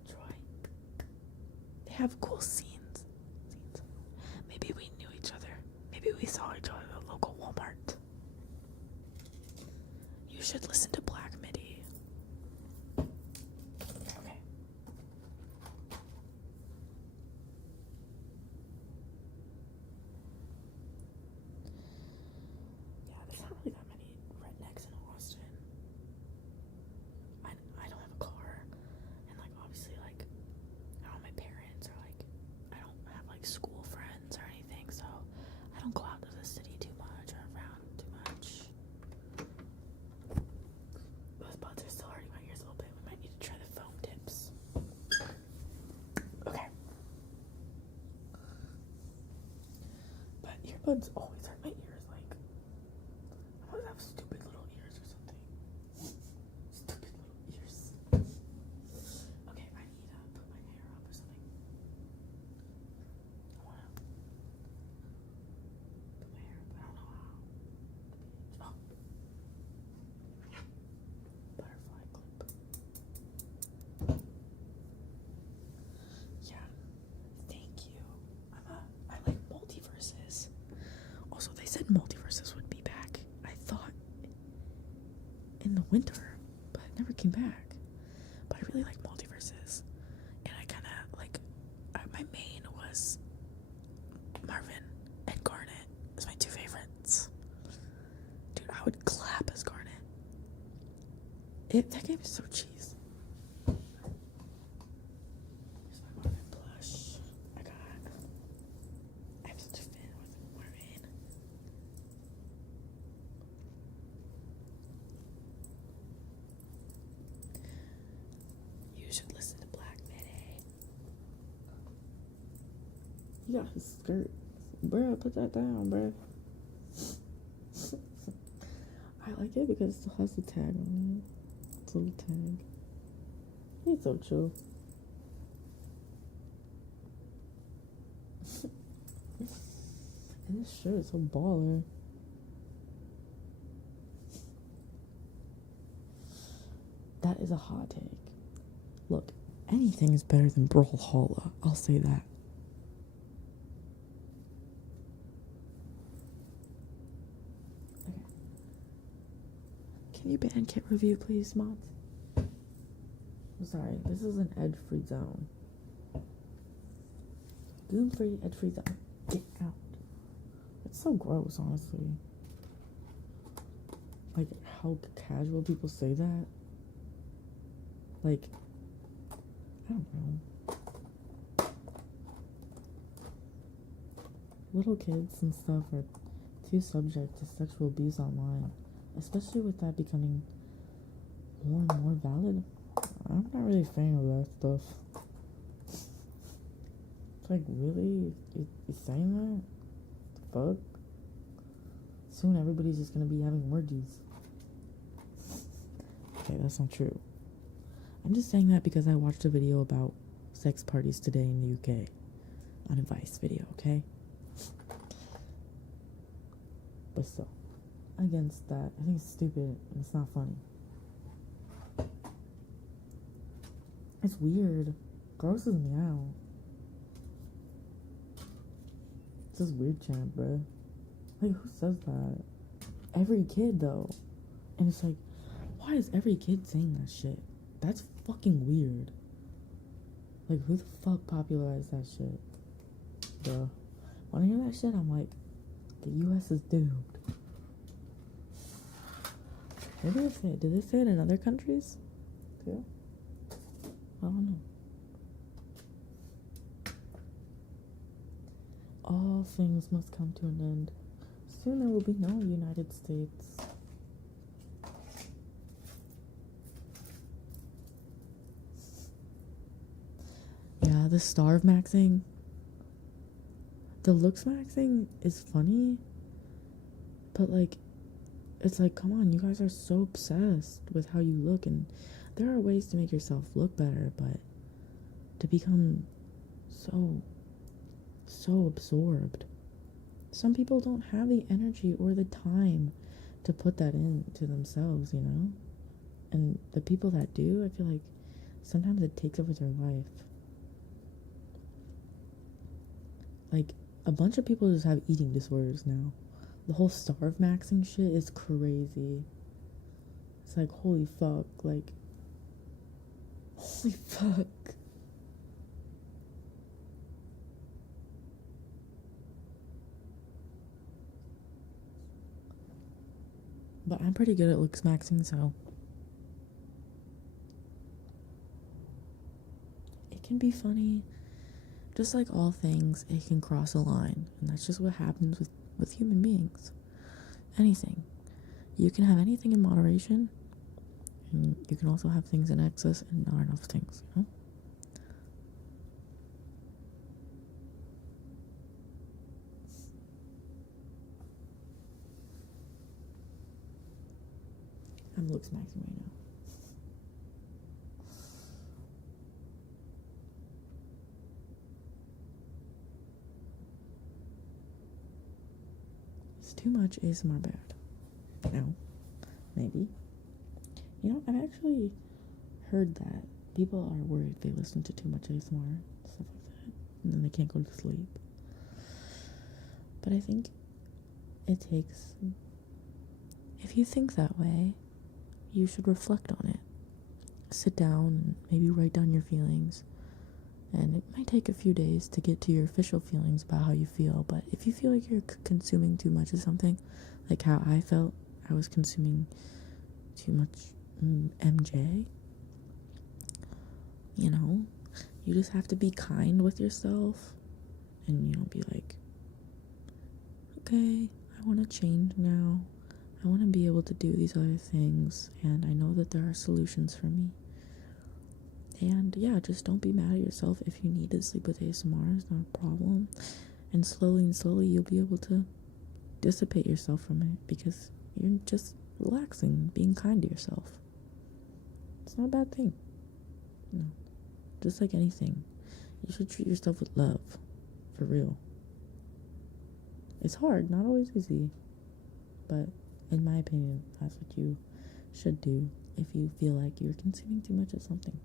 Detroit. They have cool scenes. Maybe we knew each other. Maybe we saw each other at the local Walmart. You should listen to Black Midi. Okay. Yeah, there's not really that many rednecks in Austin. I don't have a car, and like obviously like I don't have my parents, or like I don't have like school friends or anything, so I don't go out to the city too much or around too much. Those buds are still hurting my ears a little bit. We might need to try the foam tips. Okay. But earbuds always hurt my ears. Like I always have stupid little ears or something. Stupid little ears. Okay, I need to put my hair up or something. I wanna put my hair up, but I don't know how. Oh. Butterfly clip. Yeah. Thank you. I like multiverses. Also, they said multiverses would be back. I thought in the winter, but it never came back. really like Multiverses, and I kind of like my main was Marvin and Garnet as my two favorites. Dude, I would clap as Garnet. That game is so cheese. Here's my Marvin plush. I'm such a fan with Marvin. You should listen to Black Midi. You got his skirt. Bruh, put that down, bruh. I like it because it still has the tag on it. It's a little tag. He's so chill. And this shirt is so baller. That is a hot take. Look, anything is better than Brawlhalla. I'll say that. Okay. Can you ban Kit Review, please, mods? I'm sorry, this is an edge-free zone. Doom-free, edge-free zone. Get out. It's so gross, honestly. Like, how casual people say that. Like, I don't know. Little kids and stuff are too subject to sexual abuse online, especially with that becoming more and more valid. I'm not really a fan of that stuff. It's like, really? You saying that? The fuck? Soon everybody's just gonna be having orgies. Okay, that's not true. I'm just saying that because I watched a video about sex parties today in the UK on a Vice video, okay? But still, against that, I think it's stupid and it's not funny. It's weird. Grosses me out. It's just weird chant, bruh. Like, who says that? Every kid, though. And it's like, why is every kid saying that shit? That's fucking weird. Like, who the fuck popularized that shit? Bruh. When I hear that shit, I'm like, the US is doomed. What did they say? Did they say it in other countries? Too? I don't know. All things must come to an end. Soon there will be no United States. Yeah, the starve maxing. The looks maxing is funny. But like, it's like, come on, you guys are so obsessed with how you look, and there are ways to make yourself look better, but to become so absorbed. Some people don't have the energy or the time to put that into themselves, you know? And the people that do, I feel like sometimes it takes over their life. Like, a bunch of people just have eating disorders now. The whole starve maxing shit is crazy. It's like, holy fuck, like, holy fuck. But I'm pretty good at looks maxing, so it can be funny. Just like all things, it can cross a line, and that's just what happens with human beings. Anything. You can have anything in moderation, and you can also have things in excess and not enough things, you know? I'm looks maxing right now. Is too much ASMR bad? No. Maybe. You know, I've actually heard that people are worried they listen to too much ASMR, stuff like that, and then they can't go to sleep. But I think it takes... If you think that way, you should reflect on it. sit down and maybe write down your feelings. And it might take a few days to get to your official feelings about how you feel, but if you feel like you're consuming too much of something, like how I felt I was consuming too much MJ, you know, you just have to be kind with yourself and, you know, be like, okay, I want to change now. I want to be able to do these other things, and I know that there are solutions for me. And yeah, just don't be mad at yourself if you need to sleep with ASMR. It's not a problem. And slowly you'll be able to dissipate yourself from it because you're just relaxing, being kind to yourself. It's not a bad thing. No. Just like anything, you should treat yourself with love. For real. It's hard, not always easy. But in my opinion, that's what you should do if you feel like you're consuming too much of something.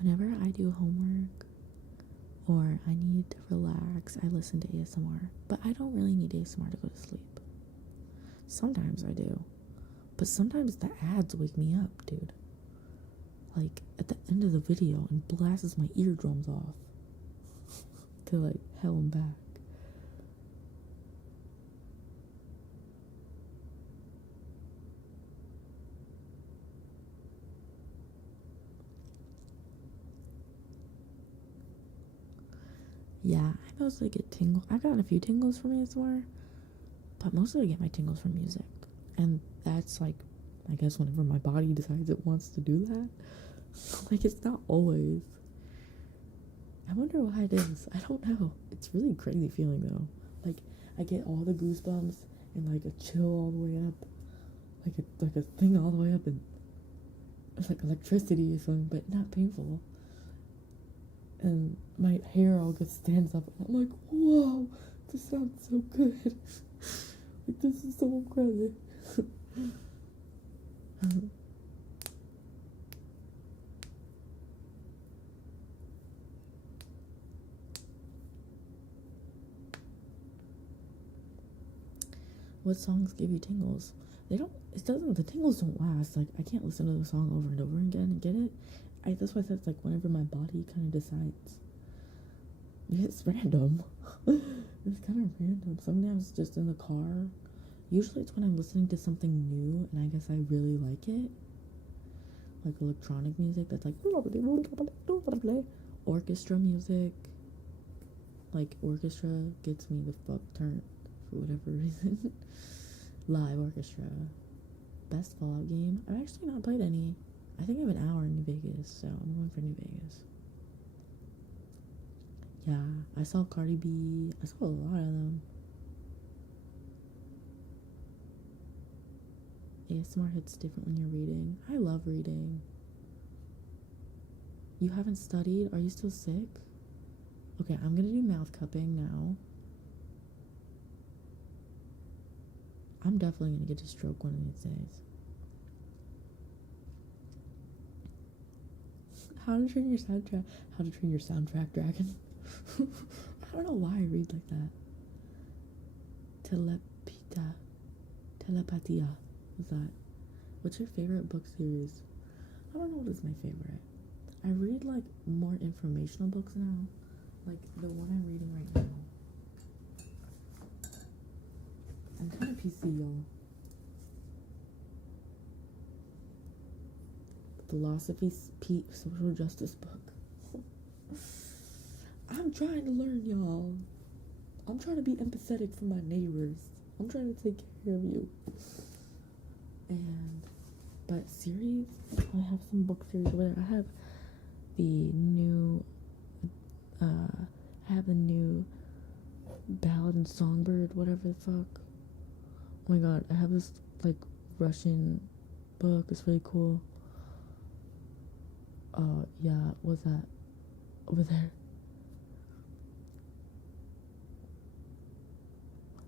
Whenever I do homework or I need to relax, I listen to ASMR. But I don't really need ASMR to go to sleep. Sometimes I do. But sometimes the ads wake me up, dude. Like, at the end of the video, and blasts my eardrums off. To, like, hell and back. Yeah, I mostly get tingles. I've gotten a few tingles from ASMR, but mostly I get my tingles from music. And that's like, I guess whenever my body decides it wants to do that. Like, it's not always. I wonder why it is. I don't know. It's really crazy feeling though. Like, I get all the goosebumps and like a chill all the way up. Like a thing all the way up, and it's like electricity or something, but not painful. And my hair all just stands up. I'm like, whoa, this sounds so good. Like, this is so incredible. What songs give you tingles? The tingles don't last. Like, I can't listen to the song over and over again and get it. That's why I said it's like whenever my body kind of decides. It's random. It's kind of random. Sometimes just in the car. Usually it's when I'm listening to something new and I guess I really like it. Like electronic music that's like orchestra music. Like, orchestra gets me the fuck turned for whatever reason. Live orchestra. Best Fallout game. I've actually not played any. I think I have an hour in New Vegas, so I'm going for New Vegas. Yeah, I saw Cardi B. I saw a lot of them. ASMR hits different when you're reading. I love reading. You haven't studied? Are you still sick? Okay, I'm gonna do mouth cupping now. I'm definitely gonna get a stroke one of these days. How to Train Your Soundtrack Dragon. I don't know why I read like that. Telepatia. What's that? What's your favorite book series? I don't know what is my favorite. I read like more informational books now. Like the one I'm reading right now. I'm kind of PC, y'all. Philosophy social justice book. I'm trying to learn, y'all. I'm trying to be empathetic for my neighbors. I'm trying to take care of you. But series, I have some book series over there. I have the new Ballad and Songbird, whatever the fuck. Oh my god, I have this like Russian book. It's really cool. Yeah, what's that? Over there.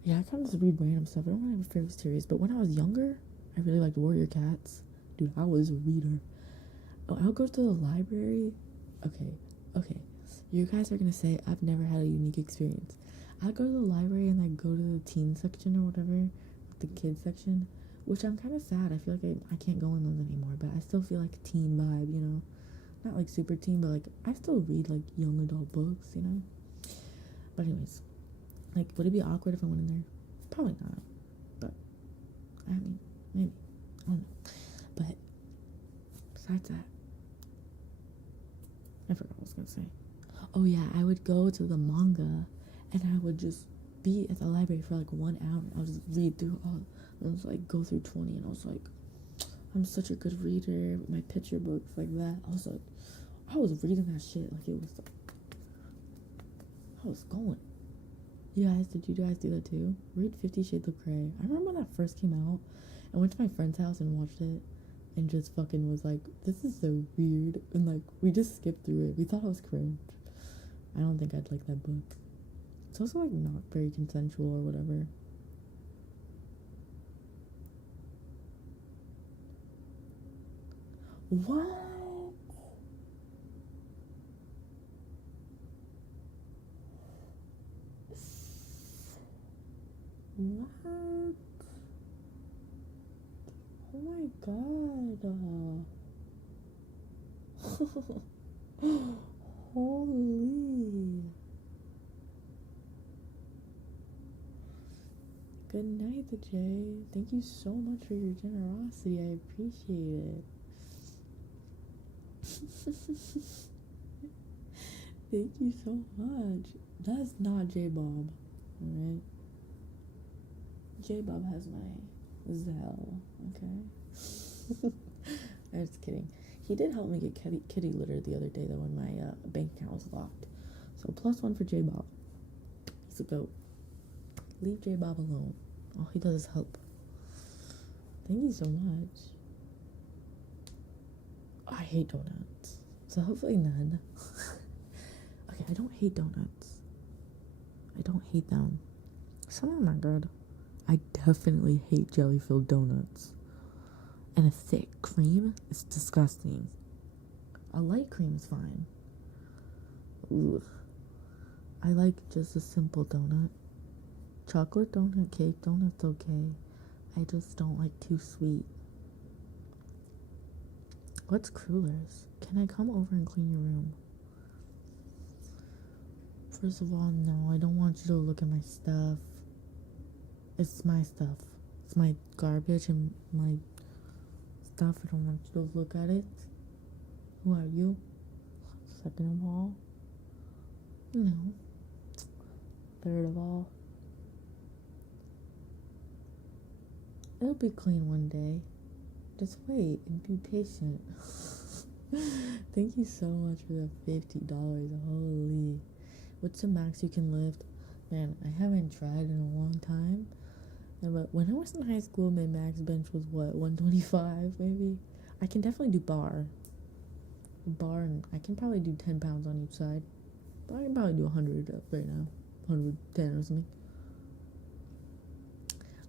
Yeah, I kind of just read random stuff. I don't really have a favorite series, but when I was younger, I really liked Warrior Cats. Dude, I was a reader. Oh, I'll go to the library. Okay. You guys are gonna say I've never had a unique experience. I go to the library and like go to the teen section or whatever, the kids section, which I'm kind of sad. I feel like I can't go in those anymore, but I still feel like a teen vibe, you know? Not like super teen, but like I still read like young adult books, you know? But anyways, like would it be awkward if I went in there? Probably not. But I mean, maybe. I don't know. But besides that, I forgot what I was gonna say. Oh yeah, I would go to the manga and I would just be at the library for like 1 hour. I would just read through all, I was like go through 20, and I was like, I'm such a good reader with my picture books like that. I was reading that shit like it was like, I was going. Did you guys do that too? Read 50 Shades of Grey. I remember when that first came out. I went to my friend's house and watched it and just fucking was like, this is so weird. And like, we just skipped through it. We thought it was cringe. I don't think I'd like that book. It's also like not very consensual or whatever. What? What? Oh my god. Holy. Good night, Jay. Thank you so much for your generosity. I appreciate it. Thank you so much. That's not J Bob, alright? J Bob has my Zelle, okay? I'm just kidding. He did help me get kitty litter the other day though when my bank account was locked. So +1 for J Bob. He's a goat. Leave J Bob alone. All he does is help. Thank you so much. I hate donuts. So hopefully none. Okay, I don't hate donuts. I don't hate them. Some of them are good. I definitely hate jelly-filled donuts. And a thick cream is disgusting. A light cream is fine. Ugh. I like just a simple donut. Chocolate donut, cake donut's okay. I just don't like too sweet. What's Crullers? Can I come over and clean your room? First of all, no, I don't want you to look at my stuff. It's my stuff. It's my garbage and my stuff. I don't want you to look at it. Who are you? Second of all, no. Third of all, it'll be clean one day. Just wait and be patient. Thank you so much for the $50. Holy. What's the max you can lift? Man, I haven't tried in a long time. But when I was in high school, my max bench was what, 125 maybe? I can definitely do bar. And I can probably do 10 pounds on each side. But I can probably do 100 right now. 110 or something.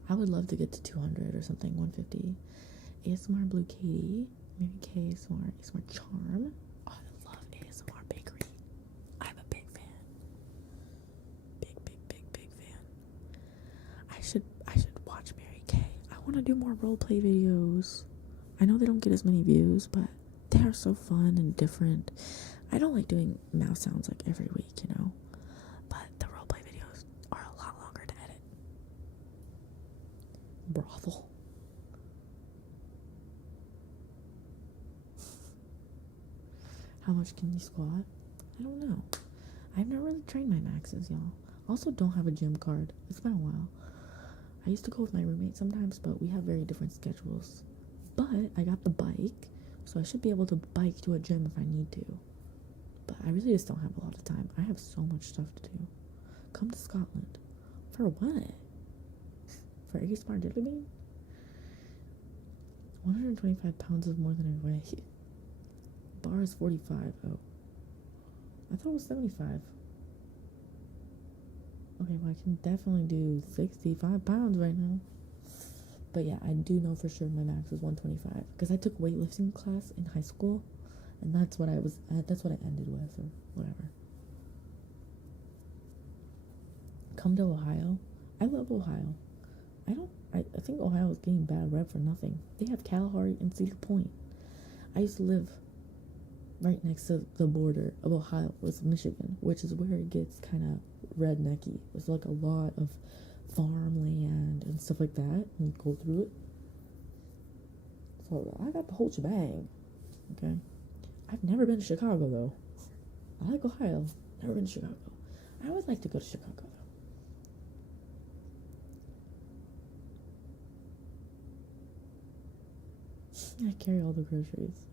I would love to get to 200 or something, 150. ASMR Blue Katie, maybe KSMR, ASMR Charm. Oh, I love ASMR Bakery. I'm a big fan. Big fan. I should watch Mary Kay. I want to do more roleplay videos. I know they don't get as many views, but they are so fun and different. I don't like doing mouth sounds like every week, you know. But the roleplay videos are a lot longer to edit. Brothel. How much can you squat? I don't know. I've never really trained my maxes, y'all. Also don't have a gym card. It's been a while. I used to go with my roommate sometimes, but we have very different schedules. But I got the bike, so I should be able to bike to a gym if I need to. But I really just don't have a lot of time. I have so much stuff to do. Come to Scotland. For what? For ASMR Diddly Bean? 125 pounds is more than I weigh. Bar is 45. Oh. I thought it was 75. Okay, well, I can definitely do 65 pounds right now. But yeah, I do know for sure my max is 125. Because I took weightlifting class in high school. And that's what I ended with, or whatever. come to Ohio. I love Ohio. I think Ohio is getting bad rep for nothing. They have Kalahari and Cedar Point. I used to live right next to the border of Ohio with Michigan, which is where it gets kind of rednecky. There's like a lot of farmland and stuff like that, and you go through it. So I got the whole shebang. Okay, I've never been to Chicago though. I like Ohio. Never been to Chicago. I would like to go to Chicago though. I carry all the groceries.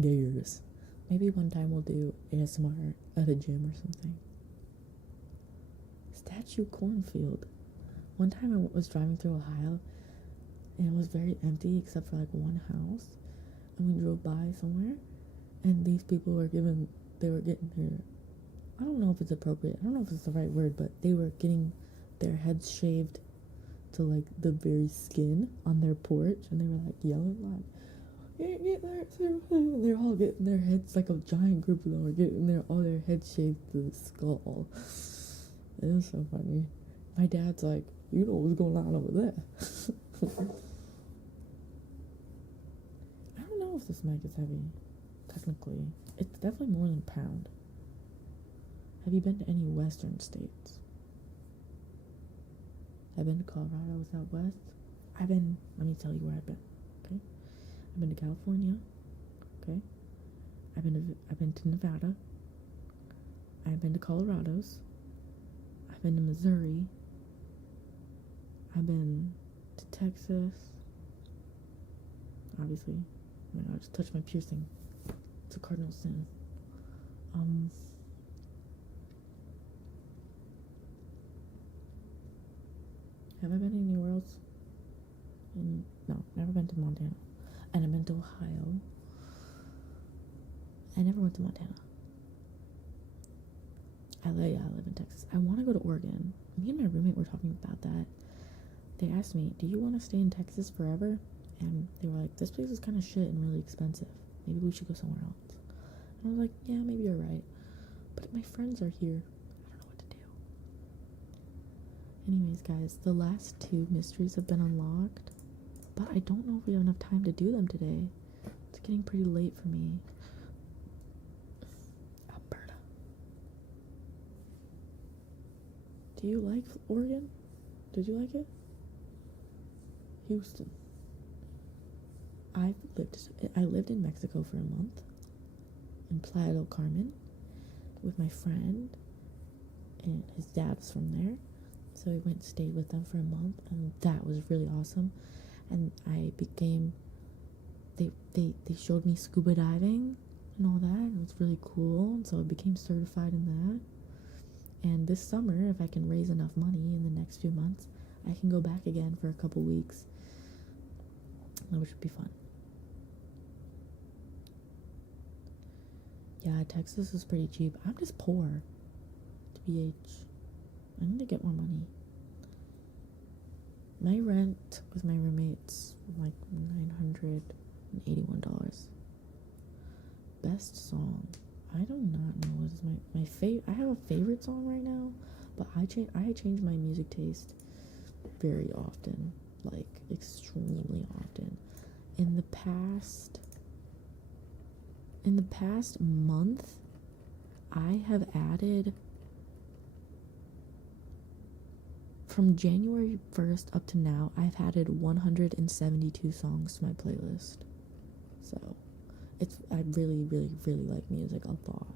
Gears. Maybe one time we'll do ASMR at a gym or something. Statue Cornfield. One time I was driving through Ohio and it was very empty except for like one house. And we drove by somewhere and these people were getting their, I don't know if it's appropriate, I don't know if it's the right word, but they were getting their heads shaved to like the very skin on their porch, and they were like yelling like, they're all getting their heads, like a giant group of them were getting all their heads shaved to the skull. It was so funny. My dad's like, you know what's going on over there. I don't know if this mic is heavy. Technically, it's definitely more than a pound. Have you been to any western states? I've been to Colorado, is that west? Let me tell you where I've been, okay? I've been to California, okay? I've been to Nevada. I've been to Colorado's. I've been to Missouri. I've been to Texas. Obviously. Oh my god, I just touched my piercing. It's a cardinal sin. Have I been anywhere else? No, never been to Montana. And I've been to Ohio. I never went to Montana. I live in Texas. I want to go to Oregon. Me and my roommate were talking about that. They asked me, do you want to stay in Texas forever? And they were like, this place is kind of shit and really expensive. Maybe we should go somewhere else. And I was like, yeah, maybe you're right. But my friends are here. I don't know what to do. Anyways, guys, the last 2 mysteries have been unlocked. But I don't know if we have enough time to do them today. It's getting pretty late for me. Alberta. Do you like Oregon? Did you like it? Houston. I lived in Mexico for a month in Playa del Carmen with my friend, and his dad was from there, so we went and stayed with them for a month, and that was really awesome. And they showed me scuba diving and all that, and it was really cool, and so I became certified in that. And this summer, if I can raise enough money in the next few months, I can go back again for a couple weeks, which would be fun. Yeah, Texas is pretty cheap. I'm just poor, TBH. I need to get more money. My rent with my roommates like $981. Best song. I do not know what is my favorite. I have a favorite song right now, but I change my music taste very often, like extremely often. In the past month, I have added, from January 1st up to now, I've added 172 songs to my playlist. So I really, really, really like music a lot.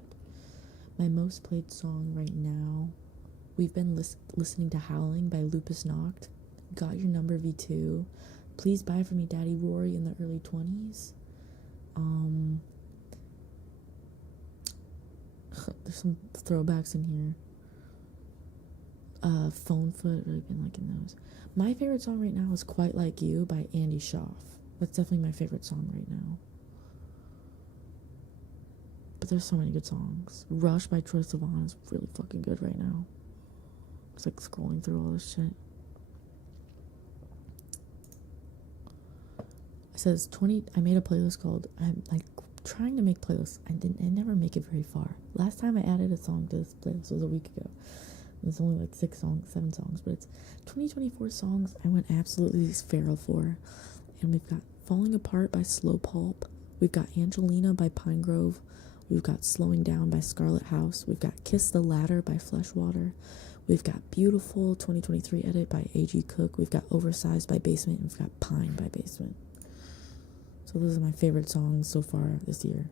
My most played song right now, we've been listening to Howling by Lupus Noct. Got Your Number V2. Please Buy For Me Daddy Rory in the early 20s. There's some throwbacks in here. Phone Foot, really been liking those. My favorite song right now is Quite Like You by Andy Schaaf. That's definitely my favorite song right now. But there's so many good songs. Rush by Troye Sivan is really fucking good right now. It's like scrolling through all this shit. It says I made a playlist called, I'm like trying to make playlists. I never make it very far. Last time I added a song to this playlist was a week ago. There's only like 7 songs, but it's 2024 songs I went absolutely feral for. And we've got Falling Apart by Slow Pulp. We've got Angelina by Pinegrove. We've got Slowing Down by Scarlet House. We've got Kiss the Ladder by Fleshwater. We've got Beautiful 2023 Edit by A.G. Cook. We've got Oversized by Basement. And we've got Pine by Basement. So those are my favorite songs so far this year.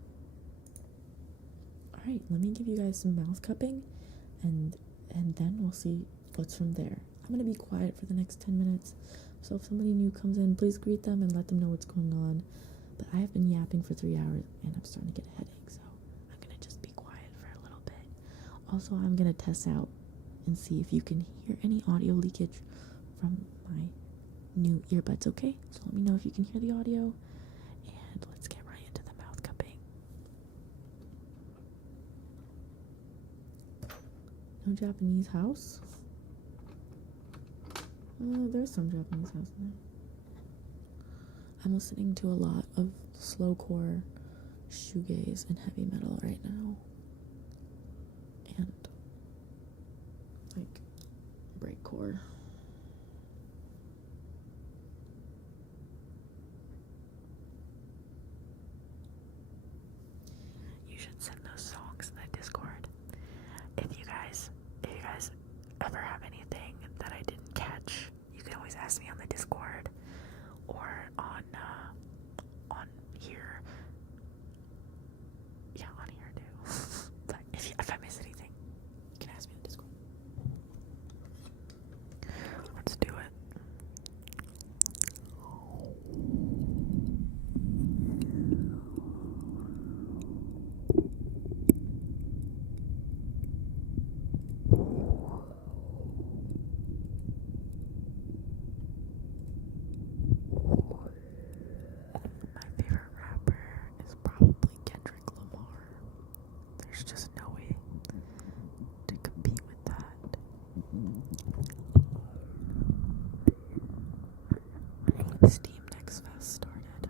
Alright, let me give you guys some mouth cupping, and then we'll see what's from there. I'm going to be quiet for the next 10 minutes, so if somebody new comes in, please greet them and let them know what's going on. But I have been yapping for 3 hours, and I'm starting to get a headache, so I'm going to just be quiet for a little bit. Also, I'm going to test out and see if you can hear any audio leakage from my new earbuds, okay? So let me know if you can hear the audio, and let's get right into the mouth cupping. No Japanese house? There's some Japanese house in there. I'm listening to a lot of slowcore, shoegaze, and heavy metal right now. And like breakcore. You should send those songs in the Discord. If you guys ever have anything that I didn't catch, you can always ask me on the Discord or on here. Yeah, on here too. But if I miss anything, you can ask me on Discord. Let's do it. My favorite rapper is probably Kendrick Lamar. There's just no way to compete with that. Steam Next Fest started.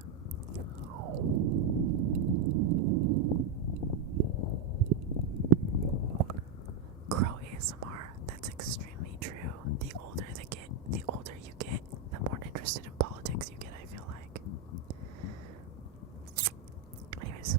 Crow ASMR, that's extremely true. The older you get, the more interested in politics you get, I feel like. Anyways.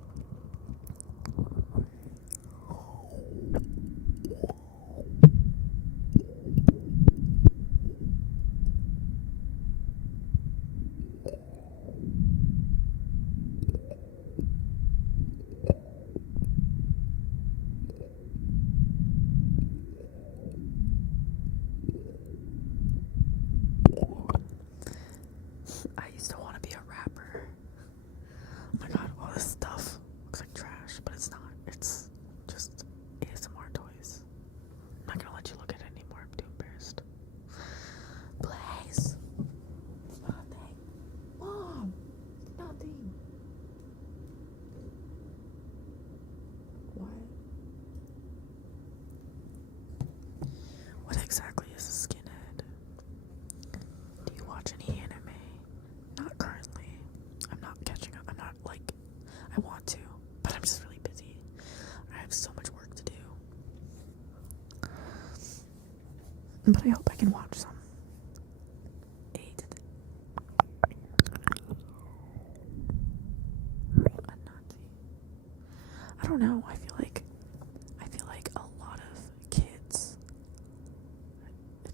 I used to want to be a rapper. Oh my god, all this stuff looks like trash, but it's not. It's just ASMR toys. I'm not gonna let you look at it anymore. I'm too embarrassed. Blaze! It's nothing. Mom! It's nothing. What? What exactly is a skinhead? Do you watch any anime? Not currently. I'm not catching up. I'm not like, I want to, but I'm just really busy. I have so much work to do. But I hope I can watch some. A Nazi. I don't know. I feel like a lot of kids,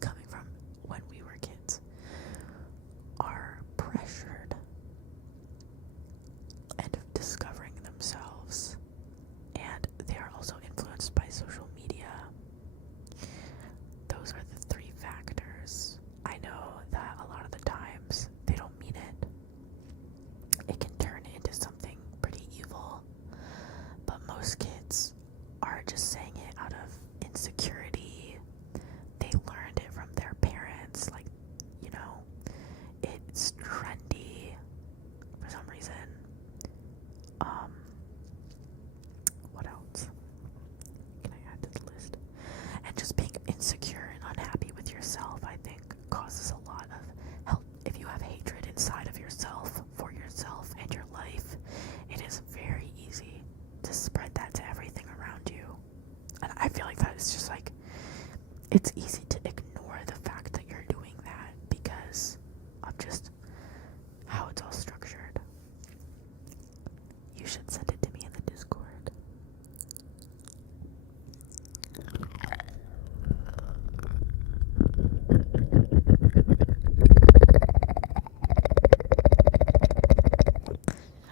coming from when we were kids, are pressured and discovering themselves, and they are also influenced by social media. Those are the 3 factors. I know that a lot of the times they don't mean it. It can turn into something pretty evil, but most kids are just saying it out of insecurity. They learned it from their parents, like, you know, it's trendy for some reason. What else can I add to the list? And just being insecure and unhappy with yourself, I think, causes a lot of help. If you have hatred inside of yourself, for yourself and your life, it is very easy to spread that to everything around you. And I feel like that is just like, it's easy to ignore the fact that you're doing that because of just how it's all structured. You should send it to me in the Discord.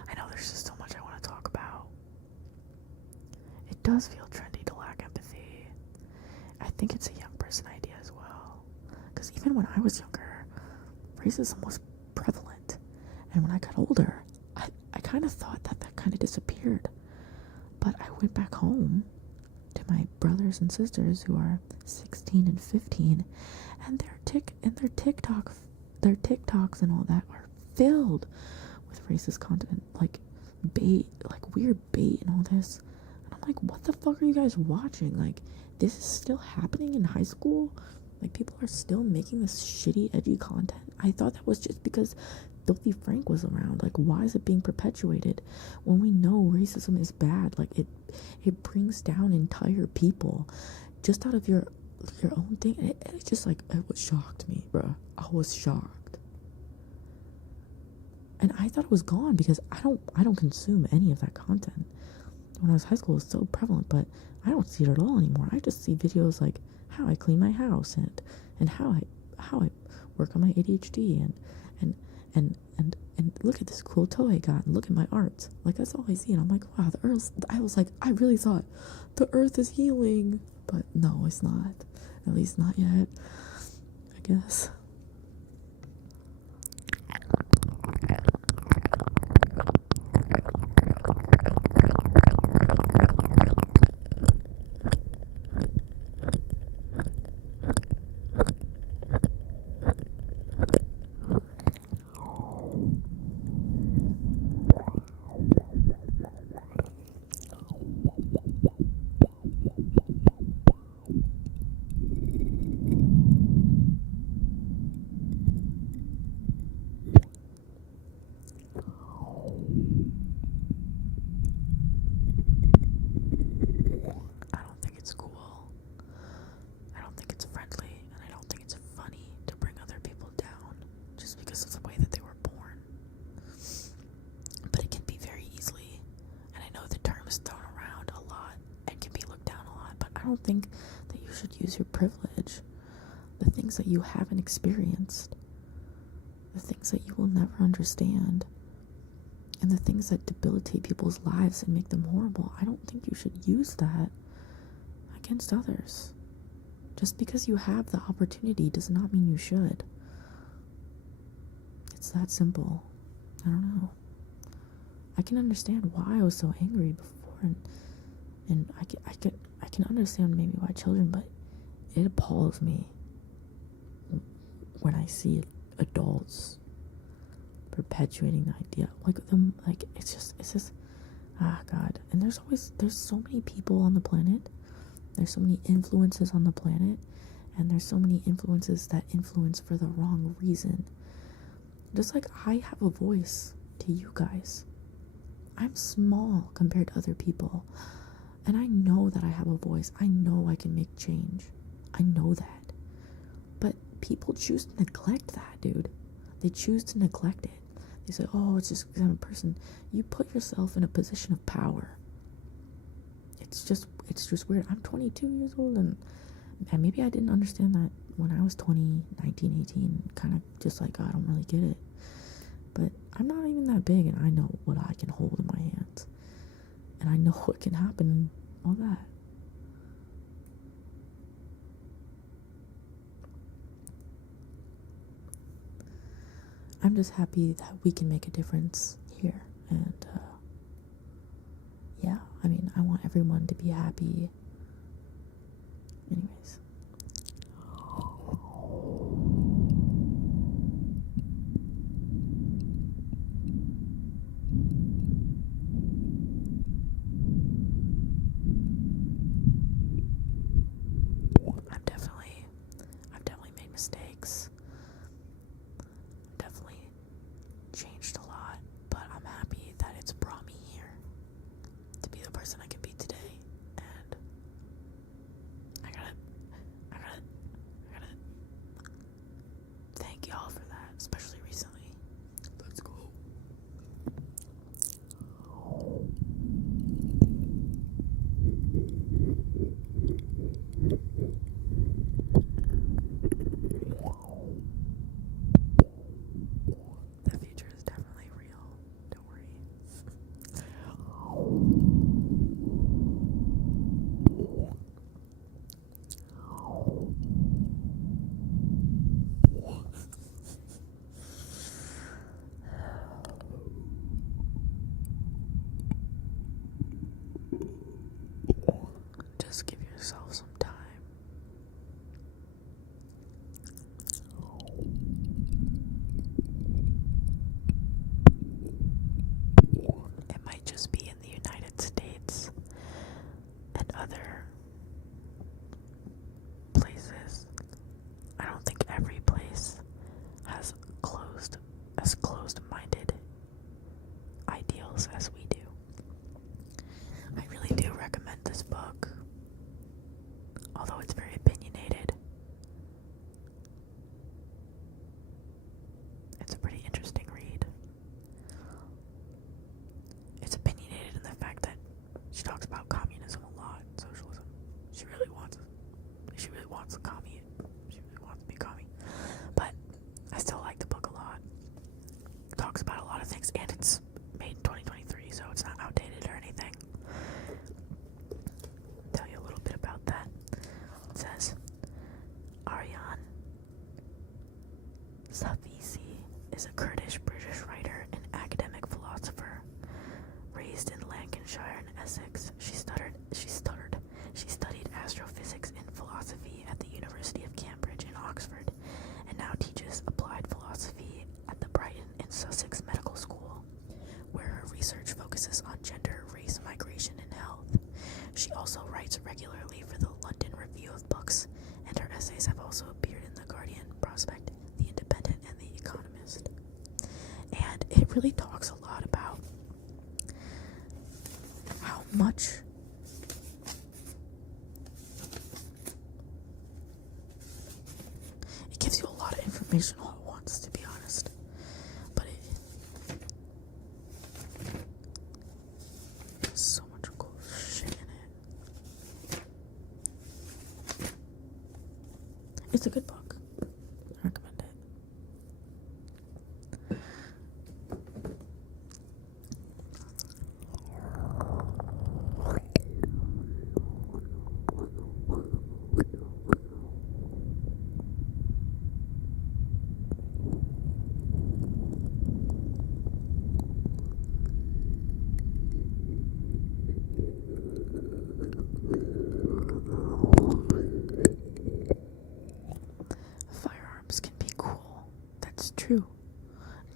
I know there's just so much I want to talk about. It does feel trendy to lack empathy. I think it's a young person idea as well. Because even when I was younger, racism was prevalent. And when I got older, I kind of thought that kind of disappeared. But I went back home to my brothers and sisters who are 16 and 15, and their TikToks and all that are filled with racist content, like bait, like weird bait and all this. And I'm like, what the fuck are you guys watching? Like, this is still happening in high school? Like, people are still making this shitty, edgy content? I thought that was just because Filthy Frank was around. Like, why is it being perpetuated when we know racism is bad? Like, it brings down entire people just out of your own thing. It just, like, it was shocked me, bro. I was shocked. And I thought it was gone because I don't consume any of that content. When I was in high school, it was so prevalent, but I don't see it at all anymore. I just see videos like how I clean my house and how I work on my ADHD and look at this cool toe I got and look at my art. Like, that's all I see, and I'm like, wow, the earth. I was like, I really thought the earth is healing, but no, it's not. At least not yet, I guess. I don't think it's cool. I don't think it's friendly, and I don't think it's funny to bring other people down just because of the way that they were born. But it can be very easily, and I know the term is thrown around a lot and can be looked down a lot, but I don't think that you should use your privilege, the things that you haven't experienced, the things that you will never understand, and the things that debilitate people's lives and make them horrible. I don't think you should use that against others. Just because you have the opportunity does not mean you should. It's that simple. I don't know. I can understand why I was so angry before, and I can understand maybe why children, but it appalls me when I see adults perpetuating the idea, like it's just God. And there's so many people on the planet, there's so many influences on the planet, and there's so many influences that influence for the wrong reason. Just like I have a voice to you guys, I'm small compared to other people, and I know that I have a voice. I know I can make change. I know that. But people choose to neglect that, dude. They choose to neglect it. They say, oh, it's just because I'm a person. You put yourself in a position of power. It's just weird. I'm 22 years old, and maybe I didn't understand that when I was 20, 19, 18. Kind of just like, I don't really get it. But I'm not even that big, and I know what I can hold in my hands. And I know what can happen and all that. I'm just happy that we can make a difference here. And, yeah, I mean, I want everyone to be happy. Anyways. I've definitely made mistakes. Definitely changed a lot, but I'm happy that it's brought me here to be the person I can be today. And yourself some time. It might just be in the United States and other places. I don't think every place has as closed-minded ideals as we do. I really do recommend this book, although it's very opinionated. It's a pretty interesting read. It's opinionated in the fact that she talks about communism a lot, socialism. She really wants a commie. She really wants to be a commie. But I still like the book a lot. It talks about a lot of things, and it's made in 2023, so it's not outdated or anything. I'll tell you a little bit about that. It says, Aryan Safisi is a Kurdish-British writer and academic philosopher. Raised in Lancashire and Essex, she studied astrophysics and philosophy at the University of Cambridge and Oxford, and now teaches applied philosophy at the Brighton and Sussex Medical School, where her research focuses on gender, race, migration, and health. She also writes regularly for the London Review of Books, and her essays have also appeared in The Guardian, Prospect, The Independent, and The Economist. And it really talks a lot about how much it gives you a lot of information all at once, to be honest. But there's so much cool shit in it. It's a good book. I recommend it. Firearms can be cool. That's true.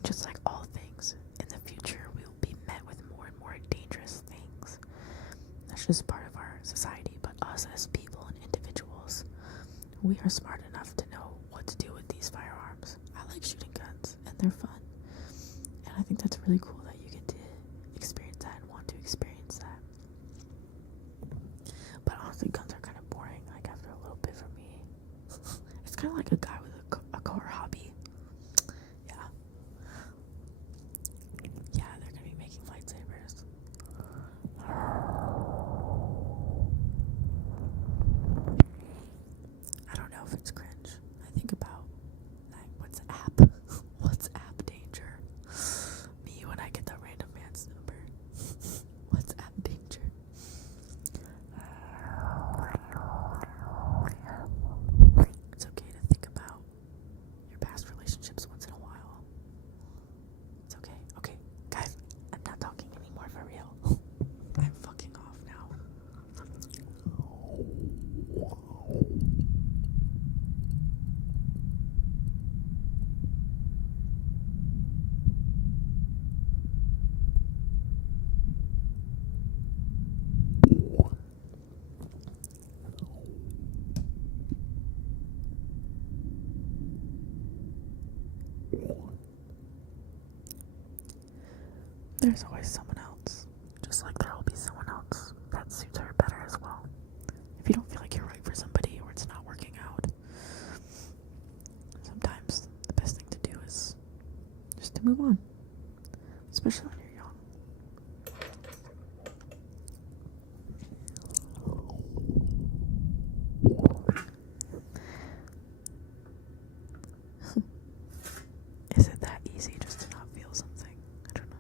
Just like all things, in the future we will be met with more and more dangerous things. That's just part of our society, but us as people and individuals, we are smart enough to know what to do with these firearms. I like shooting guns, and they're fun. And I think that's really cool that you get to experience that and want to experience that. But honestly, guns are kind of boring, like after a little bit for me. It's kind of like a guy with a car hobby. Yeah. Yeah, they're gonna be making lightsabers. I don't know if it's cringe. I think about, like, WhatsApp danger. Me when I get the random man's number. WhatsApp danger. It's okay to think about your past relationships once in a while. It's okay. Okay, guys, I'm not talking anymore for real. I'm fucking off now. There's always someone else, just like there will be someone else that suits her better as well. If you don't feel like you're right for somebody or it's not working out, sometimes the best thing to do is just to move on, especially when you're young. Is it that easy just to not feel something? I don't know.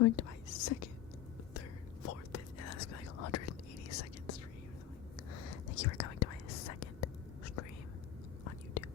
coming to my second, third, fourth, fifth, and that's like 182nd stream. Thank you for coming to my second stream on YouTube.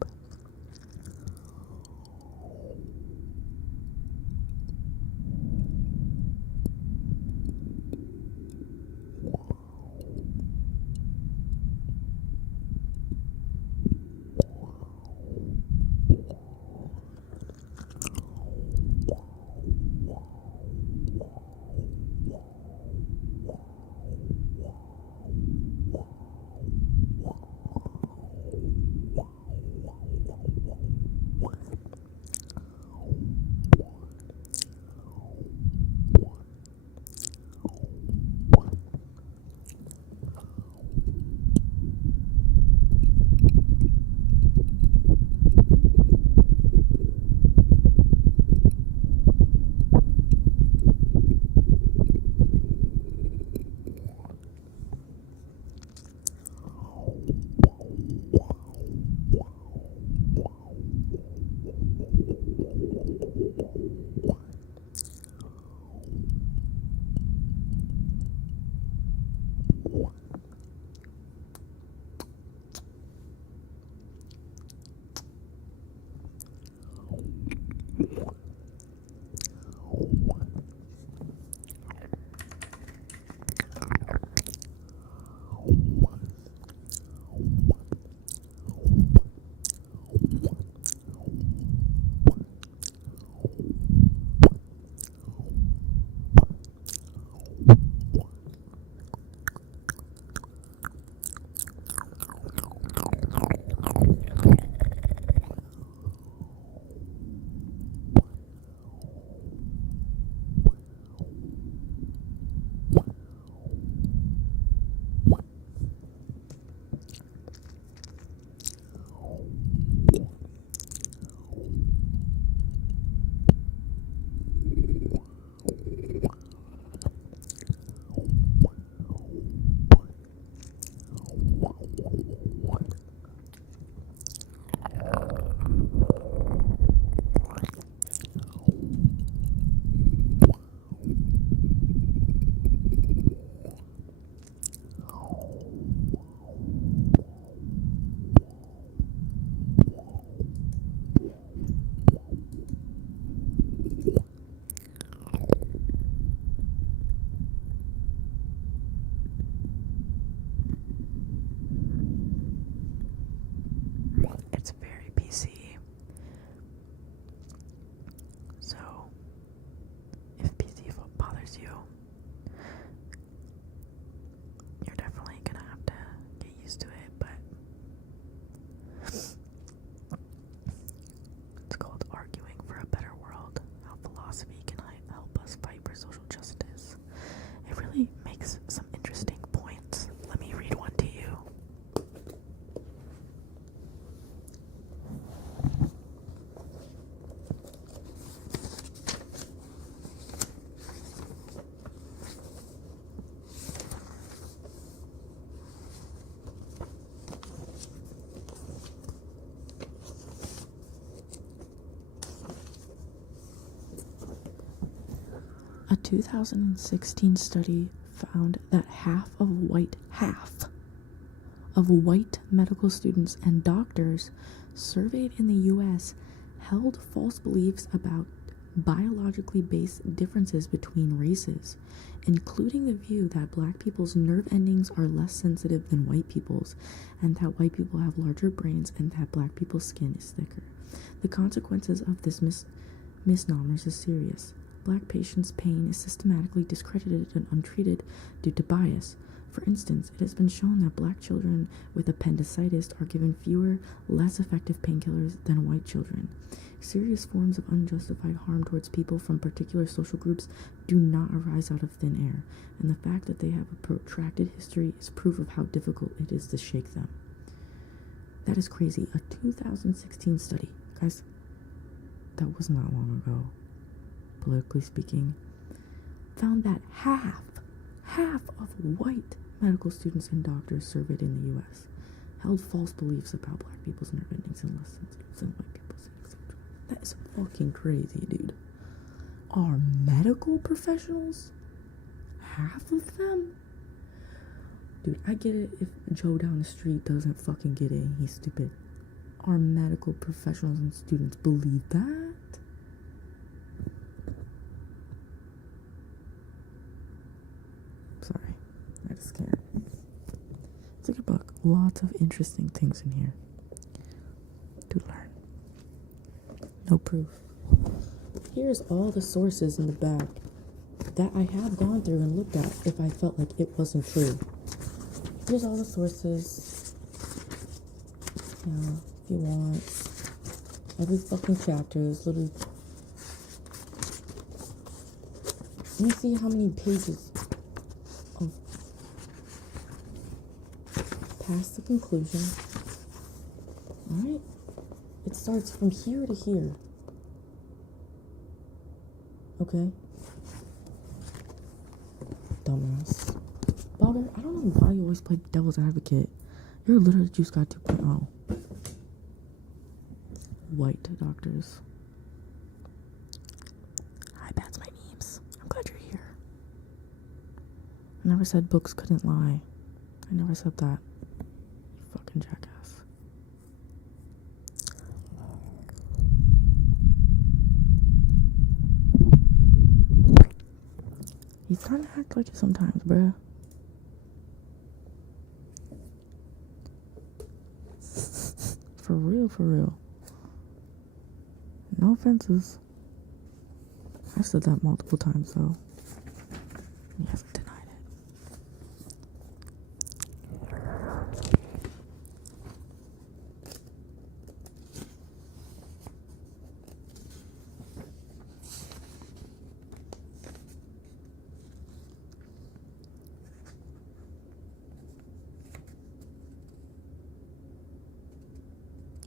It's very PC. So, if PC bothers you, you're definitely gonna have to get used to it, but it's called Arguing for a Better World, How Philosophy Can Help Us Fight for Social Justice. It really makes some interesting points. Let me read one to you. A 2016 study found that half of white medical students and doctors surveyed in the US held false beliefs about biologically based differences between races, including the view that black people's nerve endings are less sensitive than white people's, and that white people have larger brains, and that black people's skin is thicker. The consequences of this misnomers is serious. Black patients' pain is systematically discredited and untreated due to bias. For instance, it has been shown that black children with appendicitis are given fewer, less effective painkillers than white children. Serious forms of unjustified harm towards people from particular social groups do not arise out of thin air, and the fact that they have a protracted history is proof of how difficult it is to shake them. That is crazy. A 2016 study. Guys, that was not long ago. Politically speaking, found that half of white medical students and doctors surveyed in the US held false beliefs about black people's nerve endings and less sensitive than white people's, etc. That is fucking crazy, dude. are medical professionals. Half of them. Dude, I get it if Joe down the street doesn't fucking get it. He's stupid. Our medical professionals and students believe that? Sorry, I just can't. It's like a book. Lots of interesting things in here to learn. No proof. Here's all the sources in the back that I have gone through and looked at if I felt like it wasn't true. Here's all the sources. Yeah, if you want. Every fucking chapter is literally. Let me see how many pages of past the conclusion. Alright? It starts from here to here. Okay? Dumbass. Bogger, I don't know why you always play devil's advocate. You're literally Juice God 2.0. White doctors. Hi, that's my memes. I'm glad you're here. I never said books couldn't lie. I never said that. You fucking jackass. He's trying to act like it sometimes, bruh. For real, for real. No offenses. I've said that multiple times, though. He hasn't denied it.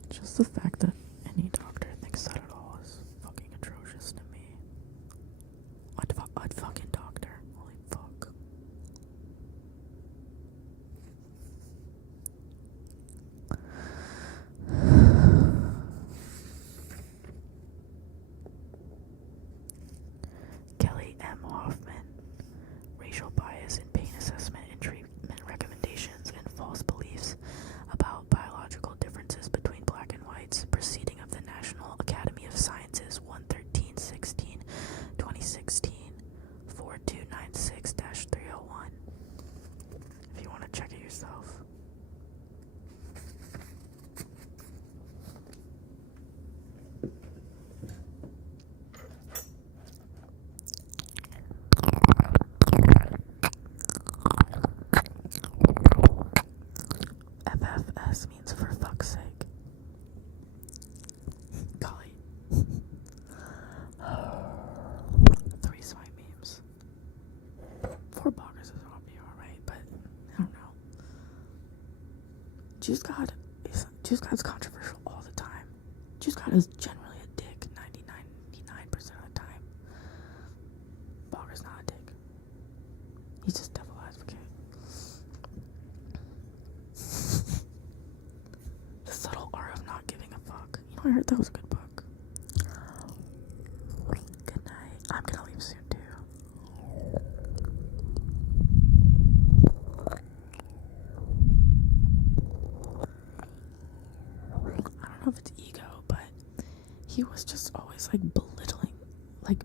Just the fact that any doctor thinks that at all is fucking atrocious to me. I'd fucking doctor. Holy fuck. Kelly M. Hoffman. Racial bias in pain assessment and treatment recommendations and false beliefs about biological differences between black and whites, proceeding of the National Academy of Sciences 113-16, 2016, 4296-301. If you want to check it yourself. FFS means for fuck's sake. Golly. 3 swipe memes. 4 boggers is probably alright, but I don't know. Juice God's controversial all the time. Juice God is generally a dick 99% of the time. Bogger's not a dick. He's just devil advocate. The Subtle Art of Not Giving a Fuck. You know, I heard that was a good book. Good night. I'm gonna leave soon too. I don't know if it's ego, but he was just always like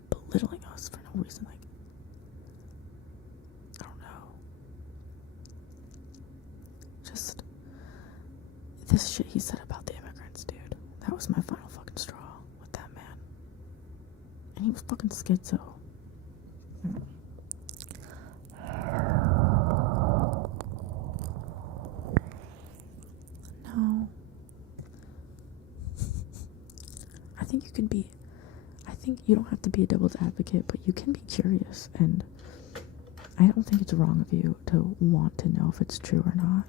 belittling us for no reason. Like, I don't know. Just this shit he said about the immigrants, dude. That was my final fucking straw with that man. And he was fucking schizo. No. I think you don't have to be a devil's advocate, but you can be curious, and I don't think it's wrong of you to want to know if it's true or not.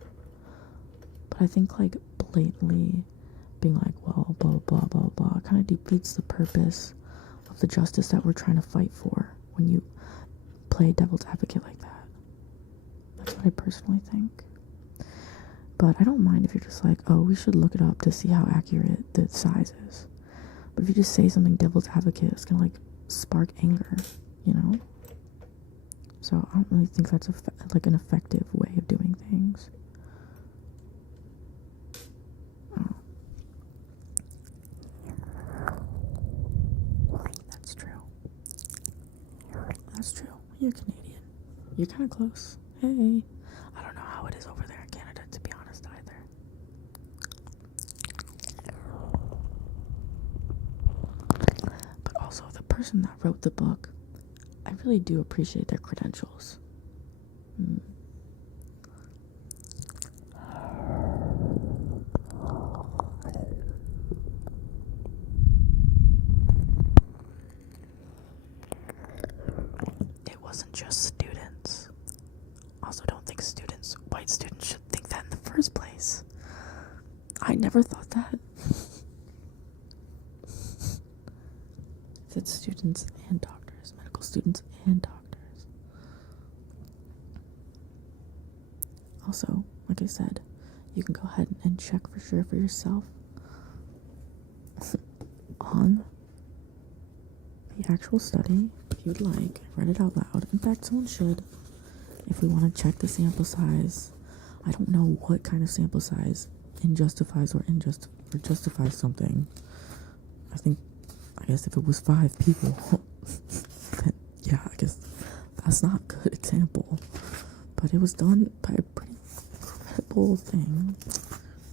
But I think like blatantly being like, well, blah blah blah blah kind of defeats the purpose of the justice that we're trying to fight for when you play devil's advocate like that. That's what I personally think. But I don't mind if you're just like, oh, we should look it up to see how accurate the size is. But if you just say something devil's advocate, it's gonna like spark anger, you know? So I don't really think that's like an effective way of doing things. Oh. That's true. That's true. You're Canadian. You're kind of close. Hey. I don't know how it is over there in Canada, to be honest, either. But also, the person that wrote the book, I really do appreciate their credentials. It wasn't just students. Also, don't think white students should think that in the first place. I never thought that. It's students and doctors, medical students and doctors. Also, like I said, you can go ahead and check for sure for yourself on the actual study if you'd like. Read it out loud. In fact, someone should, if we want to check the sample size. I don't know what kind of sample size justifies something. I guess if it was 5 people, then yeah, I guess that's not a good example. But it was done by a pretty credible thing.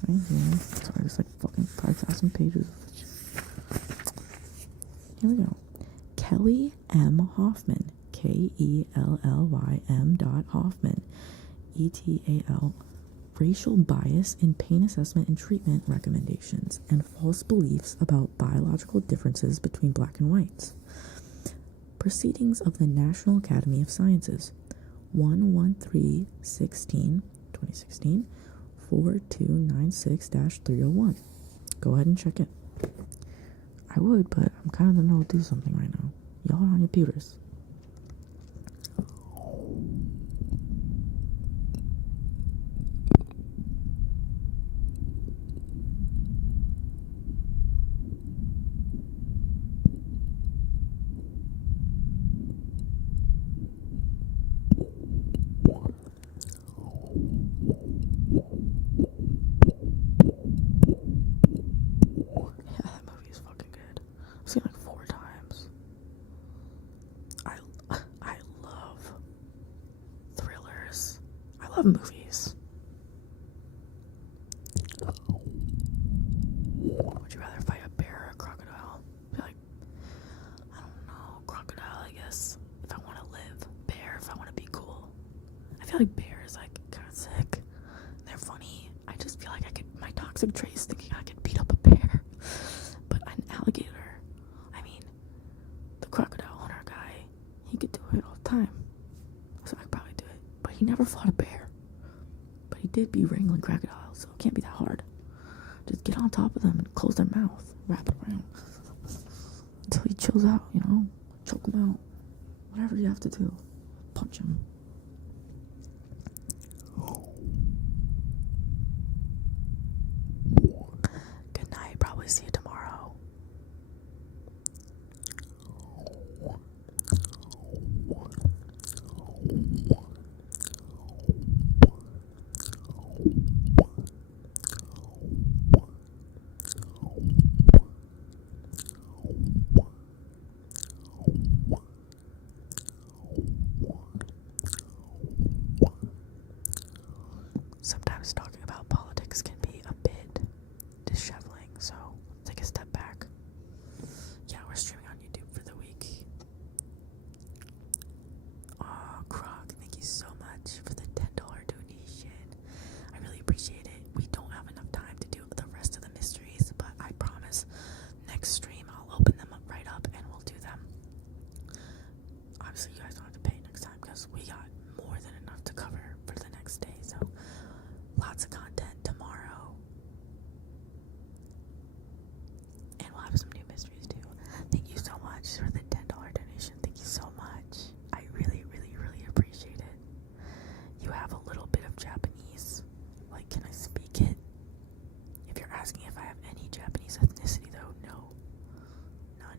Right here. Sorry, there's like fucking 5,000 pages. Here we go. Kelly M. Hoffman. KELLYM. Hoffman. ETAL. Racial bias in pain assessment and treatment recommendations and false beliefs about biological differences between black and whites. Proceedings of the National Academy of Sciences. 11316 2016 4296-301. Go ahead and check it. I would, but I'm kind of in the middle of doing something right now. Y'all are on your computers. Yeah, that movie is fucking good. I've seen it like 4 times. I love thrillers. I love movies. Would you rather fight a bear or a crocodile? I feel like, I don't know, crocodile, I guess, if I want to live. Bear, if I want to be cool. I feel like bear is like kind of sick. They're funny. I just feel like my toxic traits thinking I could beat up a bear. But an alligator, I mean, the crocodile hunter guy, he could do it all the time. So I could probably do it. But he never fought a bear. But he did be wrangling crocodiles, so it can't be that hard. Just get on top of them and close their mouth. Wrap it around. Until he chills out, you know? Choke him out. Whatever you have to do. Punch him. Good night. Probably see you tomorrow. Sometimes talking about politics can be a bit disheveling, so take a step back. Yeah, we're streaming on YouTube for the week. Aw, Croc, thank you so much for the $10 donation. I really appreciate it. We don't have enough time to do the rest of the mysteries, but I promise next stream I'll open them up right up and we'll do them. Obviously, you guys don't have to pay next time because we got more than enough to cover for the next day, so lots of content tomorrow. And we'll have some new mysteries too. Thank you so much for the $10 donation. Thank you so much. I really, really, really appreciate it. You have a little bit of Japanese. Like, can I speak it? If you're asking if I have any Japanese ethnicity though, no. None.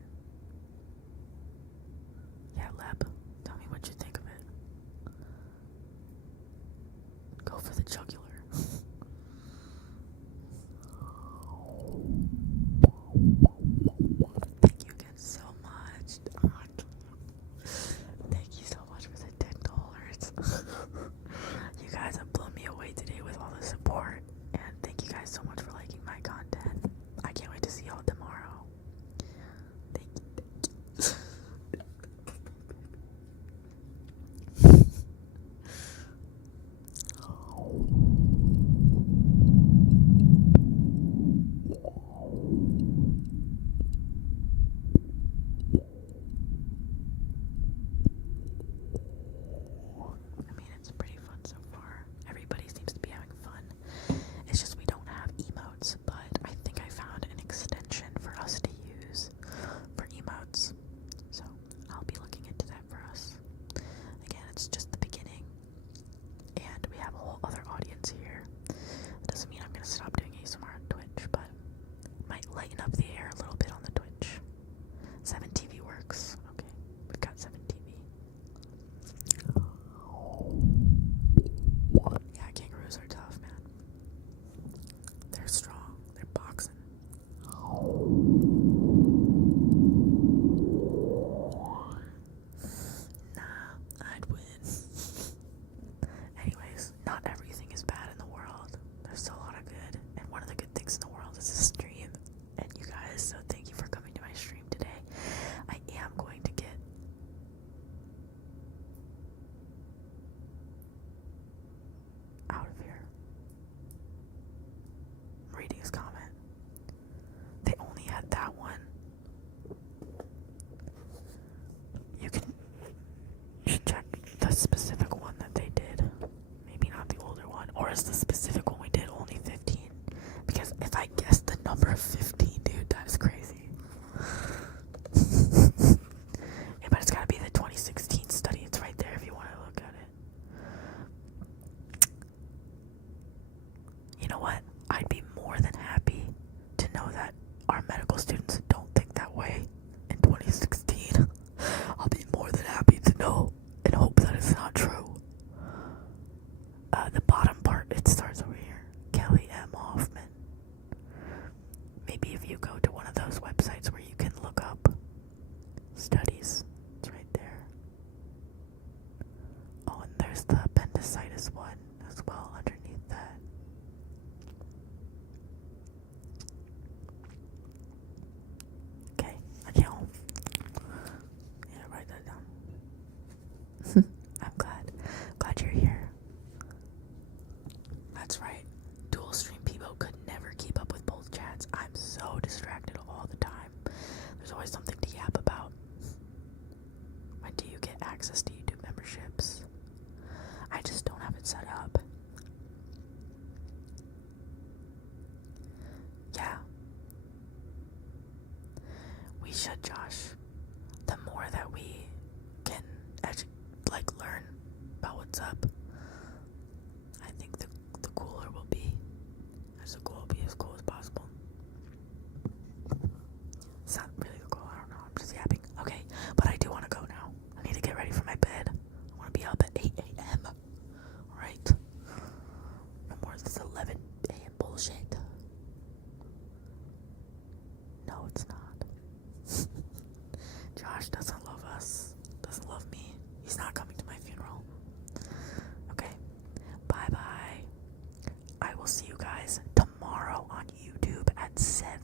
number of 15, dude. That is crazy. Yeah, but it's gotta be the 2016 study. It's right there if you want to look at it. You know what? I'd be more than happy to know that our medical students don't think that way in 2016. I'll be more than happy to know and hope that it's not true. The bottom part, it starts over here. Kelly M. Hoffman. Maybe if you go to one of those websites where you can look up studies, it's right there. Oh, and there's the appendicitis one as well underneath that. Okay, I can't. Yeah, write that down. I'm glad you're here. That's right. Dual stream Peebo could never keep up with both chats. I'm so distracted all the time. There's always something to yap about. When do you get access to YouTube memberships? I just don't have it set up. Yeah. We should, Josh. The more that we can learn about what's up, I think the cooler we'll be. The goal will be as cool as possible. It's not really the goal, I don't know, I'm just yapping. Okay, but I do want to go now. I need to get ready for my bed. I want to be up at 8 a.m. Alright? No more of this 11 a.m. bullshit. No, it's not. Josh doesn't love us. Doesn't love me. He's not coming to my funeral. Okay. Bye-bye. I will see you guys tomorrow on YouTube at 7.